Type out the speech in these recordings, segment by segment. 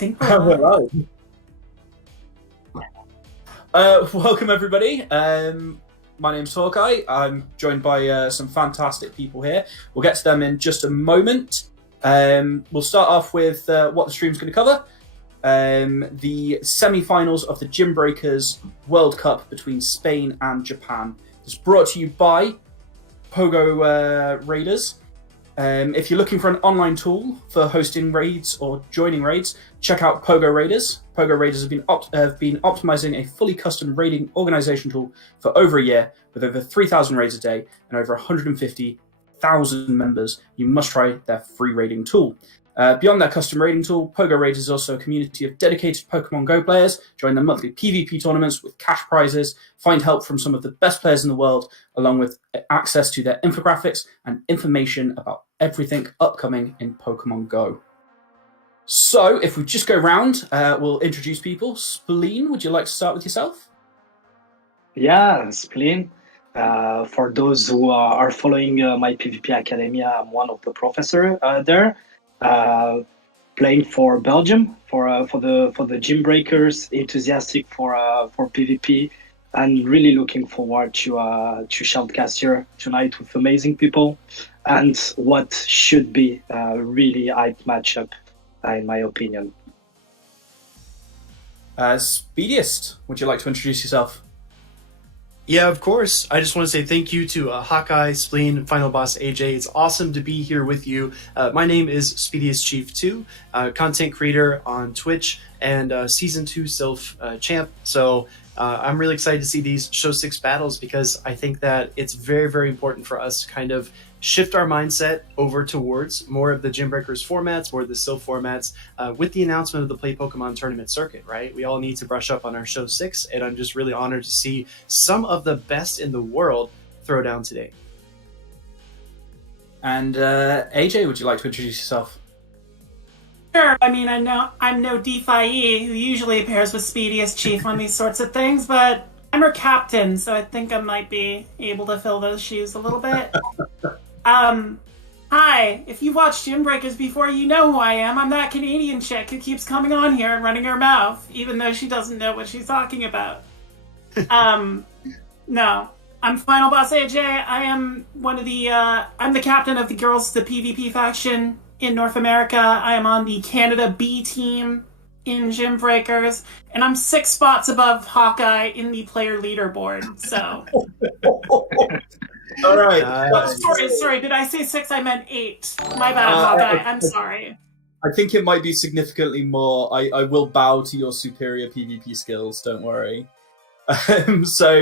think we're live. Welcome everybody. My name's Hawkeye. I'm joined by some fantastic people here. We'll get to them in just a moment. We'll start off with what the stream's going to cover. The semi-finals of the Gymbreakers World Cup between Spain and Japan. It's brought to you by Pogo Raiders. If you're looking for an online tool for hosting raids or joining raids, check out Pogo Raiders. Pogo Raiders have been optimizing a fully custom raiding organization tool for over a year with over 3,000 raids a day and over 150,000 members. You must try their free raiding tool. Beyond their custom raiding tool, Pogo Raiders is also a community of dedicated Pokemon Go players. Join the monthly PvP tournaments with cash prizes, find help from some of the best players in the world, along with access to their infographics and information about everything upcoming in Pokemon Go. So, if we just go round, we'll introduce people. Spleen, would you like to start with yourself? Yeah, Spleen. For those who are following my PvP Academia, I'm one of the professors there. Playing for Belgium for the Gymbreakers, enthusiastic for PvP, and really looking forward to shoutcast here tonight with amazing people and what should be a really hype matchup, in my opinion. Speediest, would you like to introduce yourself? Yeah, of course. I just want to say thank you to Hawkeye, Spleen, Final Boss AJ. It's awesome to be here with you. My name is Speediest Chief 2, content creator on Twitch and Season 2 Sylph champ. So I'm really excited to see these Show 6 battles because I think that it's very, very important for us to kind of shift our mindset over towards more of the Gymbreakers formats, more of the Sylph formats, with the announcement of the Play Pokemon Tournament circuit, right? We all need to brush up on our Show 6, and I'm just really honored to see some of the best in the world throw down today. And AJ, would you like to introduce yourself? Sure. I mean, I'm no DeFi who usually pairs with Speediest Chief on these sorts of things, but I'm her captain, so I think I might be able to fill those shoes a little bit. Hi, if you've watched Gymbreakers before, you know who I am. I'm that Canadian chick who keeps coming on here and running her mouth, even though she doesn't know what she's talking about. No. I'm Final Boss AJ. I am I'm the captain of the Girls the PvP faction in North America. I am on the Canada B team in Gymbreakers, and I'm 6 spots above Hawkeye in the player leaderboard, so... All right. Sorry, did I say 6? I meant 8. My bad, Hawkeye. I'm sorry. I think it might be significantly more. I will bow to your superior PvP skills, don't worry. So,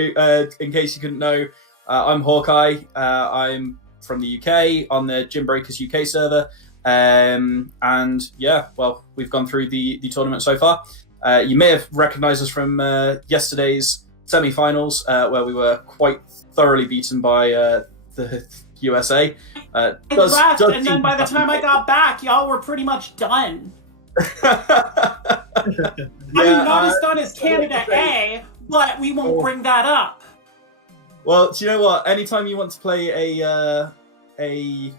in case you couldn't know, I'm Hawkeye. I'm from the UK on the Gymbreakers UK server. And yeah, well, we've gone through the tournament so far. You may have recognized us from yesterday's semi-finals, where we were quite thoroughly beaten by the USA. I left, and then by the time I got back, y'all were pretty much done. I mean, not as done as Canada A, but we won't bring that up. Well, do you know what? Anytime you want to play a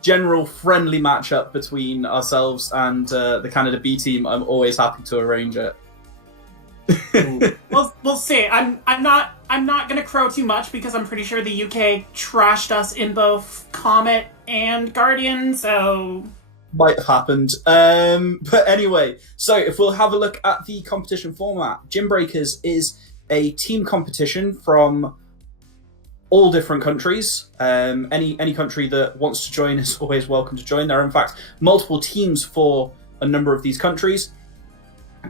general friendly matchup between ourselves and the Canada B team, I'm always happy to arrange it. We'll see. I'm not gonna crow too much because I'm pretty sure the UK trashed us in both Comet and Guardian, so might have happened. But anyway, so if we'll have a look at the competition format, Gymbreakers is a team competition from all different countries. Any country that wants to join is always welcome to join. There are in fact multiple teams for a number of these countries.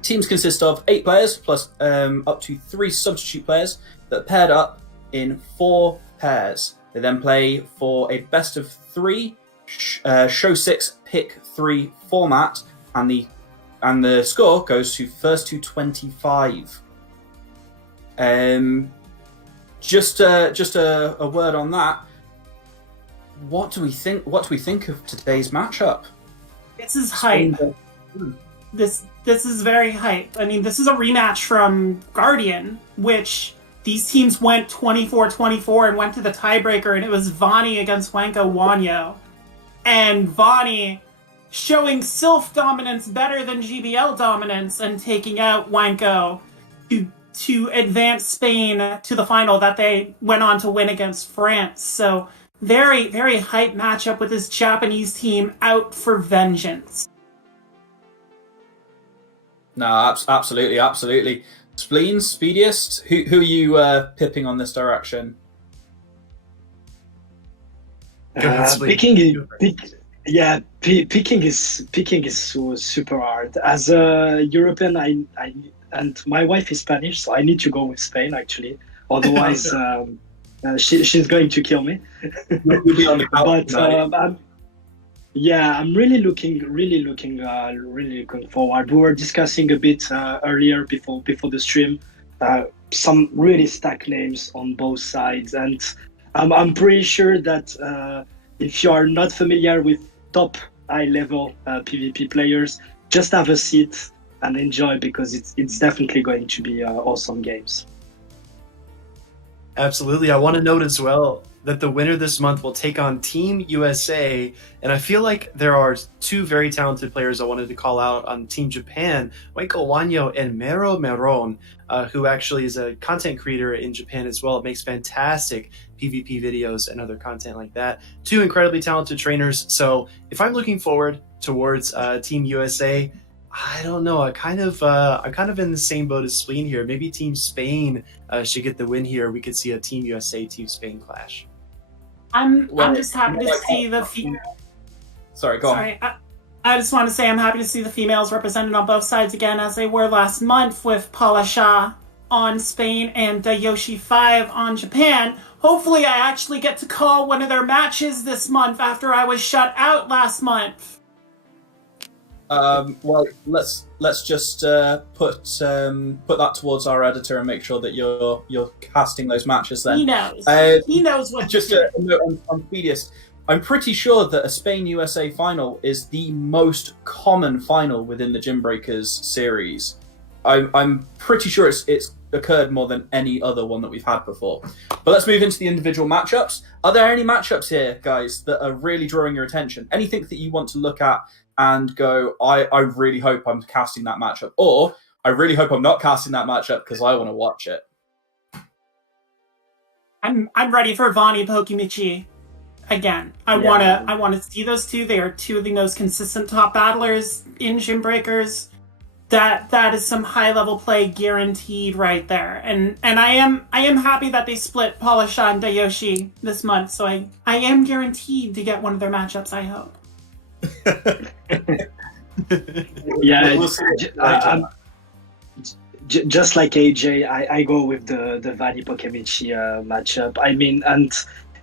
Teams consist of 8 players plus up to 3 substitute players that are paired up in 4 pairs. They then play for a best of 3 show 6 pick 3 format, and the score goes to first to 25. Just a word on that. What do we think of today's matchup? This is hype. This is very hype. I mean, this is a rematch from Guardian, which these teams went 24-24 and went to the tiebreaker, and it was Vani against Wanko Wanyo. And Vani showing Sylph dominance better than GBL dominance and taking out Wanko to advance Spain to the final that they went on to win against France. So very, very hype matchup with this Japanese team out for vengeance. No, absolutely. Spleen, Speediest, who are you pipping on this direction? Picking is so super hard. As a European, I and my wife is Spanish, so I need to go with Spain actually. Otherwise, she's going to kill me. You'll be on the couch, I'm really looking forward. We were discussing a bit earlier before the stream, some really stacked names on both sides, and I'm pretty sure that if you are not familiar with top high level PvP players, just have a seat and enjoy, because it's definitely going to be awesome games. Absolutely. I want to note as well that the winner this month will take on Team USA, and I feel like there are two very talented players I wanted to call out on Team Japan, Waiko Wanyo and Mero Meron, who actually is a content creator in Japan as well. It makes fantastic PvP videos and other content like that. Two incredibly talented trainers. So if I'm looking forward towards Team USA, I don't know. I'm kind of in the same boat as Spleen here. Maybe Team Spain should get the win here. We could see a Team USA, Team Spain clash. I'm just happy to see the. Sorry, go on. I just want to say I'm happy to see the females represented on both sides again, as they were last month with Paula on Spain and Yoshi 5 on Japan. Hopefully, I actually get to call one of their matches this month after I was shut out last month. Well, let's just put that towards our editor and make sure that you're casting those matches. Then he knows. He knows what. Just a note on Speediest. I'm pretty sure that a Spain USA final is the most common final within the Gymbreakers series. I'm pretty sure it's occurred more than any other one that we've had before. But let's move into the individual matchups. Are there any matchups here, guys, that are really drawing your attention? Anything that you want to look at and go, I really hope I'm casting that matchup, or I really hope I'm not casting that matchup because I want to watch it? I'm ready for Vani Pokimichi again. I want to see those two. They are two of the most consistent top battlers in Gymbreakers. That is some high level play guaranteed right there. And I am happy that they split Palasha and Dayoshi this month. So I am guaranteed to get one of their matchups, I hope. Just like AJ, I go with the Vani Pokemichi matchup. I mean, and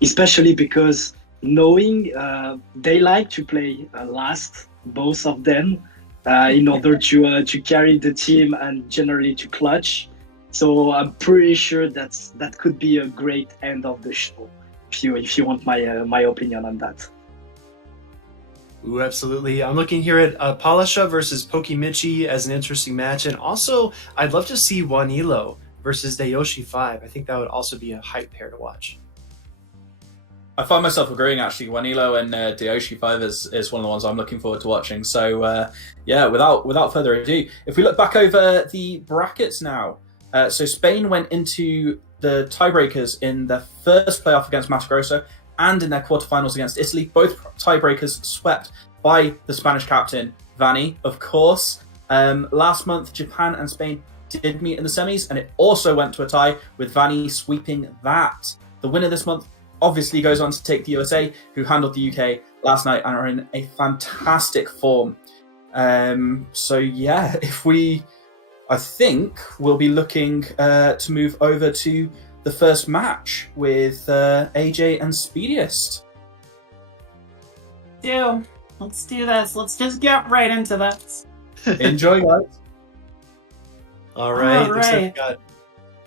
especially because knowing they like to play last, both of them, in order to carry the team and generally to clutch. So I'm pretty sure that could be a great end of the show. If you want my opinion on that. Ooh, absolutely. I'm looking here at Palasha versus Pokimichi as an interesting match. And also, I'd love to see Wanilo versus Dayoshi 5. I think that would also be a hype pair to watch. I find myself agreeing, actually. Wanilo and Dayoshi 5 is one of the ones I'm looking forward to watching. So, without further ado, if we look back over the brackets now. So Spain went into the tiebreakers in their first playoff against Mato Grosso and in their quarterfinals against Italy. Both tiebreakers swept by the Spanish captain, Vani, of course. Last month, Japan and Spain did meet in the semis, and it also went to a tie, with Vani sweeping that. The winner this month obviously goes on to take the USA, who handled the UK last night and are in a fantastic form. I think we'll be looking to move over to the first match with AJ and Speediest. Let's do this. Let's just get right into this. Enjoy, guys. All right. Looks like we got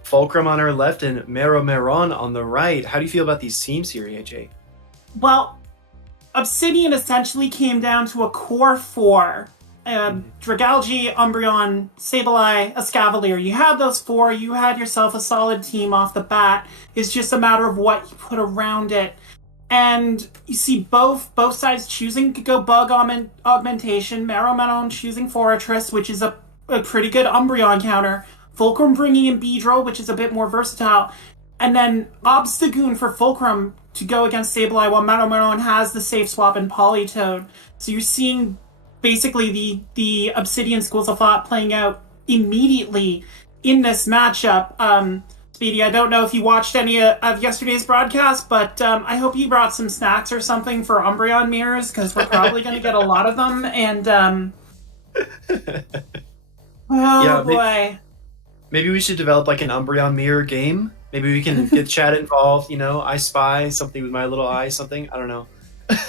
Fulcrum on our left and Mero Meron on the right. How do you feel about these teams here, AJ? Well, Obsidian essentially came down to a core four. Dragalge, Umbreon, Sableye, Escavalier. You had those four. You had yourself a solid team off the bat. It's just a matter of what you put around it. And you see both sides choosing to go bug augmentation. Marrow Manon choosing Fortress, which is a pretty good Umbreon counter. Fulcrum bringing in Beedrill, which is a bit more versatile. And then Obstagoon for Fulcrum to go against Sableye, while Marrow Manon has the safe swap in Politoed. So you're seeing basically the Obsidian schools of thought playing out immediately in this matchup. Speedy, I don't know if you watched any of yesterday's broadcast, but I hope you brought some snacks or something for Umbreon mirrors, because we're probably going to get a lot of them. And, boy. Maybe we should develop like an Umbreon mirror game. Maybe we can get chat involved, I spy something with my little eye, something. I don't know.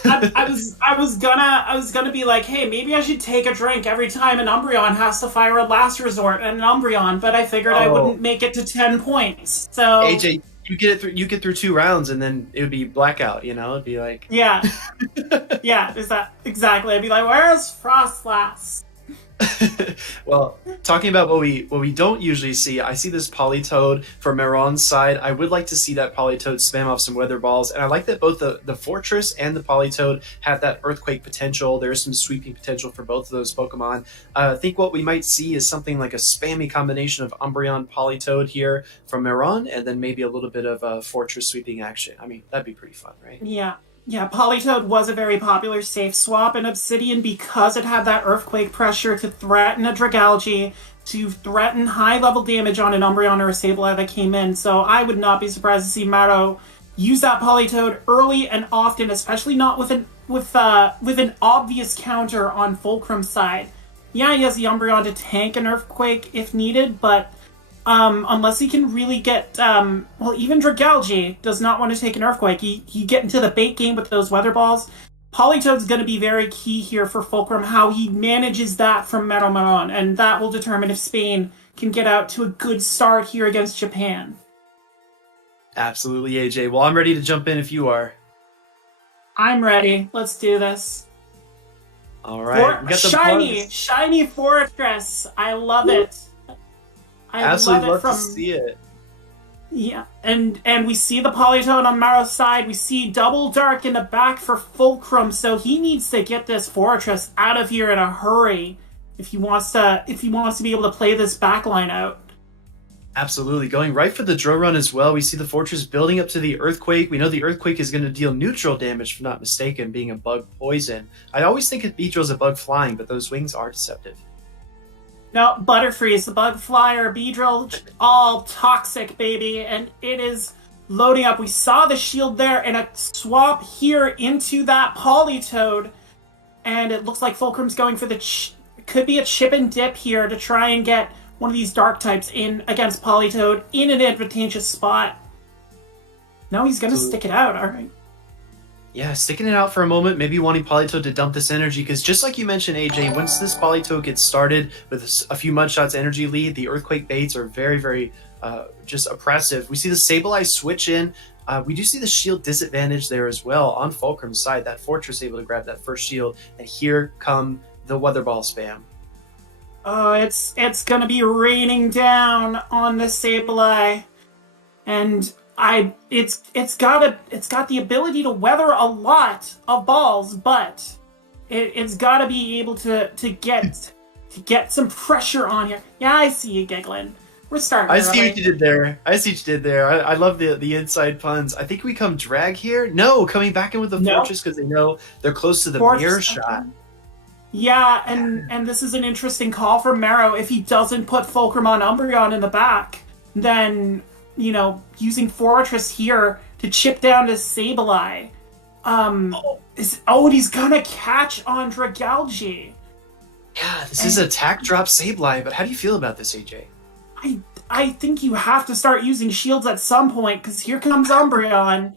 I was gonna be like, hey, maybe I should take a drink every time an Umbreon has to fire a last resort and an Umbreon, but I figured I wouldn't make it to 10 points. So AJ, you get through 2 rounds and then it would be blackout, it'd be like yeah. Yeah, is that exactly. I'd be like, where's Frostlass? Well, talking about what we don't usually see, I see this Politoed from Maron's side. I would like to see that Politoed spam off some Weather Balls, and I like that both the Fortress and the Politoed have that Earthquake potential. There's some sweeping potential for both of those Pokemon. I think what we might see is something like a spammy combination of Umbreon Politoed here from Maron, and then maybe a little bit of Fortress sweeping action. I mean, that'd be pretty fun, right? Yeah, Politoed was a very popular safe swap in Obsidian because it had that Earthquake pressure to threaten a Dragalge, to threaten high-level damage on an Umbreon or a Sableye that came in. So I would not be surprised to see Maro use that Politoed early and often, especially not with an obvious counter on Fulcrum's side. Yeah, he has the Umbreon to tank an Earthquake if needed, but unless he can really get, even Dragalge does not want to take an Earthquake. He get into the bait game with those Weather Balls. Politoed's going to be very key here for Fulcrum, how he manages that from Marrow Manon, and that will determine if Spain can get out to a good start here against Japan. Absolutely, AJ. Well, I'm ready to jump in if you are. I'm ready. Let's do this. All right. We got the shiny Fortress. I love it. I absolutely love to see it. Yeah, and we see the Politoed on Maro's side. We see Double Dark in the back for Fulcrum, so he needs to get this Fortress out of here in a hurry if he wants to be able to play this backline out. Absolutely, going right for the Drow Run as well. We see the Fortress building up to the Earthquake. We know the Earthquake is going to deal neutral damage, if I'm not mistaken, being a bug poison. I always think Beedrill's a bug flying, but those wings are deceptive. No, Butterfreeze, the bug flyer, Beedrill, all toxic, baby, and it is loading up. We saw the shield there and a swap here into that Politoed, and it looks like Fulcrum's going for could be a chip and dip here to try and get one of these dark types in against Politoed in an advantageous spot. No, he's going to stick it out, all right. Yeah, sticking it out for a moment, maybe wanting Politoed to dump this energy, because just like you mentioned, AJ, once this Politoed gets started with a few Mudshots energy lead, the Earthquake baits are very, very just oppressive. We see the Sableye switch in. We do see the shield disadvantage there as well on Fulcrum's side. That Fortress able to grab that first shield, and here come the Weather Ball spam. Oh, it's going to be raining down on the Sableye, and it's got the ability to weather a lot of balls, but it's got to be able to get some pressure on here. Yeah, I see you giggling. We're starting. I see what you did there. I love the inside puns. I think we come drag here. No, coming back in with the Fortress because they know they're close to the mirror shot. Yeah, and this is an interesting call from Marrow. If he doesn't put Fulcrum on Umbreon in the back, then using Fortress here to chip down to Sableye. And he's gonna catch on Dragalge. Yeah, this is attack drop Sableye, but how do you feel about this, AJ? I think you have to start using shields at some point, because here comes Umbreon.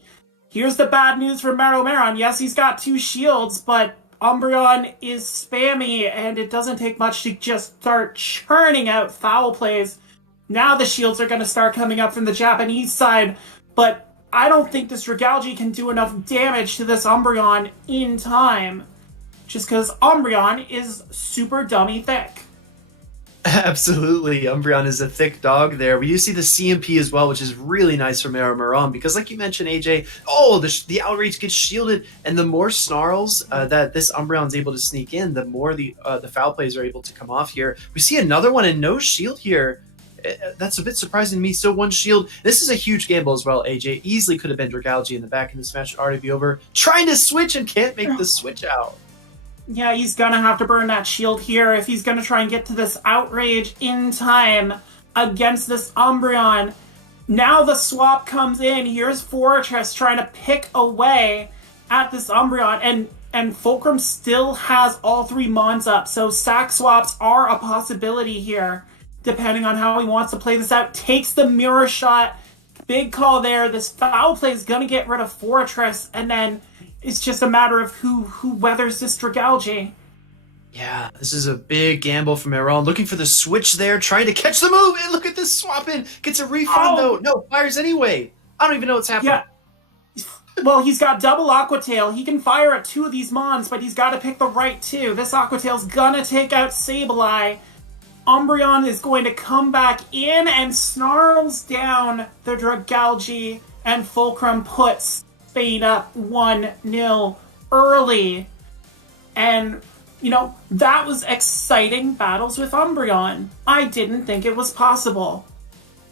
Here's the bad news for Maron. Yes, he's got 2 shields, but Umbreon is spammy, and it doesn't take much to just start churning out foul plays. Now the shields are going to start coming up from the Japanese side, but I don't think this Dragalge can do enough damage to this Umbreon in time, just because Umbreon is super dummy thick. Absolutely. Umbreon is a thick dog there. We do see the CMP as well, which is really nice from Maron because, like you mentioned, AJ, the outreach gets shielded, and the more snarls that this Umbreon's able to sneak in, the more the foul plays are able to come off here. We see another one and no shield here. That's a bit surprising to me. Still one shield. This is a huge gamble as well, AJ. Easily could have been Dragalge in the back, and this match should already be over. Trying to switch and can't make the switch out. Yeah, he's gonna have to burn that shield here if he's gonna try and get to this outrage in time against this Umbreon. Now the swap comes in. Here's Fortress trying to pick away at this Umbreon, and Fulcrum still has all 3 Mons up, so sack swaps are a possibility here, depending on how he wants to play this out. Takes the mirror shot. Big call there. This foul play is gonna get rid of Fortress, and then it's just a matter of who weathers this Dragalge. Yeah, this is a big gamble from Maron. Looking for the switch there, trying to catch the move, and look at this swap in. Gets a refund though. No, fires anyway. I don't even know what's happening. Yeah. Well, he's got double Aqua Tail. He can fire at 2 of these Mons, but he's got to pick the right 2. This Aqua Tail's gonna take out Sableye. Umbreon is going to come back in and snarls down the Dragalge, and Fulcrum puts Spain up 1-0 early. And, that was exciting battles with Umbreon. I didn't think it was possible.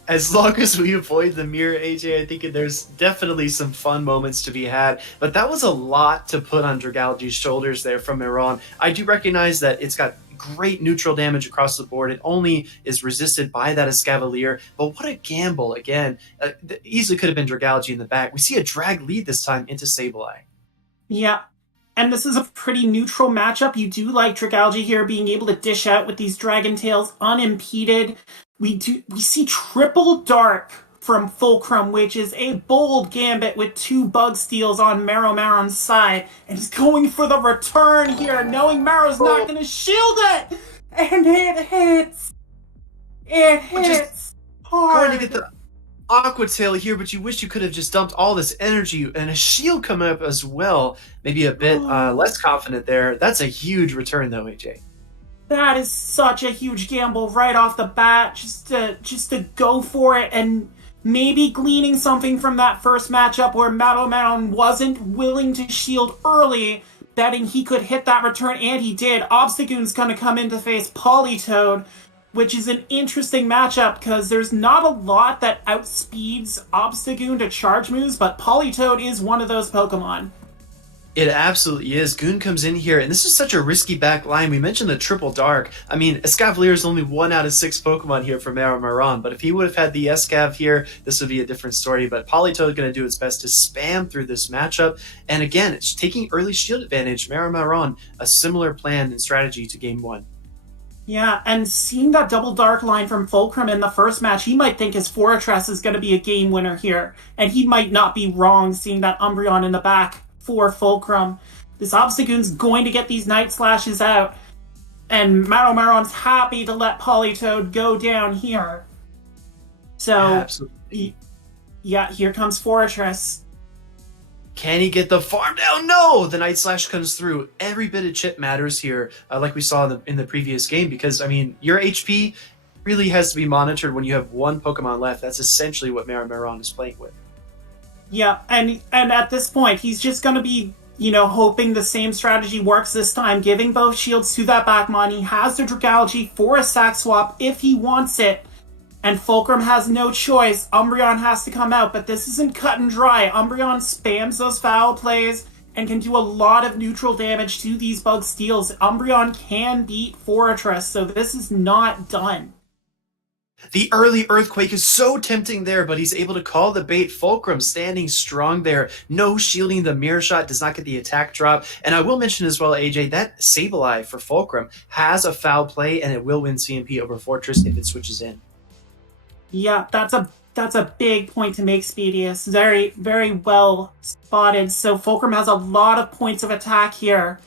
As long as we avoid the mirror, AJ, I think there's definitely some fun moments to be had. But that was a lot to put on Dragalge's shoulders there from Maron. I do recognize that it's got great neutral damage across the board. It only is resisted by that Escavalier, but what a gamble again. Easily could have been Dragalge in the back. We see a drag lead this time into Sableye. Yeah, and this is a pretty neutral matchup. You do like Dragalge here being able to dish out with these Dragon Tails unimpeded. We see triple dark from Fulcrum, which is a bold gambit with 2 bug steals on Maron's side. And he's going for the return here, knowing Maro's not going to shield it! And it hits! It hits hard! Going to get the Aqua Tail here, but you wish you could have just dumped all this energy and a shield coming up as well. Maybe a bit less confident there. That's a huge return though, AJ. That is such a huge gamble right off the bat, just to go for it, and maybe gleaning something from that first matchup where Maron wasn't willing to shield early, betting he could hit that return, and he did. Obstagoon's going to come in to face Politoed, which is an interesting matchup because there's not a lot that outspeeds Obstagoon to charge moves, but Politoed is one of those Pokemon. It absolutely is. Goon comes in here, and this is such a risky back line. We mentioned the triple dark. I mean, Escavalier is only 1 out of 6 Pokemon here for Maron, but if he would have had the Escav here, this would be a different story. But Politoed is going to do its best to spam through this matchup. And again, it's taking early shield advantage. Maron, a similar plan and strategy to Game 1. Yeah, and seeing that double dark line from Fulcrum in the first match, he might think his Fortress is going to be a game winner here. And he might not be wrong seeing that Umbreon in the back for Fulcrum. This Obstagoon's going to get these Night Slashes out, and Maron's happy to let Politoed go down here. So, absolutely. Yeah, here comes Fortress. Can he get the farm down? No! The Night Slash comes through. Every bit of chip matters here, like we saw in the previous game, because, I mean, your HP really has to be monitored when you have 1 Pokemon left. That's essentially what Maron is playing with. Yeah, and at this point, he's just going to be, hoping the same strategy works this time, giving both shields to that Backmon. He has the Dragalge for a sack swap if he wants it, and Fulcrum has no choice. Umbreon has to come out, but this isn't cut and dry. Umbreon spams those foul plays and can do a lot of neutral damage to these bug steals. Umbreon can beat Fortress, so this is not done. The early Earthquake is so tempting there, but he's able to call the bait. Fulcrum standing strong there. No shielding. The mirror shot does not get the attack drop. And I will mention as well, AJ, that Sableye for Fulcrum has a foul play, and it will win CMP over Fortress if it switches in. Yeah, that's a big point to make, Speedius. Very, very well spotted. So Fulcrum has a lot of points of attack here.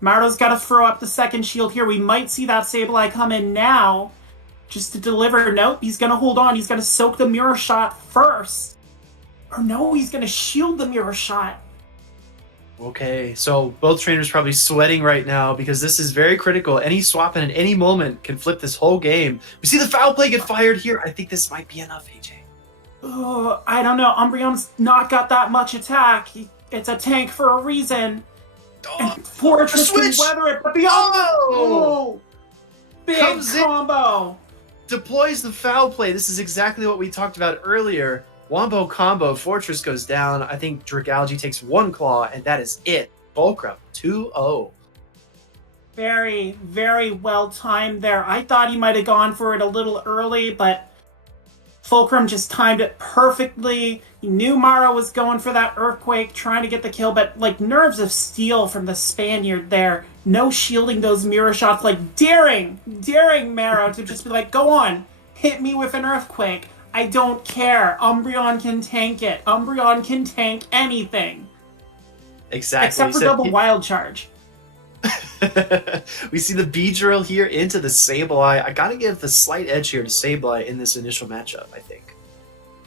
Mardo's got to throw up the second shield here. We might see that Sableye come in now, just to deliver. Nope, he's going to hold on. He's going to soak the mirror shot first. Or no, he's going to shield the mirror shot. Okay, so both trainers probably sweating right now because this is very critical. Any swap in at any moment can flip this whole game. We see the foul play get fired here. I think this might be enough, AJ. Oh, I don't know. Umbreon's not got that much attack. It's a tank for a reason. And Fortress can weather it, but the big Comes combo. Deploys the foul play. This is exactly what we talked about earlier. Wombo combo, Fortress goes down. I think Dragalge takes one claw, and that is it. Fulcrum, 2-0. Very, very well timed there. I thought he might have gone for it a little early, but Fulcrum just timed it perfectly. He knew Maro was going for that Earthquake, trying to get the kill, but like nerves of steel from the Spaniard there. No shielding those mirror shots, like daring Maro to just be like, go on, hit me with an Earthquake. I don't care. Umbreon can tank it. Umbreon can tank anything. Exactly. Except for double Wild Charge. We see the Beedrill here into the Sableye. I gotta give the slight edge here to Sableye in this initial matchup, I think.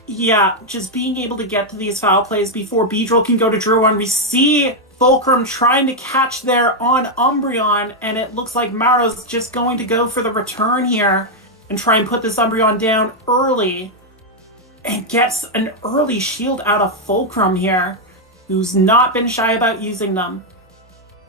Yeah, just being able to get to these foul plays before Beedrill can go to Drew 1. We see Fulcrum trying to catch there on Umbreon, and it looks like Maro's just going to go for the return here and try and put this Umbreon down early. And gets an early shield out of Fulcrum here, who's not been shy about using them.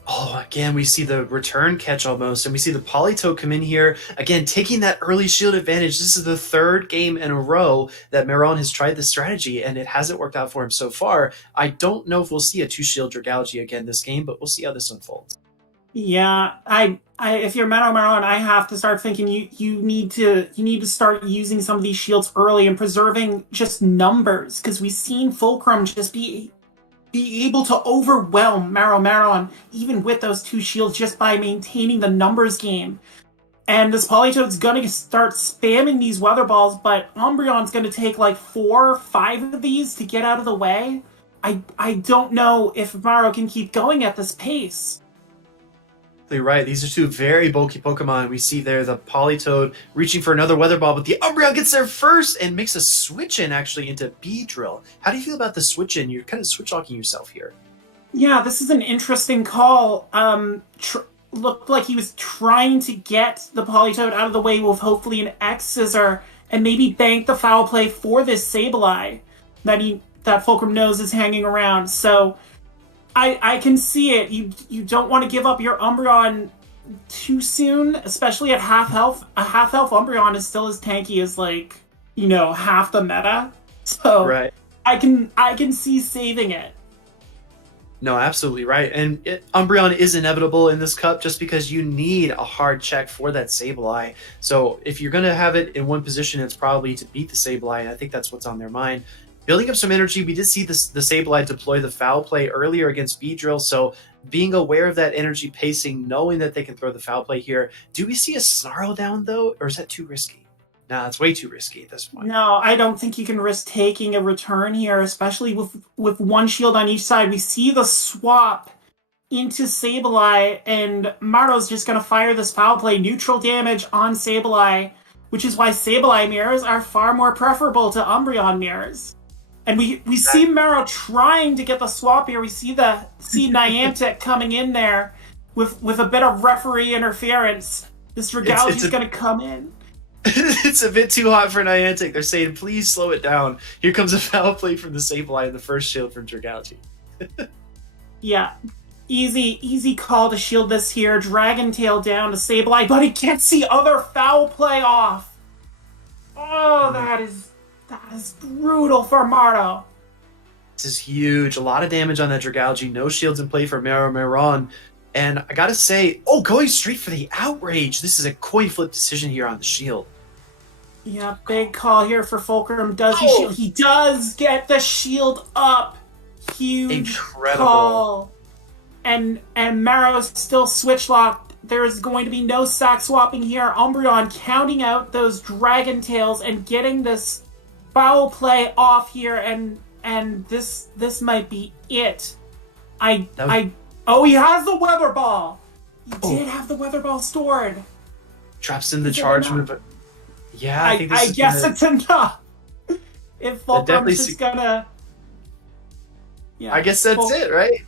Oh, again, we see the return catch almost, and we see the Politoed come in here, again, taking that early shield advantage. This is the third game in a row that Maron has tried this strategy, and it hasn't worked out for him so far. I don't know if we'll see a two-shield Dragalge again this game, but we'll see how this unfolds. Yeah, I if you're Maron, I have to start thinking you need to start using some of these shields early and preserving just numbers, because we've seen Fulcrum just be able to overwhelm Maron even with those two shields just by maintaining the numbers game. And this Politoed's gonna start spamming these weather balls, but Umbreon's gonna take like 4 or 5 of these to get out of the way. I don't know if Maro can keep going at this pace. Right, these are two very bulky Pokemon. We see there the Politoed reaching for another Weather Ball, but the Umbreon gets there first and makes a switch in actually into Beedrill. How do you feel about the switch in? You're kind of switch locking yourself here. Yeah, this is an interesting call. Looked like he was trying to get the Politoed out of the way with hopefully an X-Scissor and maybe bank the foul play for this Sableye that Fulcrum knows is hanging around. So I can see it. You don't want to give up your Umbreon too soon, especially at half health. A half health Umbreon is still as tanky as half the meta. So right. I can see saving it. No, absolutely right. And Umbreon is inevitable in this cup just because you need a hard check for that Sableye. So if you're going to have it in one position, it's probably to beat the Sableye, and I think that's what's on their mind. Building up some energy, we did see the Sableye deploy the foul play earlier against Beedrill, so being aware of that energy pacing, knowing that they can throw the foul play here. Do we see a Snarl down, though, or is that too risky? Nah, it's way too risky at this point. No, I don't think you can risk taking a return here, especially with one shield on each side. We see the swap into Sableye, and Maro's just going to fire this foul play, neutral damage on Sableye, which is why Sableye mirrors are far more preferable to Umbreon mirrors. And we see Maro trying to get the swap here. We see Niantic coming in there with a bit of referee interference. This Dragalge is going to come in. It's a bit too hot for Niantic. They're saying, please slow it down. Here comes a foul play from the Sableye and the first shield from Dragalge. Yeah. Easy call to shield this here. Dragon Tail down to Sableye, but he gets the other foul play off. Oh, that is brutal for Maro. This is huge. A lot of damage on that Dragalge. No shields in play for Maron. And I gotta say, going straight for the outrage. This is a coin flip decision here on the shield. Yeah, big call here for Fulcrum. Does he shield? He does get the shield up. Huge incredible call. And Maro's still switch locked. There is going to be no sack swapping here. Umbreon counting out those Dragon Tails and getting this foul play off here, and this might be it. He has the Weather Ball. He did have the Weather Ball stored. Traps in the charge move. Yeah, I guess it's enough. If Fulcrum's just gonna... Yeah, I guess that's it, right?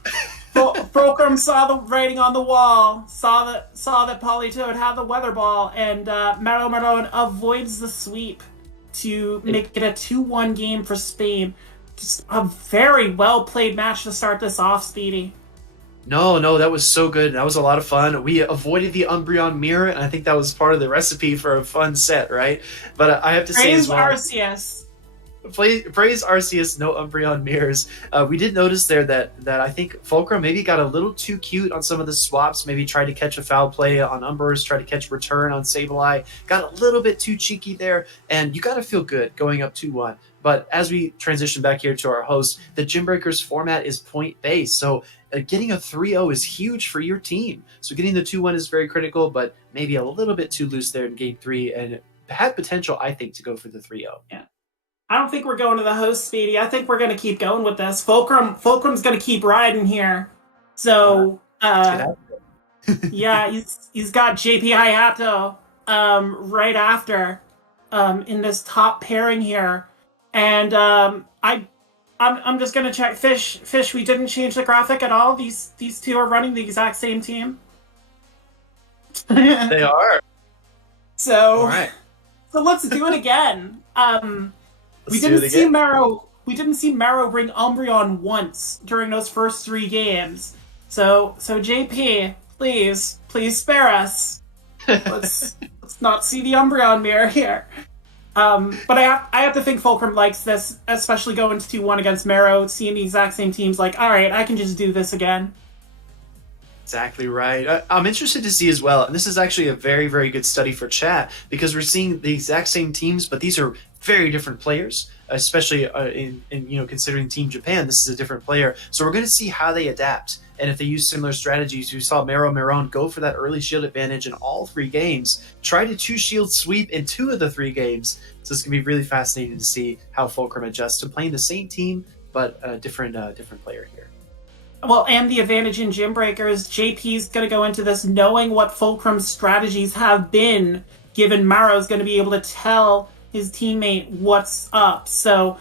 Fulcrum saw the writing on the wall, saw that Politoad had the weather ball, and Maro Maron avoids the sweep to make it a 2-1 game for Spain. Just a very well played match to start this off, Speedy. No, that was so good. That was a lot of fun. We avoided the Umbreon mirror, and I think that was part of the recipe for a fun set, right? But I have to say as well, Arceus. Praise Arceus, no Umbreon mirrors. We did notice there that I think Fulcrum maybe got a little too cute on some of the swaps, maybe tried to catch a foul play on Umbers, tried to catch return on Sableye, got a little bit too cheeky there, and you got to feel good going up 2-1. But as we transition back here to our host, the Gymbreakers format is point-based, so getting a 3-0 is huge for your team. So getting the 2-1 is very critical, but maybe a little bit too loose there in Game 3, and it had potential, I think, to go for the 3-0. Yeah. I don't think we're going to the host, Speedy. I think we're going to keep going with this. Fulcrum's going to keep riding here. So, yeah, he's got JP Hayato right after in this top pairing here. And I'm just going to check. Fish, we didn't change the graphic at all. These two are running the exact same team. They are. So, all right. So let's do it again. We didn't see Maro bring Umbreon once during those first 3 games. So JP, please spare us. Let's not see the Umbreon mirror here. But I have to think Fulcrum likes this, especially going to 2-1 against Maro, seeing the exact same teams. Like, all right, I can just do this again. Exactly right. I'm interested to see as well, and this is actually a very, very good study for chat, because we're seeing the exact same teams, but these are very different players, especially in considering Team Japan. This is a different player, so we're going to see how they adapt and if they use similar strategies. We saw Maro Maron go for that early shield advantage in all 3 games, try to 2-shield sweep in 2 of the 3 games. So it's going to be really fascinating to see how Fulcrum adjusts to playing the same team but a different player here. Well, and the advantage in Gymbreakers, JP's going to go into this knowing what Fulcrum's strategies have been, given Maro's going to be able to tell his teammate what's up. So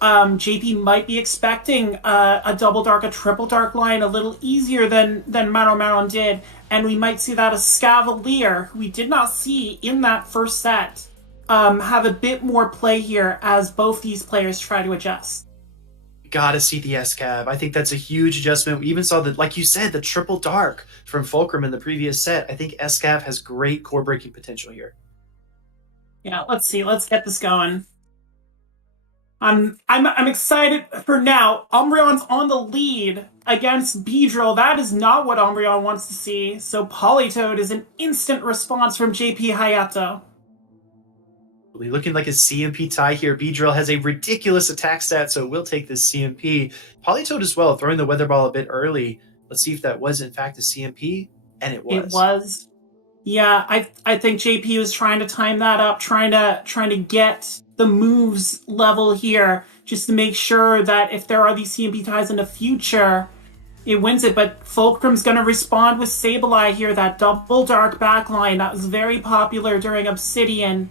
JP might be expecting a double dark, a triple dark line a little easier than Maro Maron did, and we might see that a Scavalier, who we did not see in that first set, have a bit more play here as both these players try to adjust. Gotta see the Scav. I think that's a huge adjustment. We even saw like you said, the triple dark from Fulcrum in the previous set. I think Scav has great core breaking potential here. Yeah, let's see. Let's get this going. I'm excited for now. Umbreon's on the lead against Beedrill. That is not what Umbreon wants to see. So Politoad is an instant response from JP Hayato. Looking like a CMP tie here. Beedrill has a ridiculous attack stat, so we'll take this CMP. Politoad as well, throwing the weather ball a bit early. Let's see if that was in fact a CMP, and it was. It was. Yeah, I think JP was trying to time that up, trying to get the moves level here, just to make sure that if there are these CMP ties in the future, it wins it. But Fulcrum's going to respond with Sableye here, that double dark backline that was very popular during Obsidian.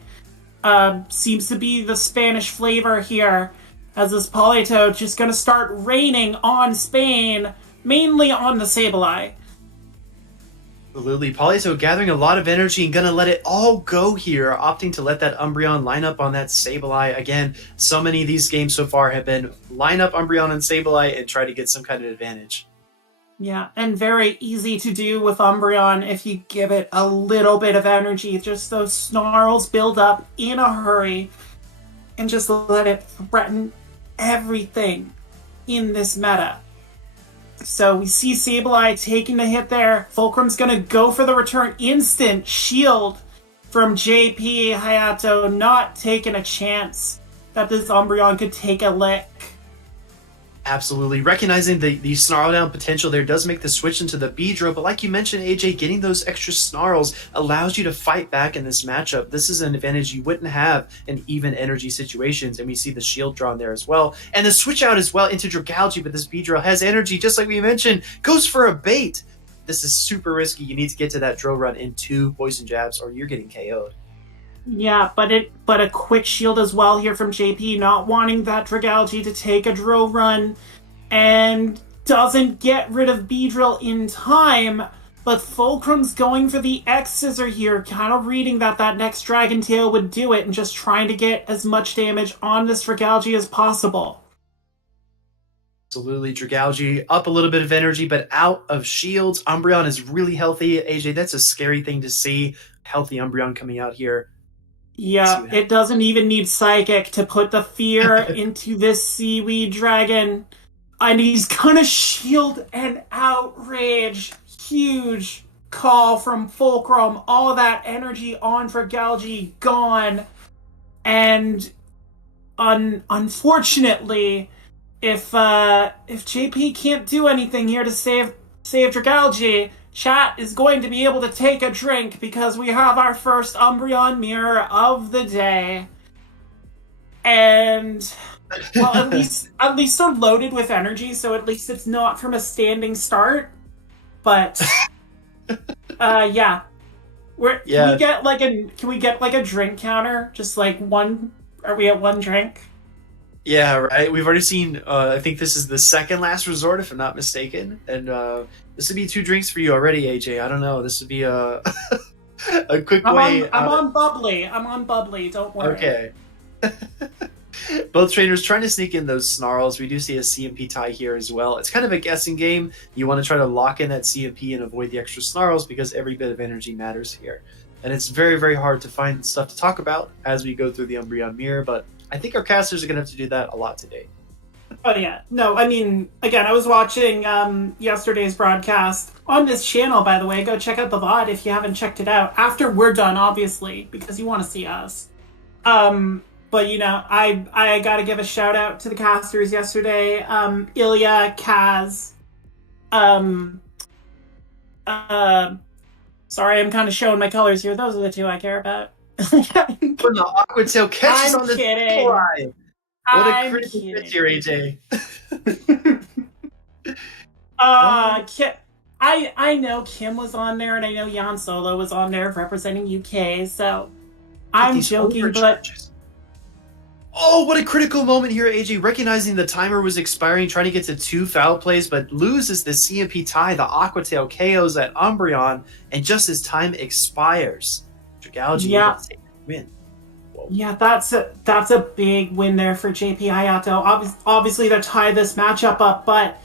Seems to be the Spanish flavor here, as this Politoad just going to start raining on Spain, mainly on the Sableye. Absolutely. Politoad gathering a lot of energy and going to let it all go here, opting to let that Umbreon line up on that Sableye. Again, so many of these games so far have been line up Umbreon and Sableye and try to get some kind of advantage. Yeah, and very easy to do with Umbreon if you give it a little bit of energy. Just those snarls build up in a hurry and just let it threaten everything in this meta. So we see Sableye taking the hit there. Fulcrum's going to go for the return. Instant shield from JP Hayato, not taking a chance that this Umbreon could take a lick. Absolutely. Recognizing the snarl down potential there does make the switch into the Beedrill, but like you mentioned, AJ, getting those extra snarls allows you to fight back in this matchup. This is an advantage you wouldn't have in even energy situations, and we see the shield drawn there as well. And the switch out as well into Dragalge, but this Beedrill has energy, just like we mentioned, goes for a bait. This is super risky. You need to get to that drill run in 2 poison jabs or you're getting KO'd. Yeah, but a quick shield as well here from JP, not wanting that Dragalge to take a drill run. And doesn't get rid of Beedrill in time, but Fulcrum's going for the X-Scissor here, kind of reading that next Dragon Tail would do it and just trying to get as much damage on this Dragalge as possible. Absolutely. Dragalge up a little bit of energy, but out of shields. Umbreon is really healthy. AJ, that's a scary thing to see. Healthy Umbreon coming out here. Yeah, it doesn't even need Psychic to put the fear into this Seaweed Dragon. And he's gonna shield and outrage. Huge call from Fulcrum. All of that energy on Dragalge gone. And unfortunately, if JP can't do anything here to save Dragalge, chat is going to be able to take a drink because we have our first Umbreon mirror of the day. And well, at least they're loaded with energy, so at least it's not from a standing start. But yeah. Can we get like a drink counter? Just like one. Are we at one drink? Yeah, right. We've already seen. I think this is the second last resort, if I'm not mistaken, and this would be 2 drinks for you already, AJ. I don't know. This would be a a quick way. I'm on bubbly. Don't worry. Okay. Both trainers trying to sneak in those snarls. We do see a CMP tie here as well. It's kind of a guessing game. You want to try to lock in that CMP and avoid the extra snarls because every bit of energy matters here. And it's very, very hard to find stuff to talk about as we go through the Umbreon mirror, but I think our casters are going to have to do that a lot today. Oh, yeah. No, I mean, again, I was watching yesterday's broadcast on this channel, by the way. Go check out the VOD if you haven't checked it out. After we're done, obviously, because you want to see us. But, you know, I got to give a shout out to the casters yesterday. Ilya, Kaz. Sorry, I'm kind of showing my colors here. Those are the 2 I care about. When the Aqua Tail catches I'm on the kidding. fly. What a I'm critical kidding. pitch here, AJ. I know Kim was on there, and I know Jan Solo was on there representing UK, so I'm joking, but... Oh, what a critical moment here, AJ. Recognizing the timer was expiring, trying to get to 2 foul plays, but loses the CMP tie. The Aqua Tail KOs at Umbreon, and just as time expires, Dragalge able to take the win. Whoa. Yeah, that's a big win there for JP Hayato. Obviously, they tie this matchup up, but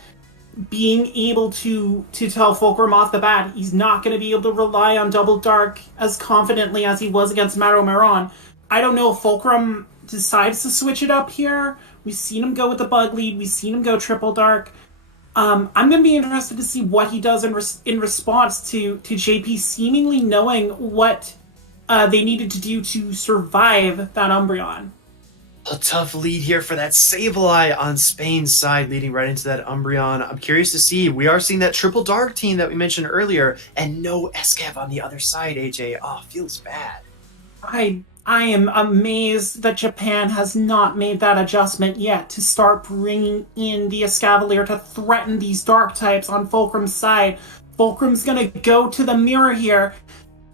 being able to tell Fulcrum off the bat, he's not going to be able to rely on Double Dark as confidently as he was against Maro Maron. I don't know if Fulcrum decides to switch it up here. We've seen him go with the Bug Lead. We've seen him go Triple Dark. I'm going to be interested to see what he does in response to JP seemingly knowing what they needed to do to survive that Umbreon. A tough lead here for that Sableye on Spain's side, leading right into that Umbreon. I'm curious to see. We are seeing that Triple Dark team that we mentioned earlier, and no Escav on the other side, AJ. Oh, feels bad. I am amazed that Japan has not made that adjustment yet to start bringing in the Escavalier to threaten these Dark types on Fulcrum's side. Fulcrum's gonna go to the mirror here.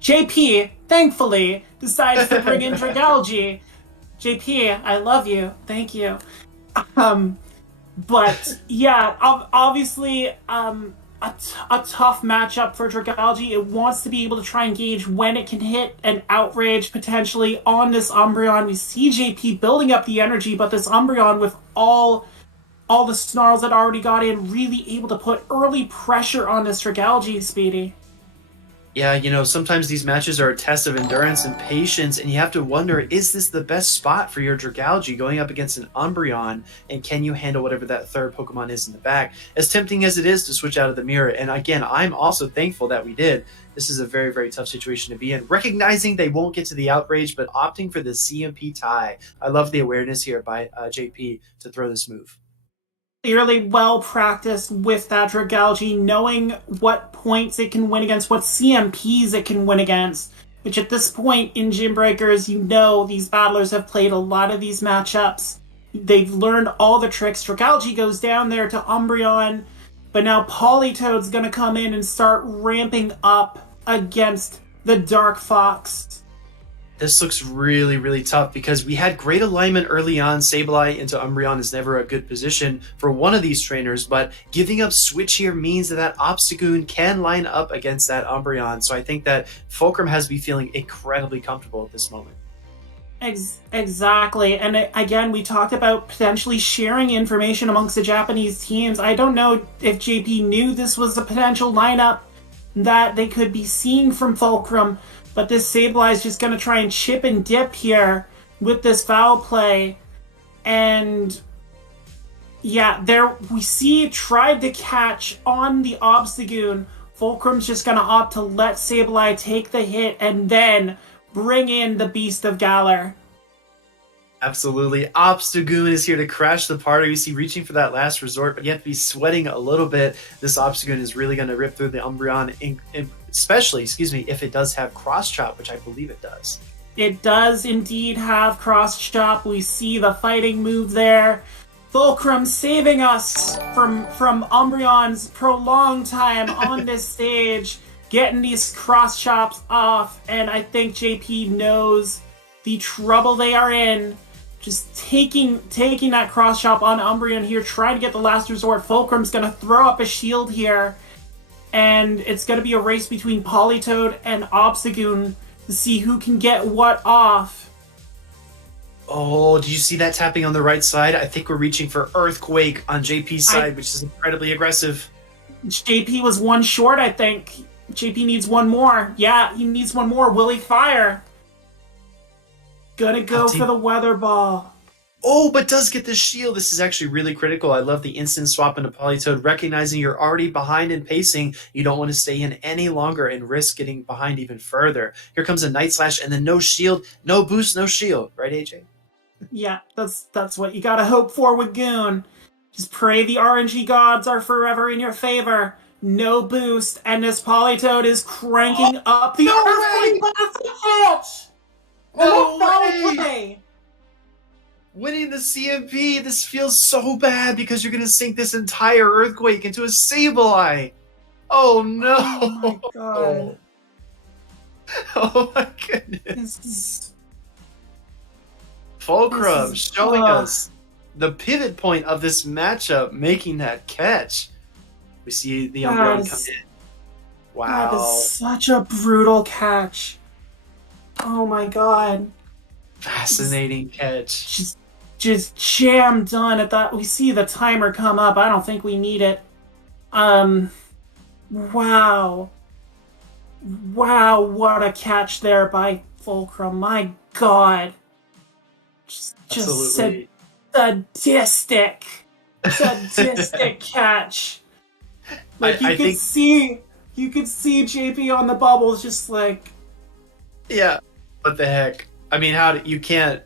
JP, thankfully, decides to bring in Dragalge. JP, I love you. Thank you. But yeah, obviously, a tough matchup for Dragalge. It wants to be able to try and gauge when it can hit an outrage potentially on this Umbreon. We see JP building up the energy, but this Umbreon with all the snarls that already got in, really able to put early pressure on this Dragalge, Speedy. Yeah, you know, sometimes these matches are a test of endurance and patience, and you have to wonder, is this the best spot for your Dragalge going up against an Umbreon, and can you handle whatever that third Pokemon is in the back? As tempting as it is to switch out of the mirror, and again, I'm also thankful that we did. This is a very, very tough situation to be in. Recognizing they won't get to the outrage, but opting for the CMP tie. I love the awareness here by JP to throw this move. Clearly well practiced with that Dragalge, knowing what points it can win against, what CMPs it can win against, which at this point in Gymbreakers, you know these battlers have played a lot of these matchups. They've learned all the tricks. Dragalge goes down there to Umbreon, but now Politoed's going to come in and start ramping up against the Dark Fox. This looks really, really tough because we had great alignment early on. Sableye into Umbreon is never a good position for one of these trainers, but giving up Switch here means that Obstagoon can line up against that Umbreon. So I think that Fulcrum has to be feeling incredibly comfortable at this moment. Exactly. And again, we talked about potentially sharing information amongst the Japanese teams. I don't know if JP knew this was a potential lineup that they could be seeing from Fulcrum, but this Sableye is just going to try and chip and dip here with this foul play. And yeah, there we see tried to catch on the Obstagoon. Fulcrum's just going to opt to let Sableye take the hit and then bring in the Beast of Galar. Absolutely. Obstagoon is here to crash the party. You see reaching for that last resort, but you have to be sweating a little bit. This Obstagoon is really going to rip through the Umbreon, especially, if it does have Cross Chop, which I believe it does. It does indeed have Cross Chop. We see the fighting move there. Fulcrum saving us from Umbreon's prolonged time on this stage, getting these Cross Chops off, and I think JP knows the trouble they are in. Just taking that Cross Chop on Umbreon here, trying to get the last resort. Fulcrum's going to throw up a shield here, and it's going to be a race between Politoed and Obstagoon to see who can get what off. Oh, did you see that tapping on the right side? I think we're reaching for Earthquake on JP's side, which is incredibly aggressive. JP was one short, I think. JP needs one more. Yeah, he needs one more. Will he fire? Gonna go for the Weather Ball. Oh, but does get the shield. This is actually really critical. I love the instant swap into Politoed, recognizing you're already behind in pacing. You don't want to stay in any longer and risk getting behind even further. Here comes a Night Slash and then no shield, no boost, no shield. Right, AJ? Yeah, that's what you gotta hope for with Goon. Just pray the RNG gods are forever in your favor. No boost, and this Politoed is cranking up the Earthquake, but it's a catch! No way! Winning the CMP, this feels so bad because you're going to sink this entire Earthquake into a Sableye. Oh no! Oh my god. Oh my goodness. This is... Fulcrum showing us the pivot point of this matchup, making that catch. We see the Umbreon come in. Wow. That is such a brutal catch. Oh my god. Fascinating catch. Just jam done at that. We see the timer come up. I don't think we need it. Wow. Wow, what a catch there by Fulcrum. My god. Just sadistic catch. Like you could see JP on the bubbles just like, yeah, what the heck? I mean, you can't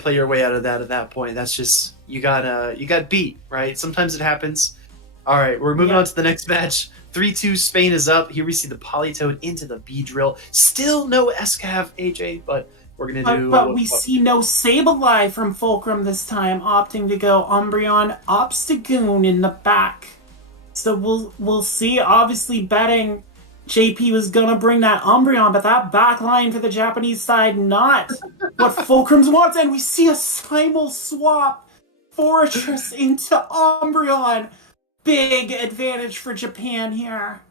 play your way out of that at that point. That's just you got beat, right? Sometimes it happens. All right, we're moving on to the next match. 3-2 Spain is up. Here we see the Politoed into the B-Drill. Still no Escav, AJ, but we're gonna do. But we see no Sableye from Fulcrum this time, opting to go Umbreon Obstagoon in the back. So we'll see. Obviously, betting JP was gonna bring that Umbreon, but that back line for the Japanese side not what Fulcrum's wants, and we see a simul swap Fortress into Umbreon. Big advantage for Japan here.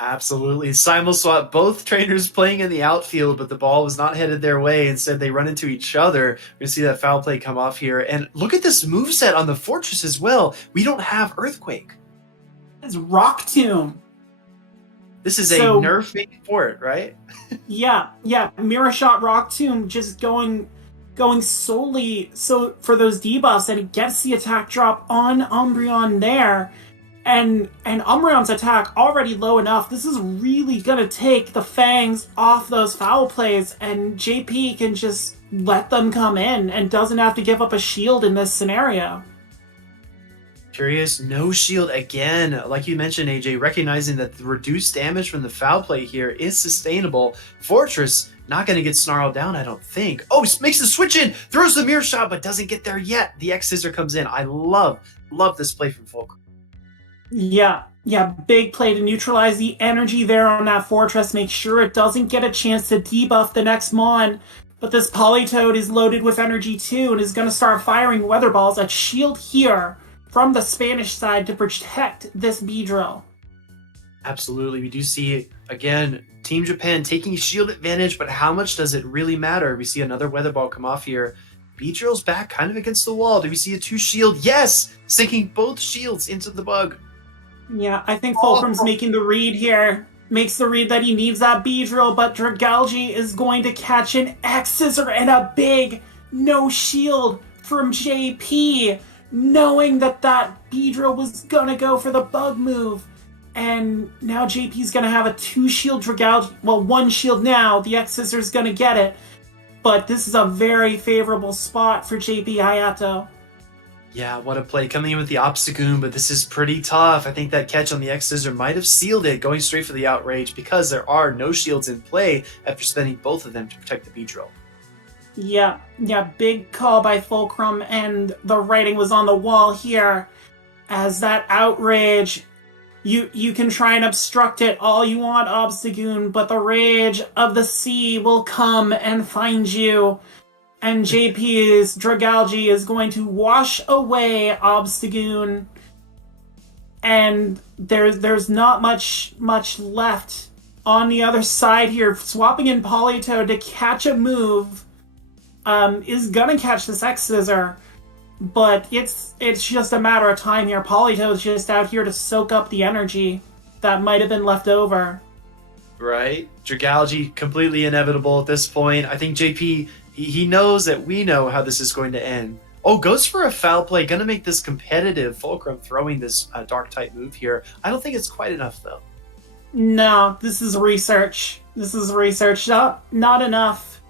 Absolutely. Simul swap, both trainers playing in the outfield, but the ball was not headed their way. Instead, they run into each other. We're going to see that foul play come off here. And look at this moveset on the Fortress as well. We don't have Earthquake. It's Rock Tomb. This is a nerfing fort, right? yeah. Mirror Shot Rock Tomb just going solely for those debuffs, and it gets the attack drop on Umbreon there. And Umbreon's attack already low enough. This is really going to take the fangs off those foul plays, and JP can just let them come in and doesn't have to give up a shield in this scenario. Curious, no shield again. Like you mentioned, AJ, recognizing that the reduced damage from the foul play here is sustainable. Fortress not going to get snarled down, I don't think. Oh, makes the switch in, throws the mirror shot, but doesn't get there yet. The X Scissor comes in. I love this play from Fulcrum. Yeah, big play to neutralize the energy there on that fortress, make sure it doesn't get a chance to debuff the next Mon. But this Polytoad is loaded with energy too and is going to start firing weather balls at shield here from the Spanish side to protect this Beedrill. Absolutely. We do see, again, Team Japan taking shield advantage, but how much does it really matter? We see another weather ball come off here. Beedrill's back kind of against the wall. Do we see a 2-shield? Yes! Sinking both shields into the bug. Yeah, I think Fulcrum's making the read here. Makes the read that he needs that Beedrill, but Dragalge is going to catch an X-Scissor and a big no shield from JP, knowing that Beedrill was gonna go for the bug move. And now JP's gonna have a 2-shield Dragalge. Well, 1 shield now. The X-Scissor's gonna get it. But this is a very favorable spot for JP Hayato. Yeah, what a play. Coming in with the Obstagoon, but this is pretty tough. I think that catch on the X-Scissor might have sealed it, going straight for the Outrage, because there are no shields in play after spending both of them to protect the Beedrill. Yeah, big call by Fulcrum, and the writing was on the wall here. As that Outrage, you can try and obstruct it all you want, Obstagoon, but the Rage of the Sea will come and find you. And JP's Dragalge is going to wash away Obstagoon. And there's not much left on the other side here. Swapping in Polytoad to catch a move is gonna catch this X-Scissor. But it's just a matter of time here. Polytoad's just out here to soak up the energy that might have been left over. Right? Dragalge completely inevitable at this point. I think JP, he knows that we know how this is going to end. Oh, goes for a foul play. Gonna make this competitive. Fulcrum throwing this dark type move here. I don't think it's quite enough, though. No, this is research. Not enough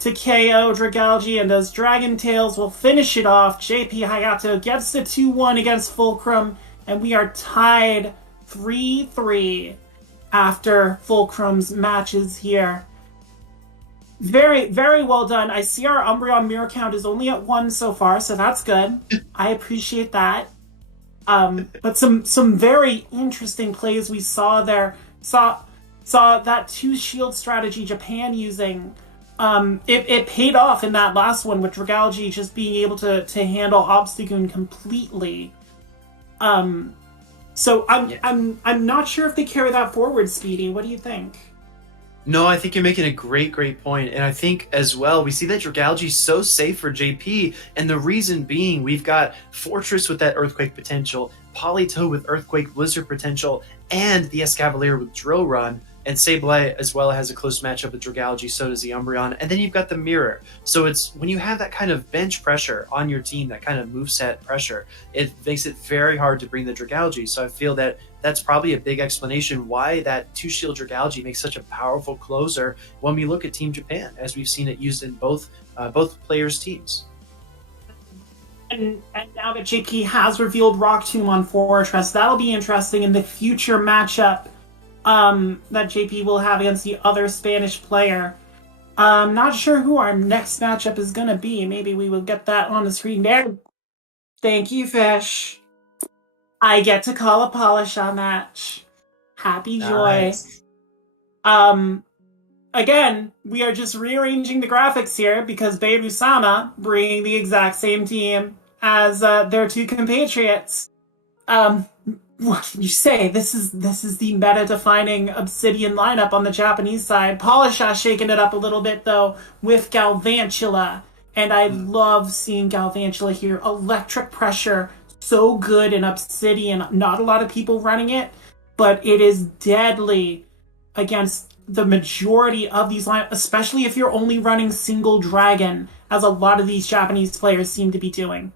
to KO Dragalge, and as Dragon Tails will finish it off, JP Hayato gets the 2-1 against Fulcrum, and we are tied 3-3 after Fulcrum's matches here. Very, very well done. I see our Umbreon mirror count is only at 1 so far, so that's good. I appreciate that. But some very interesting plays we saw there. Saw that 2-shield strategy Japan using. It paid off in that last one with Dragalge just being able to handle Obstagoon completely. So I'm not sure if they carry that forward, Speedy. What do you think? No, I think you're making a great point. And I think as well, we see that Dragalge is so safe for JP. And the reason being, we've got Fortress with that Earthquake potential, Polytoad with Earthquake Blizzard potential, and the Escavalier with Drill Run. And Sableye as well has a close matchup with Dragalge, so does the Umbreon. And then you've got the Mirror. So it's when you have that kind of bench pressure on your team, that kind of moveset pressure, it makes it very hard to bring the Dragalge. So I feel that that's probably a big explanation why that 2-shield Dragalge makes such a powerful closer when we look at Team Japan, as we've seen it used in both players' teams. And now that JP has revealed Rock Tomb on Fortress, that'll be interesting in the future matchup that JP will have against the other Spanish player. Not sure who our next matchup is going to be. Maybe we will get that on the screen there. Thank you, Fish. I get to call a Polishaw match. Happy joy. Nice. Again, we are just rearranging the graphics here because Beirut-sama bringing the exact same team as their 2 compatriots. What can you say? This is the meta-defining Obsidian lineup on the Japanese side. Polishaw shaking it up a little bit, though, with Galvantula. And I love seeing Galvantula here. Electric pressure, so good in Obsidian. Not a lot of people running it, but it is deadly against the majority of these lineups, especially if you're only running single dragon, as a lot of these Japanese players seem to be doing.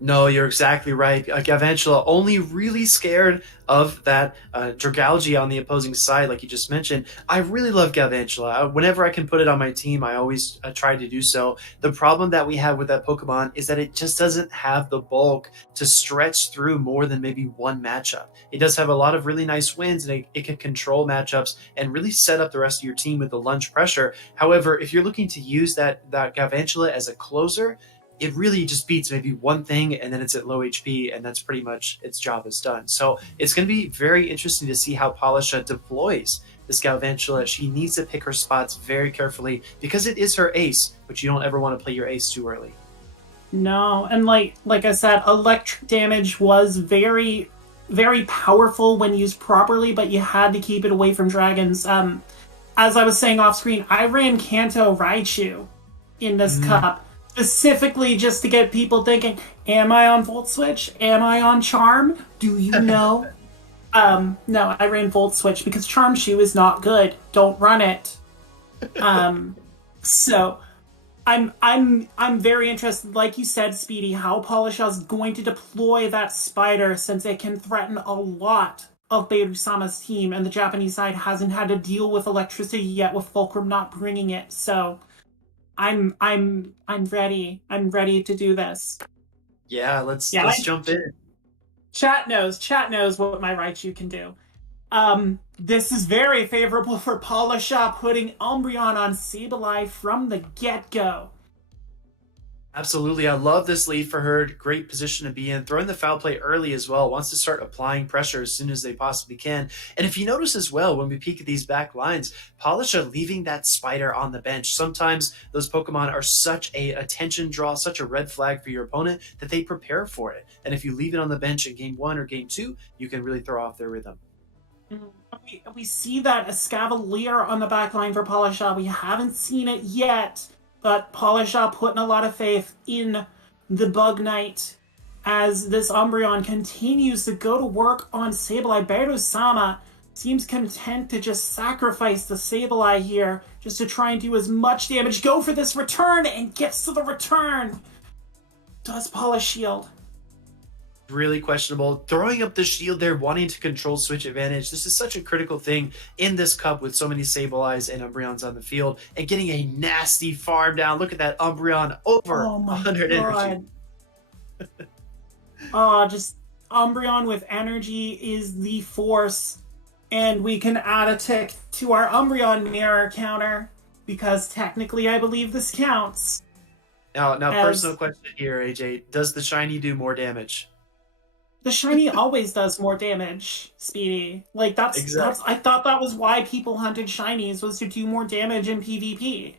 No, you're exactly right. Galvantula only really scared of that Dragalge on the opposing side, like you just mentioned. I really love Galvantula. Whenever I can put it on my team, I always try to do so. The problem that we have with that Pokemon is that it just doesn't have the bulk to stretch through more than maybe one matchup. It does have a lot of really nice wins, and it can control matchups and really set up the rest of your team with the lunge pressure. However, if you're looking to use that Galvantula as a closer, it really just beats maybe one thing and then it's at low HP, and that's pretty much its job is done. So it's going to be very interesting to see how Polisha deploys this Galvantula. She needs to pick her spots very carefully because it is her ace, but you don't ever want to play your ace too early. No, and like I said, electric damage was very, very powerful when used properly, but you had to keep it away from dragons. As I was saying off screen, I ran Kanto Raichu in this cup, specifically just to get people thinking, am I on Volt Switch? Am I on Charm? Do you know? No, I ran Volt Switch because Charm Shoe is not good. Don't run it. So I'm very interested, like you said, Speedy, how Polisha's going to deploy that spider, since it can threaten a lot of Beirut-sama's team, and the Japanese side hasn't had to deal with electricity yet, with Fulcrum not bringing it. So I'm ready. I'm ready to do this. Yeah, let's jump in. Chat knows what my Raichu can do. This is very favorable for Polisha, putting Umbreon on Sableye from the get-go. Absolutely. I love this lead for her. Great position to be in. Throwing the foul play early as well. Wants to start applying pressure as soon as they possibly can. And if you notice as well, when we peek at these back lines, Polisha leaving that spider on the bench. Sometimes those Pokemon are such a attention draw, such a red flag for your opponent that they prepare for it. And if you leave it on the bench in game 1 or game 2, you can really throw off their rhythm. We see that Escavalier on the back line for Polisha. We haven't seen it yet, but Polisha putting a lot of faith in the Bug Knight as this Umbreon continues to go to work on Sableye. Beirut-sama seems content to just sacrifice the Sableye here just to try and do as much damage. Go for this return, and gets to the return. Does Polish shield? Really questionable. Throwing up the shield there, wanting to control switch advantage. This is such a critical thing in this cup with so many Sableyes and Umbreons on the field, and getting a nasty farm down. Look at that Umbreon over 100 energy. Just Umbreon with energy is the force, and we can add a tick to our Umbreon mirror counter because technically I believe this counts. Now, personal question here, AJ. Does the shiny do more damage? The shiny always does more damage, Speedy. Like that's I thought that was why people hunted shinies, was to do more damage in PvP.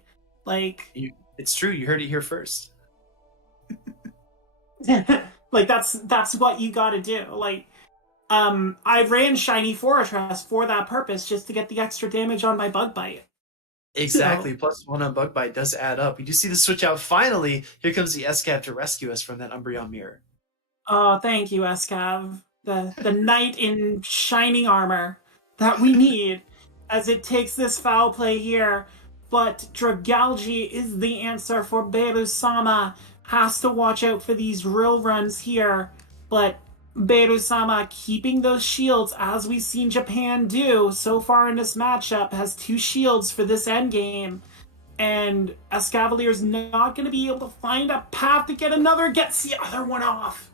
Like it's true, you heard it here first. like that's what you gotta do. Like I ran shiny Fortress for that purpose, just to get the extra damage on my Bug Bite. Exactly. So, +1 on Bug Bite does add up. We do see the switch out finally. Here comes the Escav to rescue us from that Umbreon mirror. Oh, thank you, Escav. The knight in shining armor that we need as it takes this foul play here. But Dragalge is the answer for Beirut-sama. Has to watch out for these drill runs here. But Beirut-sama keeping those shields, as we've seen Japan do so far in this matchup, has 2 shields for this endgame. And Escavalier's not going to be able to find a path to get another, gets the other one off.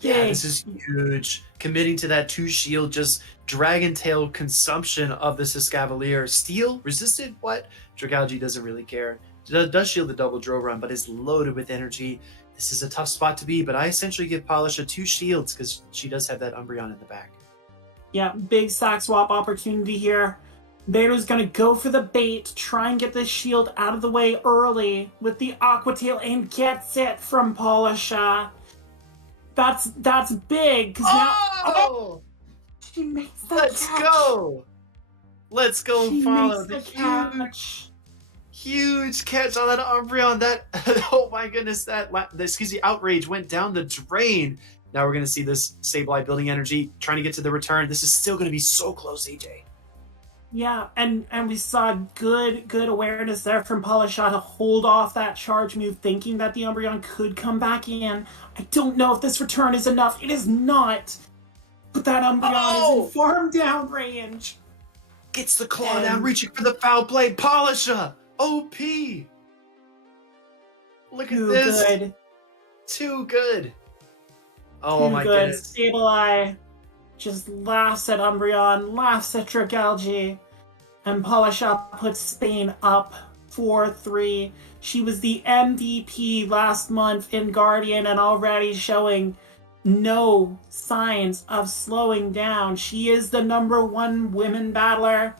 Yeah, this is huge. Committing to that 2 shield, just Dragon Tail consumption of this Escavalier. Steel, resisted, what? Dragalge doesn't really care. Does shield the double drill run, but is loaded with energy. This is a tough spot to be, but I essentially give Polisha 2 shields because she does have that Umbreon in the back. Yeah, big sack swap opportunity here. Beirut's gonna go for the bait, try and get this shield out of the way early with the Aqua Tail, and gets it from Polisha. That's big, because now she makes the catch. Let's go she follow makes the catch. Huge catch on that Umbreon. That oh my goodness, the outrage went down the drain. Now we're gonna see this Sableye building energy, trying to get to the return. This is still gonna be so close, AJ. Yeah, and we saw good awareness there from Polisha to hold off that charge move, thinking that the Umbreon could come back in. I don't know if this return is enough. It is not. But that Umbreon is in farm down range. Gets the claw down, reaching for the foul play. Polisha! OP! Look at this. Good. Too good. Oh my good. goodness. Sableye just laughs at Umbreon, laughs at Dragalge, and Polisha puts Spain up 4-3. She was the MVP last month in Guardian and already showing no signs of slowing down. She is the #1 women battler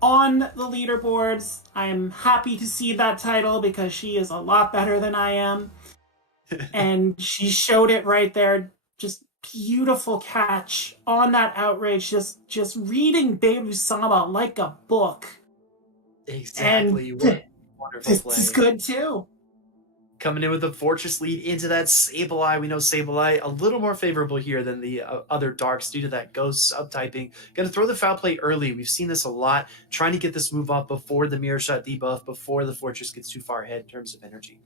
on the leaderboards. I'm happy to see that title because she is a lot better than I am. And she showed it right there. Just beautiful catch on that outrage. Just reading Beirut Sama like a book. Exactly. And what wonderful play. This is good too. Coming in with the Fortress lead into that Sableye. We know Sableye a little more favorable here than the other Darks due to that Ghost subtyping. Going to throw the foul play early. We've seen this a lot. Trying to get this move off before the Mirror Shot debuff, before the Fortress gets too far ahead in terms of energy.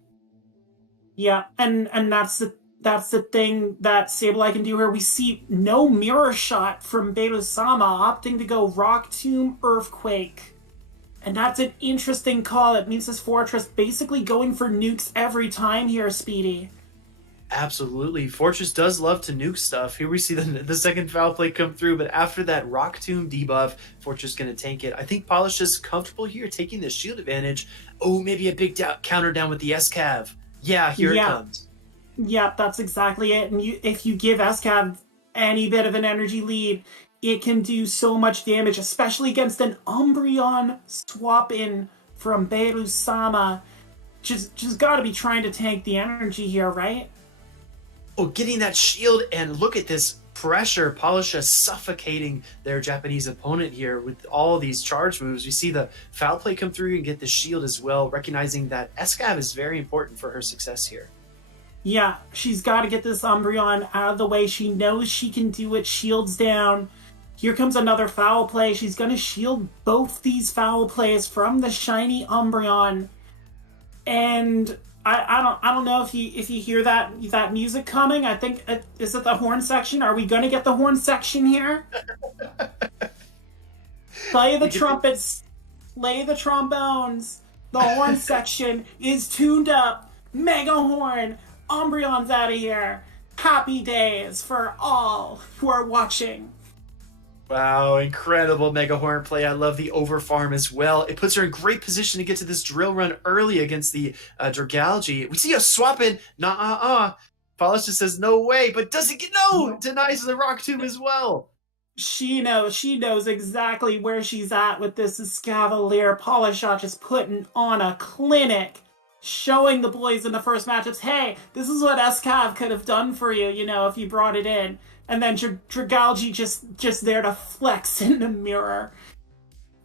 Yeah, and that's the thing that Sableye can do here. We see no Mirror Shot from Beirut-sama, opting to go Rock Tomb Earthquake. And that's an interesting call. It means this Fortress basically going for nukes every time here, Speedy. Absolutely. Fortress does love to nuke stuff. Here we see the second foul play come through, but after that Rock Tomb debuff, Fortress going to tank it. I think Polish is comfortable here, taking the shield advantage. Oh, maybe a big counter down with the SCAV. Yeah, here it comes. Yep, that's exactly it. And if you give SCAV any bit of an energy lead, it can do so much damage, especially against an Umbreon swap-in from Beirut-sama. Just gotta be trying to tank the energy here, right? Oh, getting that shield, and look at this pressure. Polisha suffocating their Japanese opponent here with all these charge moves. We see the foul play come through and get the shield as well, recognizing that SCAV is very important for her success here. Yeah, she's got to get this Umbreon out of the way. She knows she can do it. Shields down. Here comes another foul play. She's going to shield both these foul plays from the shiny Umbreon. And I don't know if you hear that music coming. I think is it the horn section? Are we going to get the horn section here? Play the trumpets, play the trombones. The horn section is tuned up. Mega horn. Umbreon's out of here. Happy days for all who are watching. Wow, incredible Mega Horn play. I love the overfarm as well. It puts her in great position to get to this drill run early against the Dragalge. We see a swap in. Polish just says no way, but doesn't get denies the Rock Tomb as well. She knows exactly where she's at with this Escavalier. Polishot just putting on a clinic, showing the boys in the first matchups, hey, this is what Escav could have done for you, if you brought it in. And then Dragalge just there to flex in the mirror.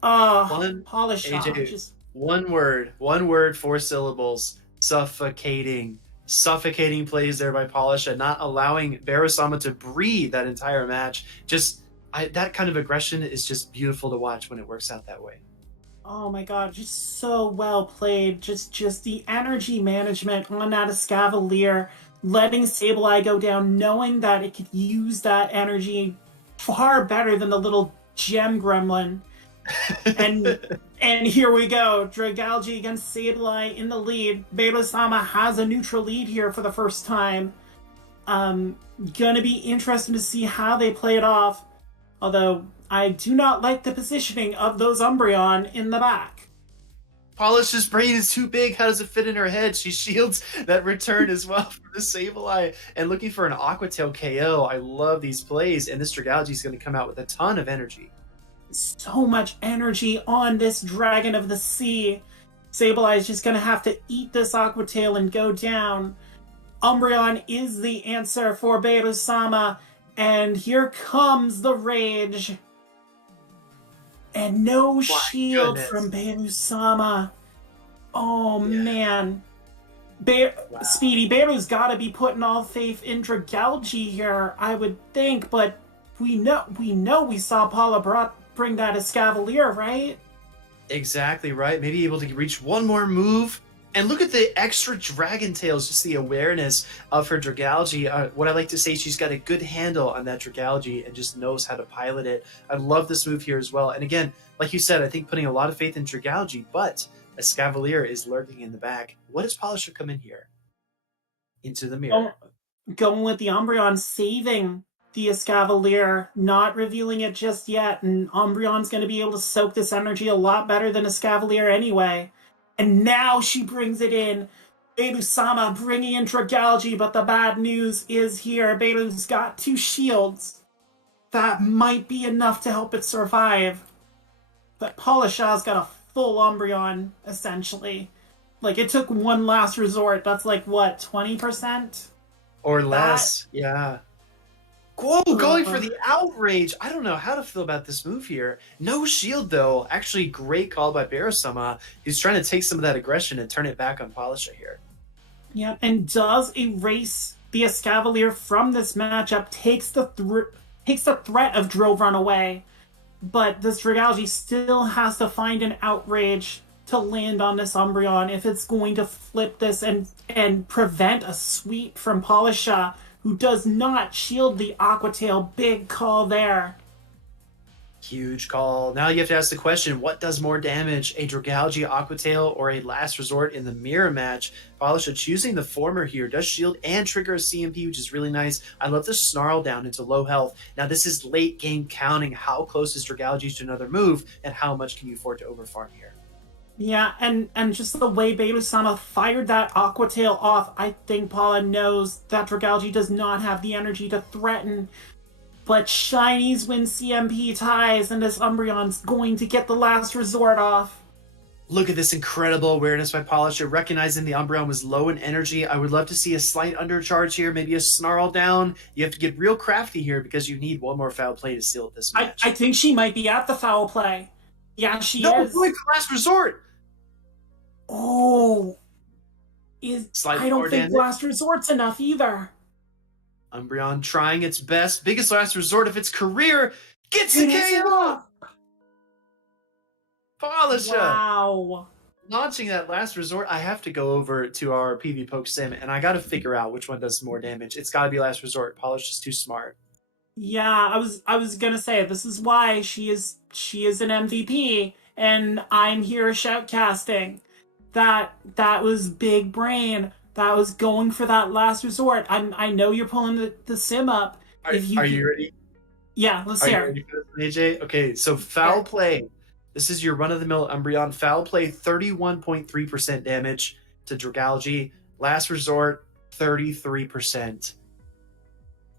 Polishot. One word, 4 syllables. Suffocating. Suffocating plays there by Polisha, not allowing Beirut-sama to breathe that entire match. That kind of aggression is just beautiful to watch when it works out that way. Oh my god, just so well played. Just the energy management on that Escavalier, letting Sableye go down, knowing that it could use that energy far better than the little gem gremlin. and here we go. Dragalge against Sableye in the lead. Beirut-sama has a neutral lead here for the first time. Gonna be interesting to see how they play it off. Although, I do not like the positioning of those Umbreon in the back. Polish's brain is too big. How does it fit in her head? She shields that return as well for the Sableye and looking for an Aqua Tail KO. I love these plays, and this Dragalge is going to come out with a ton of energy. So much energy on this Dragon of the Sea. Sableye is just going to have to eat this Aqua Tail and go down. Umbreon is the answer for Beirut-sama, and here comes the rage. And no shield from Beirut-sama. Oh, yeah. Man. Speedy, Beirut's got to be putting all faith in Dragalge here, I would think, but we know we saw Paula bring that Escavalier, right? Exactly right. Maybe able to reach one more move. And look at the extra Dragon Tails, just the awareness of her Dragalge. What I like to say, she's got a good handle on that Dragalge and just knows how to pilot it. I love this move here as well. And again, like you said, I think putting a lot of faith in Dragalge, but Escavalier is lurking in the back. What does Polisher come in here? Into the mirror. Going with the Umbreon, saving the Escavalier, not revealing it just yet. And Umbreon's going to be able to soak this energy a lot better than Escavalier anyway. And now she brings it in. Belu-sama bringing in Dragalge, but the bad news is here. Belu's got 2 shields. That might be enough to help it survive. But Polishaw's got a full Umbreon, essentially. Like, it took one last resort. That's like, what, 20%? Or less, yeah. Whoa, going for the outrage. I don't know how to feel about this move here. No shield, though. Actually, great call by Beru-sama. He's trying to take some of that aggression and turn it back on Polisha here. Yeah, and does erase the Escavalier from this matchup, takes the threat of Drill Run away, but this Dragalge still has to find an outrage to land on this Umbreon if it's going to flip this and prevent a sweep from Polisha, who does not shield the Aqua Tail. Big call there. Huge call. Now you have to ask the question, what does more damage, a Dragalge Aqua Tail or a Last Resort in the mirror match? Polisha choosing the former here, does shield and trigger a CMP, which is really nice. I love the snarl down into low health. Now this is late game counting. How close is Dragalge to another move, and how much can you afford to overfarm here? Yeah, and just the way Belu-sama fired that Aqua Tail off, I think Paula knows that Dragalge does not have the energy to threaten. But Shinies win CMP ties, and this Umbreon's going to get the Last Resort off. Look at this incredible awareness by Polisha, recognizing the Umbreon was low in energy. I would love to see a slight undercharge here, maybe a snarl down. You have to get real crafty here because you need one more foul play to seal this match. I think she might be at the foul play. Yeah, she is. No, going for Last Resort! Oh. Slightly I don't more think damage. Last Resort's enough either. Umbreon trying its best. Biggest Last Resort of its career. Gets the KO! Polisha! Wow. Launching that Last Resort. I have to go over to our PV Poke Sim, and I got to figure out which one does more damage. It's got to be Last Resort. Polisha's too smart. Yeah, I was gonna say, this is why she is an MVP, and I'm here shoutcasting. That was big brain. That was going for that Last Resort. I know you're pulling the sim up. Are you ready? Yeah, let's Are you hear. ready for this, AJ? Okay, so foul play. This is your run-of-the-mill Umbreon. Foul play, 31.3% damage to Dragalge. Last Resort, 33%.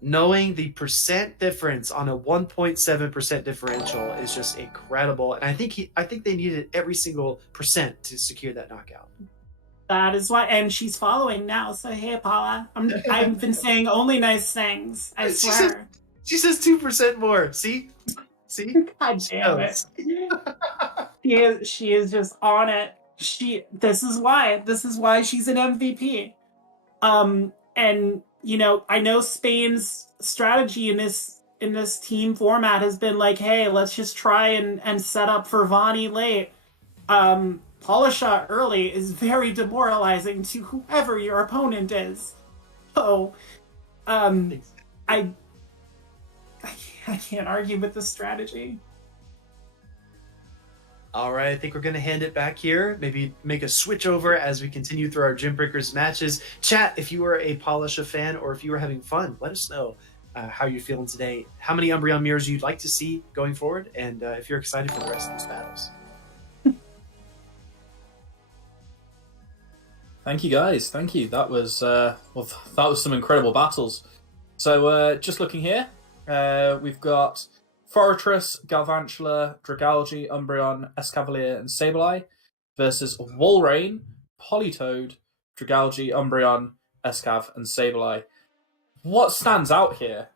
Knowing the percent difference on a 1.7% differential is just incredible. And I think they needed every single percent to secure that knockout. That is why, and she's following now. So hey, Paula, I've been saying only nice things. I swear. She says 2% more. See? God damn it. She is just on it. This is why she's an MVP. And you know, I know Spain's strategy in this team format has been like, hey, let's just try and set up for Vani late. Polisha early is very demoralizing to whoever your opponent is. So, I can't argue with this strategy. All right, I think we're going to hand it back here. Maybe make a switch over as we continue through our Gymbreakers matches. Chat, if you are a Polisha fan or if you are having fun, let us know how you're feeling today, how many Umbreon mirrors you'd like to see going forward, and if you're excited for the rest of these battles. Thank you, guys. Thank you. That was that was some incredible battles. So just looking here, we've got Fortress, Galvantula, Dragalge, Umbreon, Escavalier, and Sableye versus Walrein, Politoed, Dragalge, Umbreon, Escav, and Sableye. What stands out here?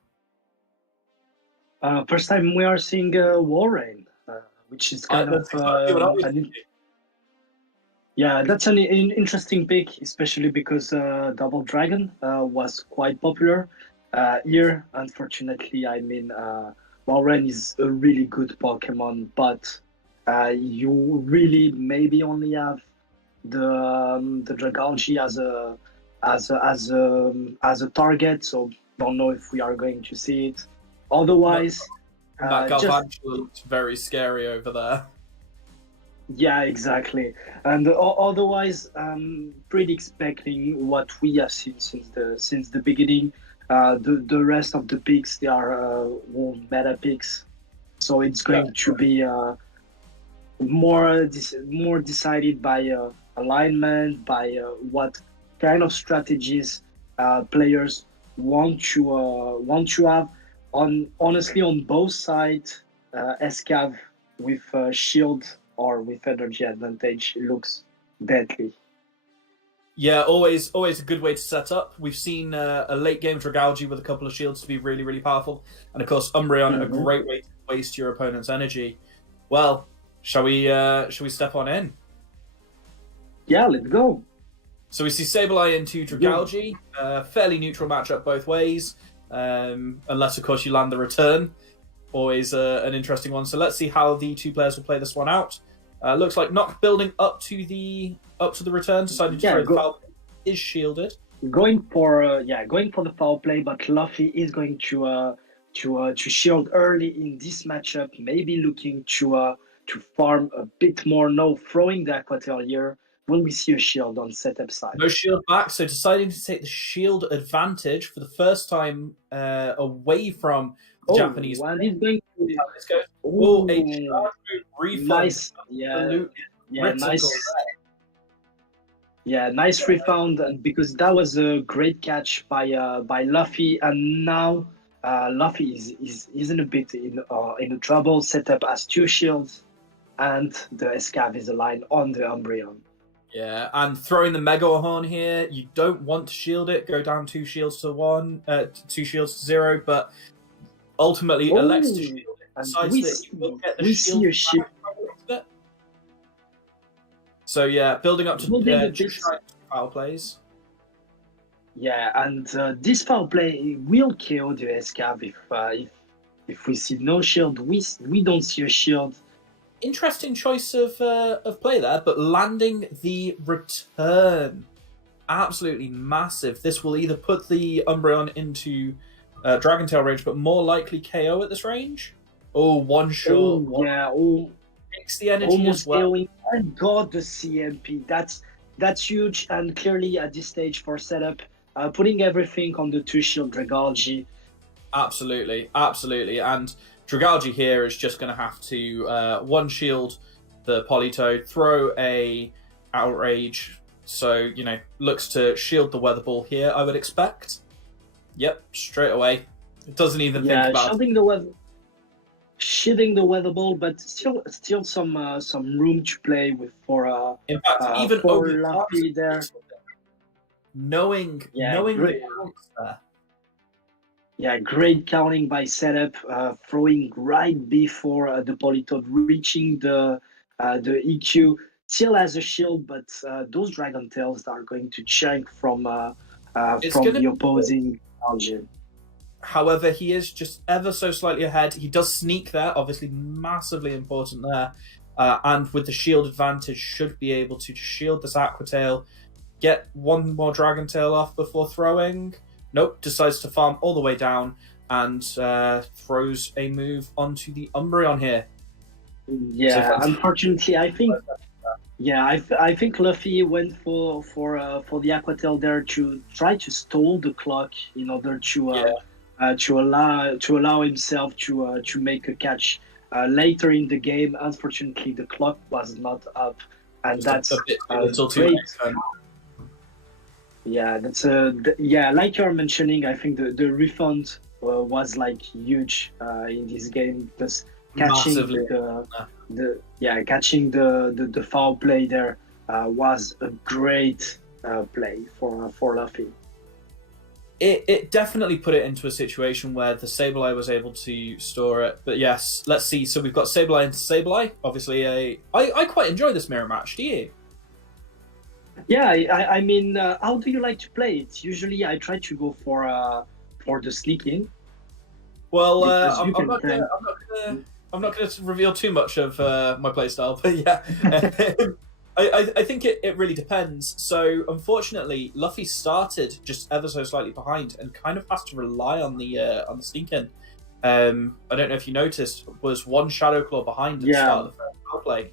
First time we are seeing Walrein, which is kind of yeah, that's an interesting pick, especially because Double Dragon was quite popular here. Unfortunately, I mean, Walrein is a really good Pokemon, but you really maybe only have the Dragalge as a target. So don't know if we are going to see it. Otherwise, that Galvantula looks very scary over there. Yeah, exactly. And otherwise, pretty expecting what we have seen since the beginning. The rest of the picks, they are all meta picks, so it's going to be more decided by alignment, by what kind of strategies players want to have. Honestly, on both sides, SCAV with shield or with energy advantage looks deadly. Yeah, always a good way to set up. We've seen a late game Dragalge with a couple of shields to be really, really powerful. And of course, Umbreon, a great way to waste your opponent's energy. Well, shall we step on in? Yeah, let's go. So we see Sableye into Dragalge. Fairly neutral matchup both ways. Unless, of course, you land the return. Always an interesting one. So let's see how the two players will play this one out. Looks like not building up to the return. Decided to throw the foul. Is shielded. Going for the foul play, but Luffy is going to shield early in this matchup. Maybe looking to farm a bit more. No, throwing the Aqua Tail here. Will we see a shield on setup side? No shield back, so deciding to take the shield advantage for the first time away from the Japanese. Well, he's going to... Let's go. Oh, a charge move refund. Nice. Nice refund, because that was a great catch by Luffy, and now Luffy is in a bit in a trouble. Setup as two shields, and the Escav is aligned on the Umbreon. Yeah, and throwing the Mega Horn here, you don't want to shield it. Go down 2 shields to 1, 2 shields to 0, but ultimately elects to shield it. Decides that you will get the shield. So yeah, building up to 2 foul plays. Yeah, and this foul play will kill the Escav if we see no shield. We don't see a shield. Interesting choice of play there, but landing the return, absolutely massive. This will either put the Umbreon into Dragon Tail range, but more likely KO at this range. Oh, one shot. Takes the energy almost as well. And got the CMP. That's huge, and clearly at this stage for setup, putting everything on the 2 shield Dragalge. Absolutely, and Dragalge here is just going to have to one shield the Politoed, throw a Outrage, so looks to shield the Weather Ball here. I would expect. Yep, straight away. It doesn't even think about shielding the Weather Ball, but still some room to play with for. In fact, even for Luffy there. Knowing the balance there. Yeah, great counting by setup, throwing right before the Politoed reaching the EQ. Still has a shield, but those Dragon Tails are going to chunk from the opposing Algin. However, he is just ever so slightly ahead. He does sneak there, obviously massively important there. And with the shield advantage, should be able to shield this Aqua Tail, get one more Dragon Tail off before throwing. Nope, decides to farm all the way down and throws a move onto the Umbreon here. Yeah, unfortunately, I think Luffy went for the Aqua Tail there to try to stall the clock in order to allow himself to make a catch later in the game. Unfortunately, the clock was not up, and that's great. Yeah, that's like you're mentioning. I think the refund was like huge in this game. Just catching catching the foul play there was a great play for Luffy. It definitely put it into a situation where the Sableye was able to store it. But yes, let's see. So we've got Sableye into Sableye. Obviously, I quite enjoy this mirror match. Do you? Yeah, I mean, how do you like to play it? Usually, I try to go for the sneaking. Well, I'm not going to reveal too much of my playstyle, but yeah, I think it really depends. So, unfortunately, Luffy started just ever so slightly behind and kind of has to rely on the sneak-in. I don't know if you noticed, was one Shadow Claw behind at the start of the first power play.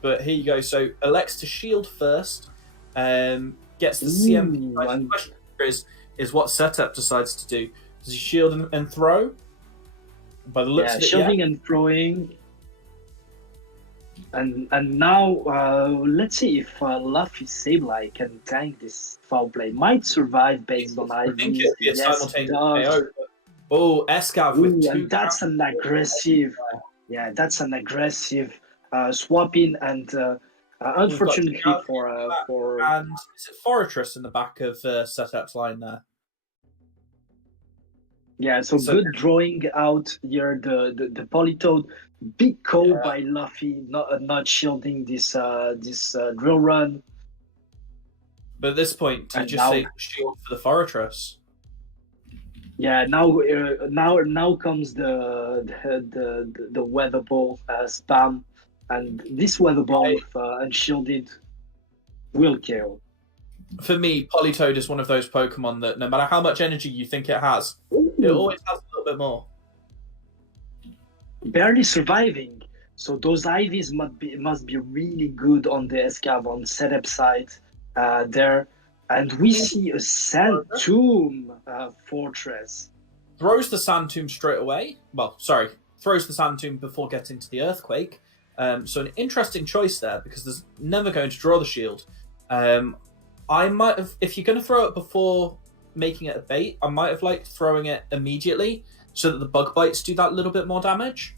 But here you go. So elects to shield first, gets the CMP. The question is what setup decides to do. Does he shield and throw? By the looks of it, shielding and throwing. And now let's see if Luffy Sableye can tank this foul play. Might survive based on I think IVs. it'd be a Yes, simultaneous does. KO. Oh, Escav with Ooh, two. and that's an aggressive. Yeah, that's an aggressive swapping, and We've got unfortunately Scout for and is it Fortress in the back of Setup's line there? yeah, so good drawing out here the Polytoad. Big call by Luffy, not shielding this drill run. But at this point, do you And just say shield for the Fortress? Yeah, now comes the weather ball spam, and this weather ball with unshielded will kill. For me, Polytoad is one of those Pokemon that no matter how much energy you think it has, it always has a little bit more. Barely surviving. So those IVs must be really good on the Escav on setup side there. And we see a Sand Tomb Fortress. Throws the Sand Tomb straight away. Well, sorry, throws the Sand Tomb before getting to the Earthquake. So an interesting choice there because there's never going to draw the shield. I might have, if you're going to throw it before making it a bait, I might have liked throwing it immediately so that the bug bites do that little bit more damage.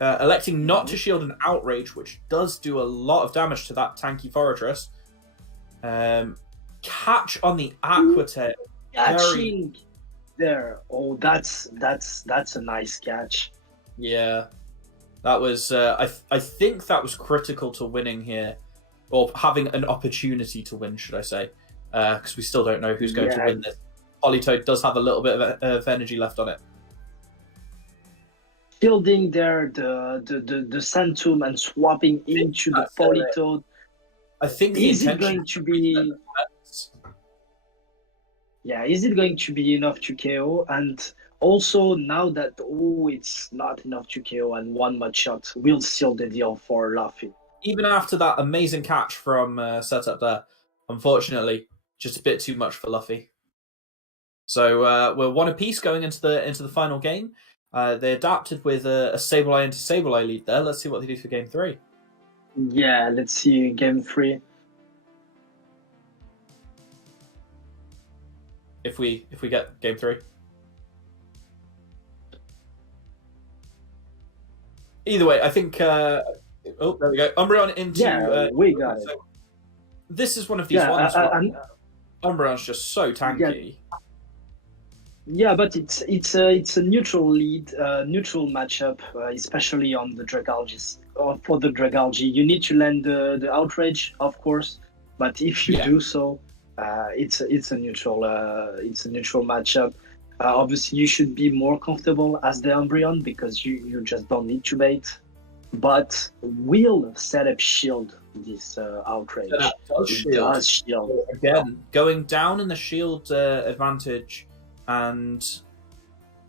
Electing not to shield an Outrage, which does do a lot of damage to that tanky Fortress. Catch on the Aqua Tail. Catching there. Oh, that's a nice catch. Yeah, that was. I think that was critical to winning here, or having an opportunity to win, should I say? Because we still don't know who's going to win this. Polytoad does have a little bit of energy left on it. Shielding there the Sand Tomb and swapping into the Polytoad. I think is it going to be? Yeah, is it going to be enough to KO? And also now that it's not enough to KO and one mud shot will seal the deal for Luffy. Even after that amazing catch from Setup there, unfortunately, just a bit too much for Luffy. So we're one apiece going into the final game. They adapted with a Sableye into Sableye lead there. Let's see what they do for game 3. Yeah, let's see game 3. If we get game 3. Either way, I think. Oh, there we go. Umbreon into. Yeah, we got it. This is one of these ones. Umbreon's just so tanky. Yeah, but it's a neutral lead, neutral matchup, especially on the Dragalgi. For the Dragalgi, you need to land the Outrage, of course. But if you do so, it's a neutral matchup. Obviously, you should be more comfortable as the Umbreon because you just don't need to bait. But will Setup shield this Outrage? It does shield. Again, going down in the shield advantage and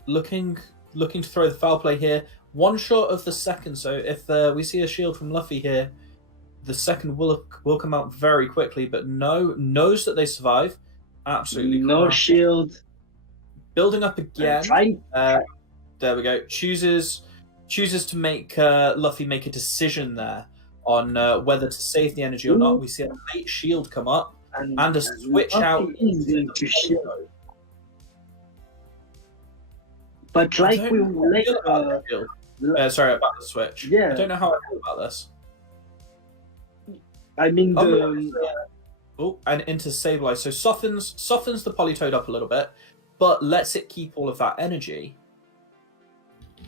looking to throw the foul play here. One short of the second. So if we see a shield from Luffy here, the second will come out very quickly. But knows that they survive. Absolutely no shield. Building up again. There we go. Chooses to make Luffy make a decision there on whether to save the energy or not. We see a late shield come up and a switch out to shield. But like we later, sorry about the switch. Yeah, I don't know how I feel about this. I mean, and into Sableye, so softens the Polytoad up a little bit, but lets it keep all of that energy.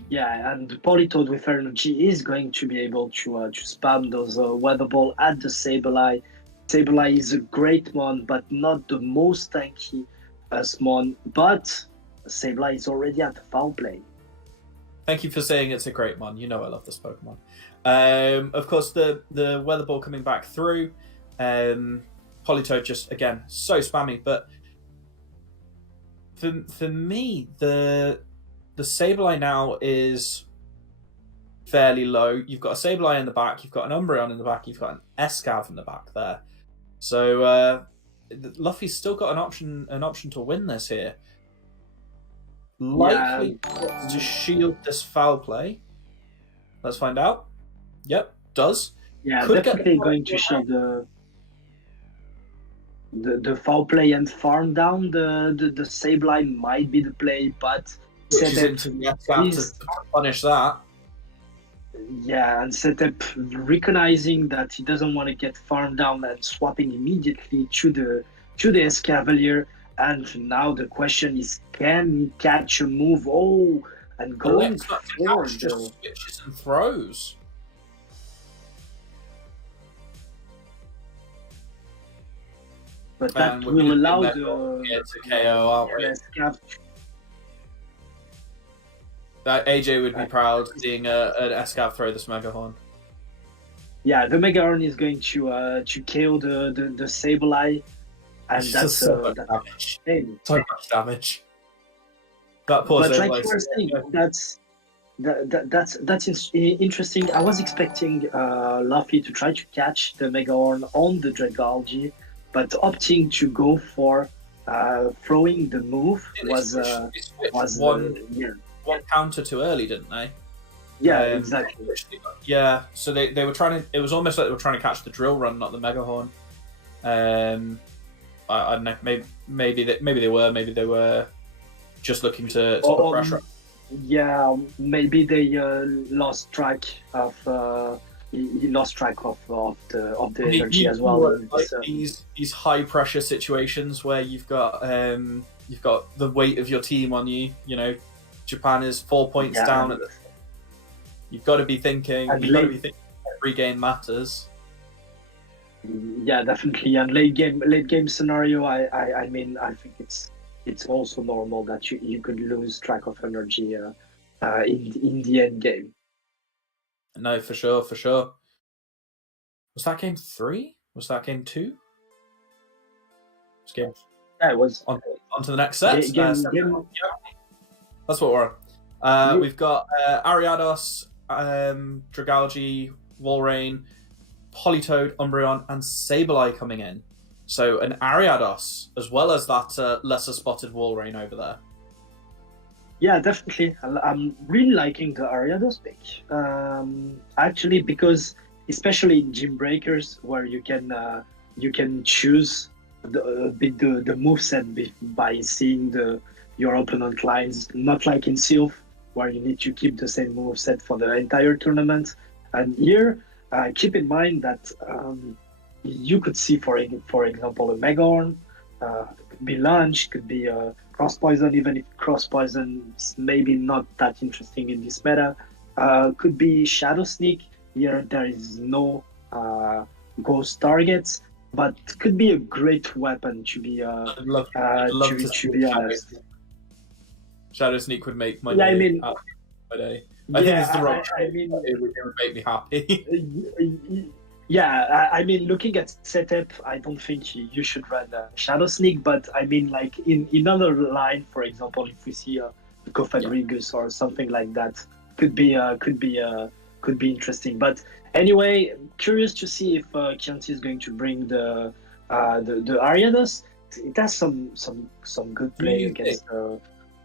Yeah, and the Polytoad with energy is going to be able to spam those weather ball at the Sableye. Sableye is a great mon, but not the most tanky mon. But Sableye is already at the foul play. Thank you for saying it's a great mon. You know I love this Pokemon. Of course, the weather ball coming back through. Polytoad just again so spammy, but for me the Sableye now is fairly low. You've got a Sableye in the back, you've got an Umbreon in the back, you've got an Escav in the back there. So Luffy's still got an option to win this here. Likely to shield this foul play. Let's find out. Yep, does. Yeah, Could definitely get going to show the foul play and farm down the Sableye might be the play, but switches Setup into the Escav is to punish that. yeah, and Setup recognizing that he doesn't want to get farmed down and swapping immediately to the Escavalier. And now the question is, can he catch a move? Oh, and going Alexa for Catch the just switches and throws. but that And we're will gonna allow get the to KO, aren't we? Escav. That AJ would be proud seeing an Escav throw this Mega Horn. Yeah, the Mega Horn is going to KO the Sableye, and It's that's just so much that's damage. insane. So much damage. That poor But like Sableye. you were saying, that's interesting. I was expecting Luffy to try to catch the Mega Horn on the Dragalge, but opting to go for throwing the move was one counter too early, didn't they? yeah, exactly. Yeah, so they were trying to. It was almost like they were trying to catch the drill run, not the Mega Horn. I don't know. Maybe they were just looking to put pressure. Yeah, maybe they lost track of. He lost track of the energy as well. Like these high pressure situations where you've got the weight of your team on you. You know, Japan is 4 points down at the. You've got to be thinking. Every game matters. Yeah, definitely. And late game scenario, I mean, I think it's also normal that you could lose track of energy in the end game. No, for sure. Was that game 3? Was that game 2? Game. Yeah, it was. On to the next set. Game. That's what we're on. We've got Ariados, Dragalge, Walrein, Politoed, Umbreon, and Sableye coming in. So an Ariados, as well as that lesser spotted Walrein over there. Yeah, definitely. I'm really liking the Ariados pick. Actually, because especially in Gymbreakers, where you can choose the moveset by seeing your opponent lines, not like in Sylph, where you need to keep the same moveset for the entire tournament. And here, keep in mind that you could see, for example, a Mega Horn, could be Lunge, could be Cross Poison, even if Cross Poison is maybe not that interesting in this meta. Could be Shadow Sneak. Here there is no ghost targets, but could be a great weapon to be to be honest. Shadow Sneak would make my Yeah, day. I mean, my day. I think it's the wrong I mean, it would make me happy. yeah, I mean, looking at setup, I don't think you should run Shadow Sneak, but I mean, like in another line, for example, if we see a Cofagrigus or something like that, could be interesting. But anyway, curious to see if Chianti is going to bring the Ariados. It has some good play against.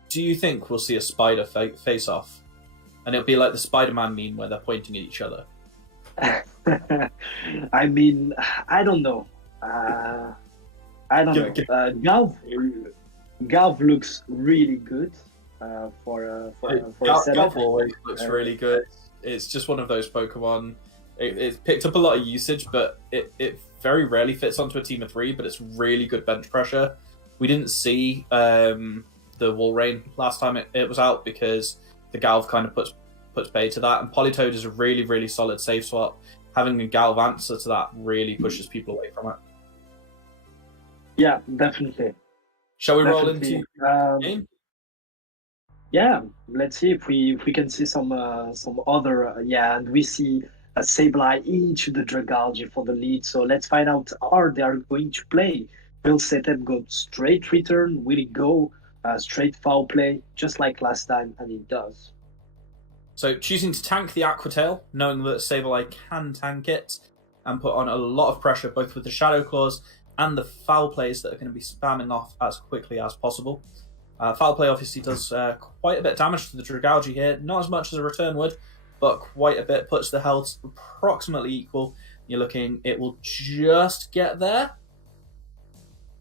Do you think we'll see a spider face off? And it'll be like the Spider-Man meme where they're pointing at each other. I mean, I don't know. I don't know. Galv looks really good for a setup. Galv always looks really good. It's just one of those Pokemon. It's picked up a lot of usage, but it very rarely fits onto a team of 3. But it's really good bench pressure. We didn't see the Walrein last time it was out because the Galv kind of puts pay to that, and Politoed is a really, really solid save swap. Having a Galv answer to that really pushes people away from it. Yeah, definitely. Shall we roll into the game? Yeah, let's see if we can see some other and we see a Sableye into the Dragalge for the lead. So let's find out how they are going to play. Will setup go straight return? Will it go straight foul play, just like last time? And it does. So choosing to tank the Aquatail, knowing that Sableye can tank it, and put on a lot of pressure both with the Shadow Claws and the foul plays that are going to be spamming off as quickly as possible. Foul play obviously does quite a bit of damage to the Dragalge here, not as much as a return would, but quite a bit. Puts the health approximately equal. You're looking, it will just get there.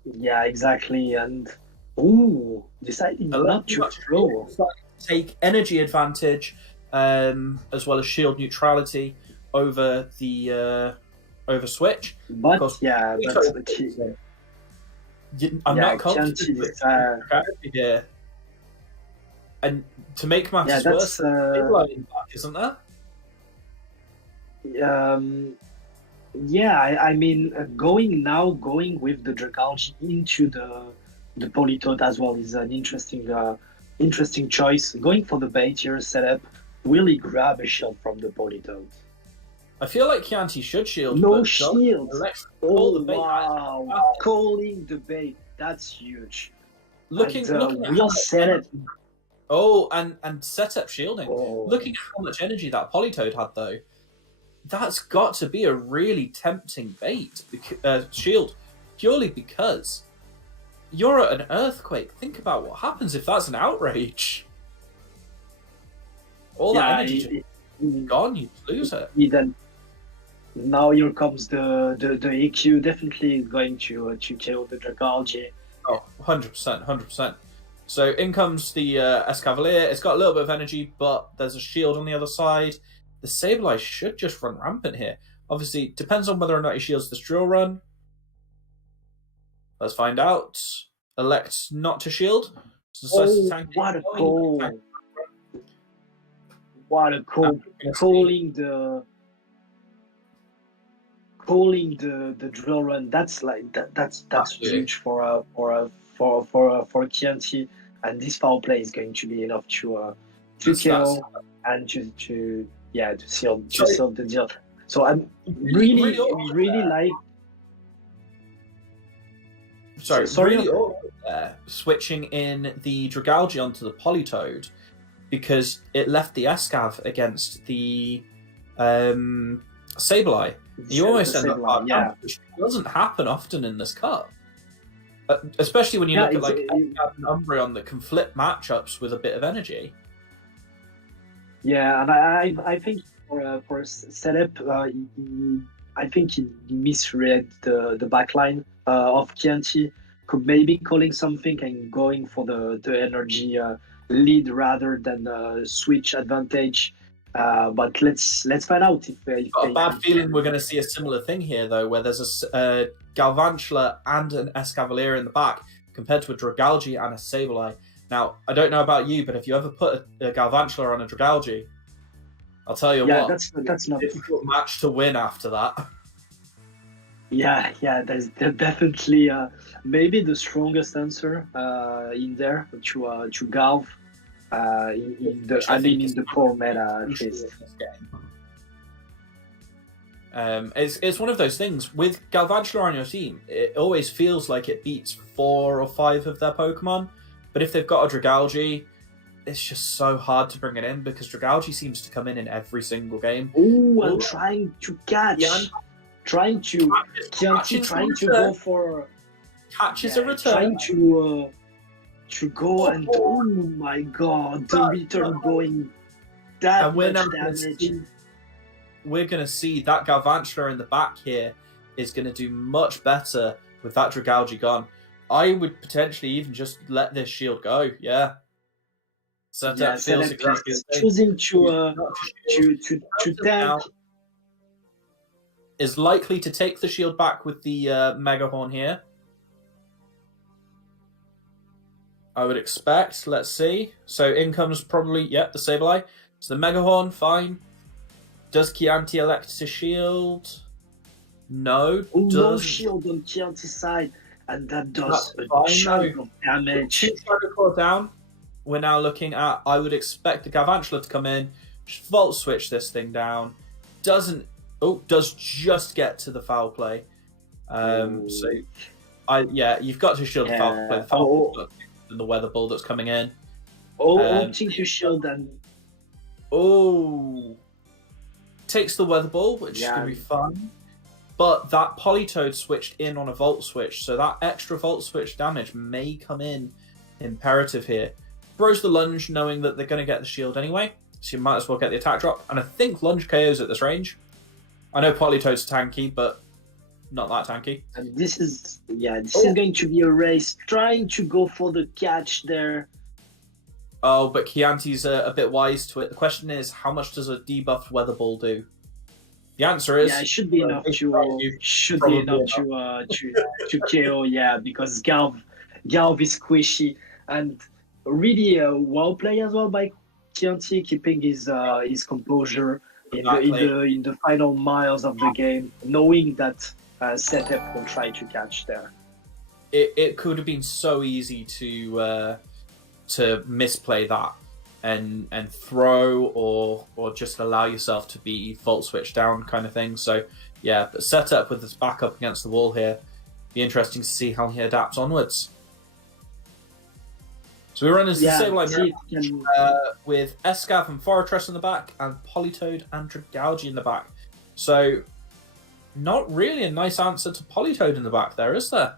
Yeah, exactly. And deciding not to throw. Take energy advantage, as well as shield neutrality over the over switch. But Because yeah, that's the key. I'm Yeah, not confident with strategy here. And to make matters worse, back, isn't there? Yeah, I mean, going with the Dragalge into the Politoad as well is an interesting choice. Going for the bait here setup, really grab a shield from the Politoad. I feel like Chianti should shield. No shield. Oh, the bait. Wow! Calling the bait. That's huge. Looking at real setup. Oh, and setup shielding. Oh. Looking at how much energy that Politoad had, though, that's got to be a really tempting bait shield, purely because you're at an earthquake. Think about what happens if that's an outrage. All that energy gone, you lose it. Then now here comes the EQ. Definitely going to kill the Dragalge. Oh, 100%, 100%. So in comes the Escavalier. It's got a little bit of energy, but there's a shield on the other side. The Sableye should just run rampant here. Obviously, depends on whether or not he shields this drill run. Let's find out. Elects not to shield. What a goal! What a goal! Calling the drill run. That's like that's huge for Chianti, and this foul play is going to be enough to kill and to seal the deal. So I'm really like. Sorry. Switching in the Dragalge onto the Politoad because it left the Escav against the Sableye. You almost end up hard down, which doesn't happen often in this cup. Especially when you look at like Escav and Umbreon that can flip matchups with a bit of energy. Yeah, and I think for a setup, I think he misread the backline of Chianti. Could maybe calling something and going for the energy lead rather than switch advantage. But let's find out if got a bad feeling we're going to see a similar thing here, though, where there's a Galvantula and an Escavalier in the back compared to a Dragalge and a Sableye. Now, I don't know about you, but if you ever put a Galvantula on a Dragalge, I'll tell you what, that's not a difficult match to win after that. Yeah, there's definitely maybe the strongest answer in there to Galv. In the core meta at least. It's one of those things with Galvantula on your team. It always feels like it beats 4 or 5 of their Pokemon, but if they've got a Dragalge, it's just so hard to bring it in because Dragalge seems to come in every single game. I'm trying to catch, trying to go for catches a return, trying to go and oh my god, the return going that much damage. We're going to see that Galvantula in the back here is going to do much better with that Dragalge gone. I would potentially even just let this shield go. Yeah. So that feels exactly the same. Choosing to tank is likely to take the shield back with the Mega Horn here. I would expect. Let's see. So in comes probably, the Sableye. So the Mega Horn, fine. Does Chianti elect to shield? No. No shield on Chianti's side, and that does a chunk of damage. 2 Shadow Claw down. We're now looking at, I would expect the Galvantula to come in, just Volt Switch this thing down. Does just get to the foul play. So, you've got to shield the foul play. The foul play and the Weather Ball that's coming in. Opting to shield and takes the Weather Ball, which is going to be fun. But that Politoad switched in on a Volt Switch, so that extra Volt Switch damage may come in imperative here. Throws the lunge, knowing that they're going to get the shield anyway. so you might as well get the attack drop. And I think lunge KOs at this range. I know Politoad's tanky, but not that tanky. And this is going to be a race, trying to go for the catch there. Oh, but Chianti's a bit wise to it. The question is, how much does a debuffed Weather Ball do? The answer is... Yeah, it should be enough to KO, yeah, because Galv is squishy. And really well play as well by Chianti, keeping his composure in the final miles of the game, knowing that Setup will try to catch there. It could have been so easy to misplay that and throw or just allow yourself to be fault switch down kind of thing. So yeah, but Setup with his back up against the wall here, be interesting to see how he adapts onwards. So we run into the Sableye with Escav and Fortress in the back and Politoad and Dragalge in the back. So not really a nice answer to Politoad in the back there, is there?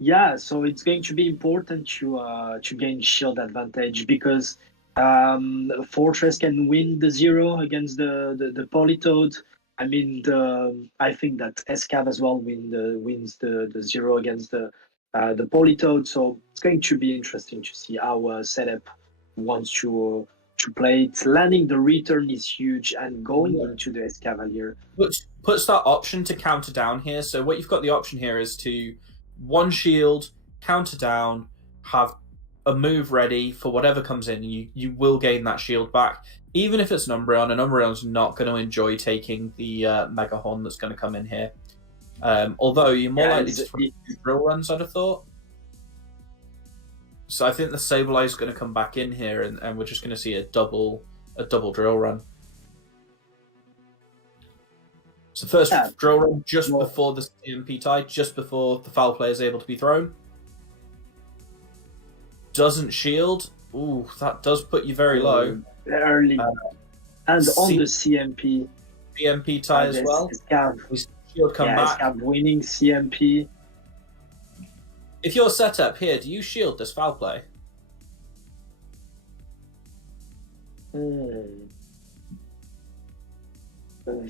Yeah, so it's going to be important to gain shield advantage because Fortress can win the 0 against the Politoad. I mean, I think that Escav as well wins the 0 against the Politoad. So it's going to be interesting to see how Setup wants to play it. Landing the return is huge, and going into the Escavalier puts that option to counter down here. So what you've got the option here is to one shield, counter down, have a move ready for whatever comes in. You will gain that shield back, even if it's an Umbreon. And Umbreon's not going to enjoy taking the Mega Horn that's going to come in here. Although you're more likely to throw drill runs, I'd have thought. So I think the Sableye is going to come back in here, and we're just going to see a double drill run. So first drill run just before the CMP tie, just before the foul play is able to be thrown. Doesn't shield. Ooh, that does put you very low. Early. And on the CMP. CMP tie as well. Shield come back. Winning CMP. If you're set up here, do you shield this foul play?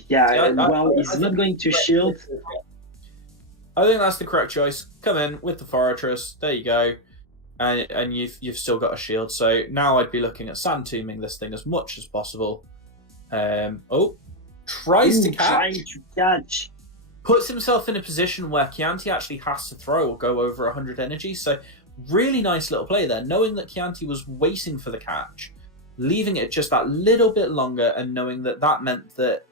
He's not going to shield. I think that's the correct choice. Come in with the Fortress. There you go. And you've still got a shield. So now I'd be looking at Sand Tombing this thing as much as possible. Tries to catch. Trying to catch. Puts himself in a position where Chianti actually has to throw or go over 100 energy. So really nice little play there. Knowing that Chianti was waiting for the catch, leaving it just that little bit longer, and knowing that meant that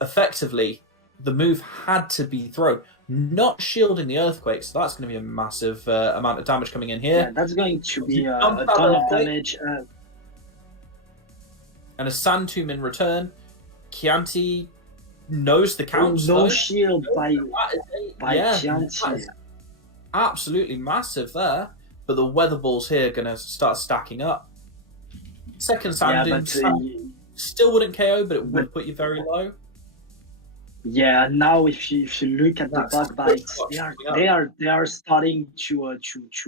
effectively the move had to be thrown. Not shielding the Earthquake, so that's going to be a massive amount of damage coming in here. Yeah, that's going to be a ton of damage. And a Sand Tomb in return. Chianti knows the count. No shield by Chianti. Absolutely massive there. But the Weather Balls here are going to start stacking up. Second Sand Doom still wouldn't KO, but it would put you very low. Yeah, now if you look at the bug bites, they are starting to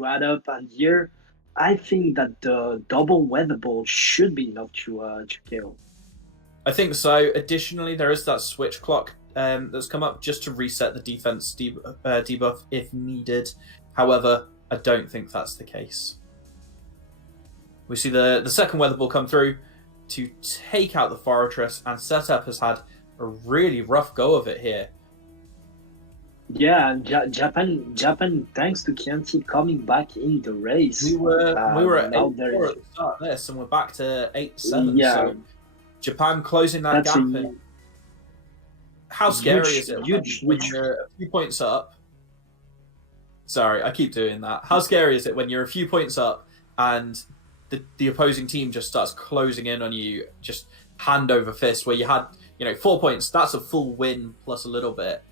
add up, and here I think that the double Weather Ball should be enough to kill. I think so. Additionally, there is that switch clock that's come up just to reset the defense debuff if needed. However, I don't think that's the case. We see the second Weather Ball come through to take out the Fortress, and Setup has had a really rough go of it here. Yeah, Japan, thanks to Chianti coming back in the race. We were at 8-4 at the start of this, and we're back to 8-7. Yeah. So Japan closing that gap. How scary is it when you're a few points up? Sorry, I keep doing that. How scary is it when you're a few points up and the opposing team just starts closing in on you, just hand over fist, where you had 4 points, that's a full win plus a little bit,